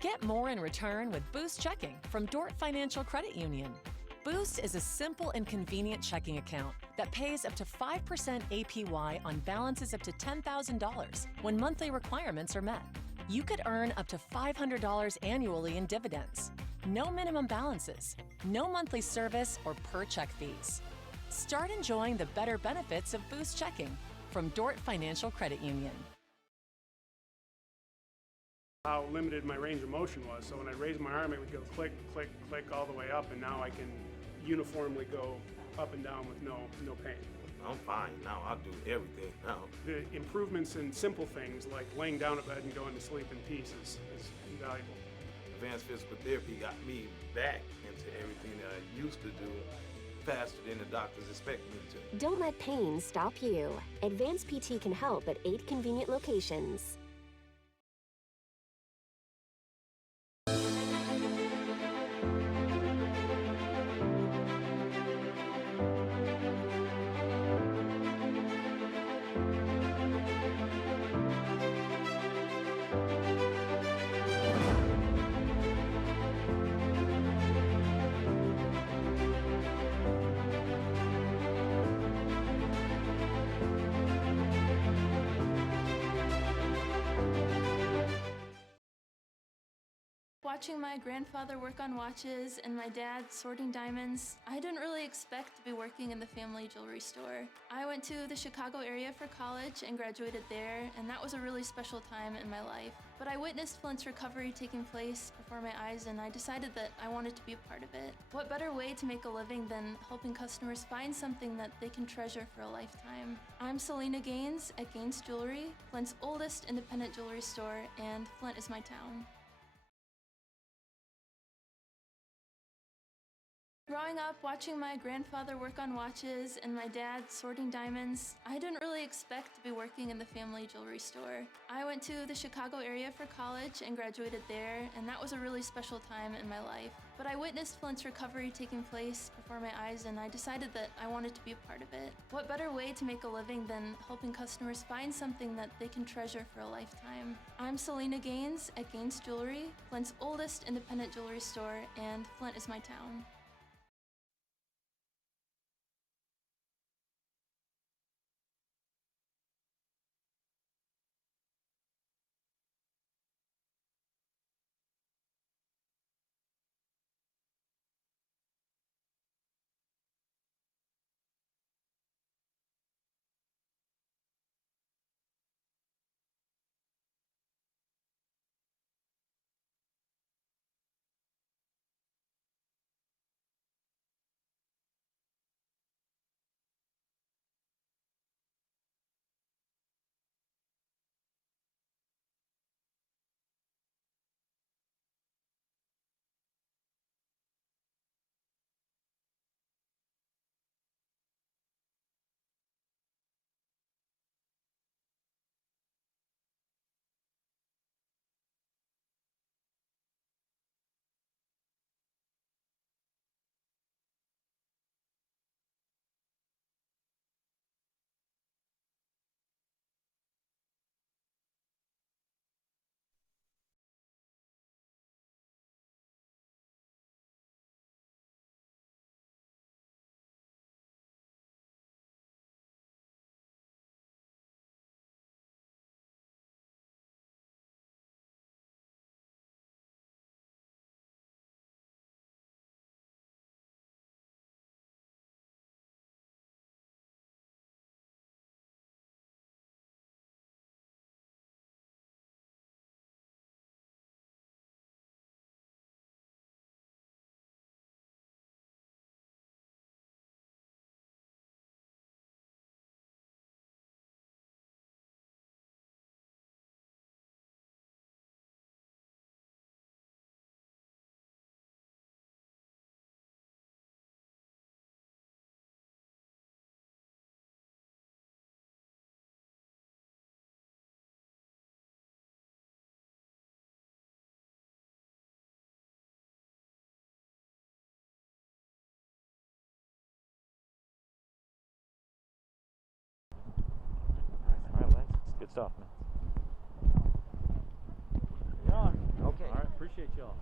Get more in return with Boost Checking from Dort Financial Credit Union. Boost is a simple and convenient checking account that pays up to 5% APY on balances up to $10,000 when monthly requirements are met. You could earn up to $500 annually in dividends. No minimum balances, no monthly service or per check fees. Start enjoying the better benefits of Boost Checking from Dort Financial Credit Union. How limited my range of motion was. So when I raised my arm, it would go click, click, click all the way up, and now I can uniformly go up and down with no pain. I'm fine now. I'll do everything now. The improvements in simple things like laying down a bed and going to sleep in peace is invaluable. Advanced physical therapy got me back into everything that I used to do faster than the doctors expect me to. Don't let pain stop you. Advanced PT can help at 8 convenient locations. watching my grandfather work on watches and my dad sorting diamonds, I didn't really expect to be working in the family jewelry store. I went to the Chicago area for college and graduated there, and that was a really special time in my life. But I witnessed Flint's recovery taking place before my eyes, and I decided that I wanted to be a part of it. What better way to make a living than helping customers find something that they can treasure for a lifetime? I'm Selena Gaines at Gaines Jewelry, Flint's oldest independent jewelry store, and Flint is my town. Growing up, watching my grandfather work on watches and my dad sorting diamonds, I didn't really expect to be working in the family jewelry store. I went to the Chicago area for college and graduated there, and that was a really special time in my life. But I witnessed Flint's recovery taking place before my eyes, and I decided that I wanted to be a part of it. What better way to make a living than helping customers find something that they can treasure for a lifetime? I'm Selena Gaines at Gaines Jewelry, Flint's oldest independent jewelry store, and Flint is my town. Good stuff, man. You're on. Okay. All right, appreciate y'all.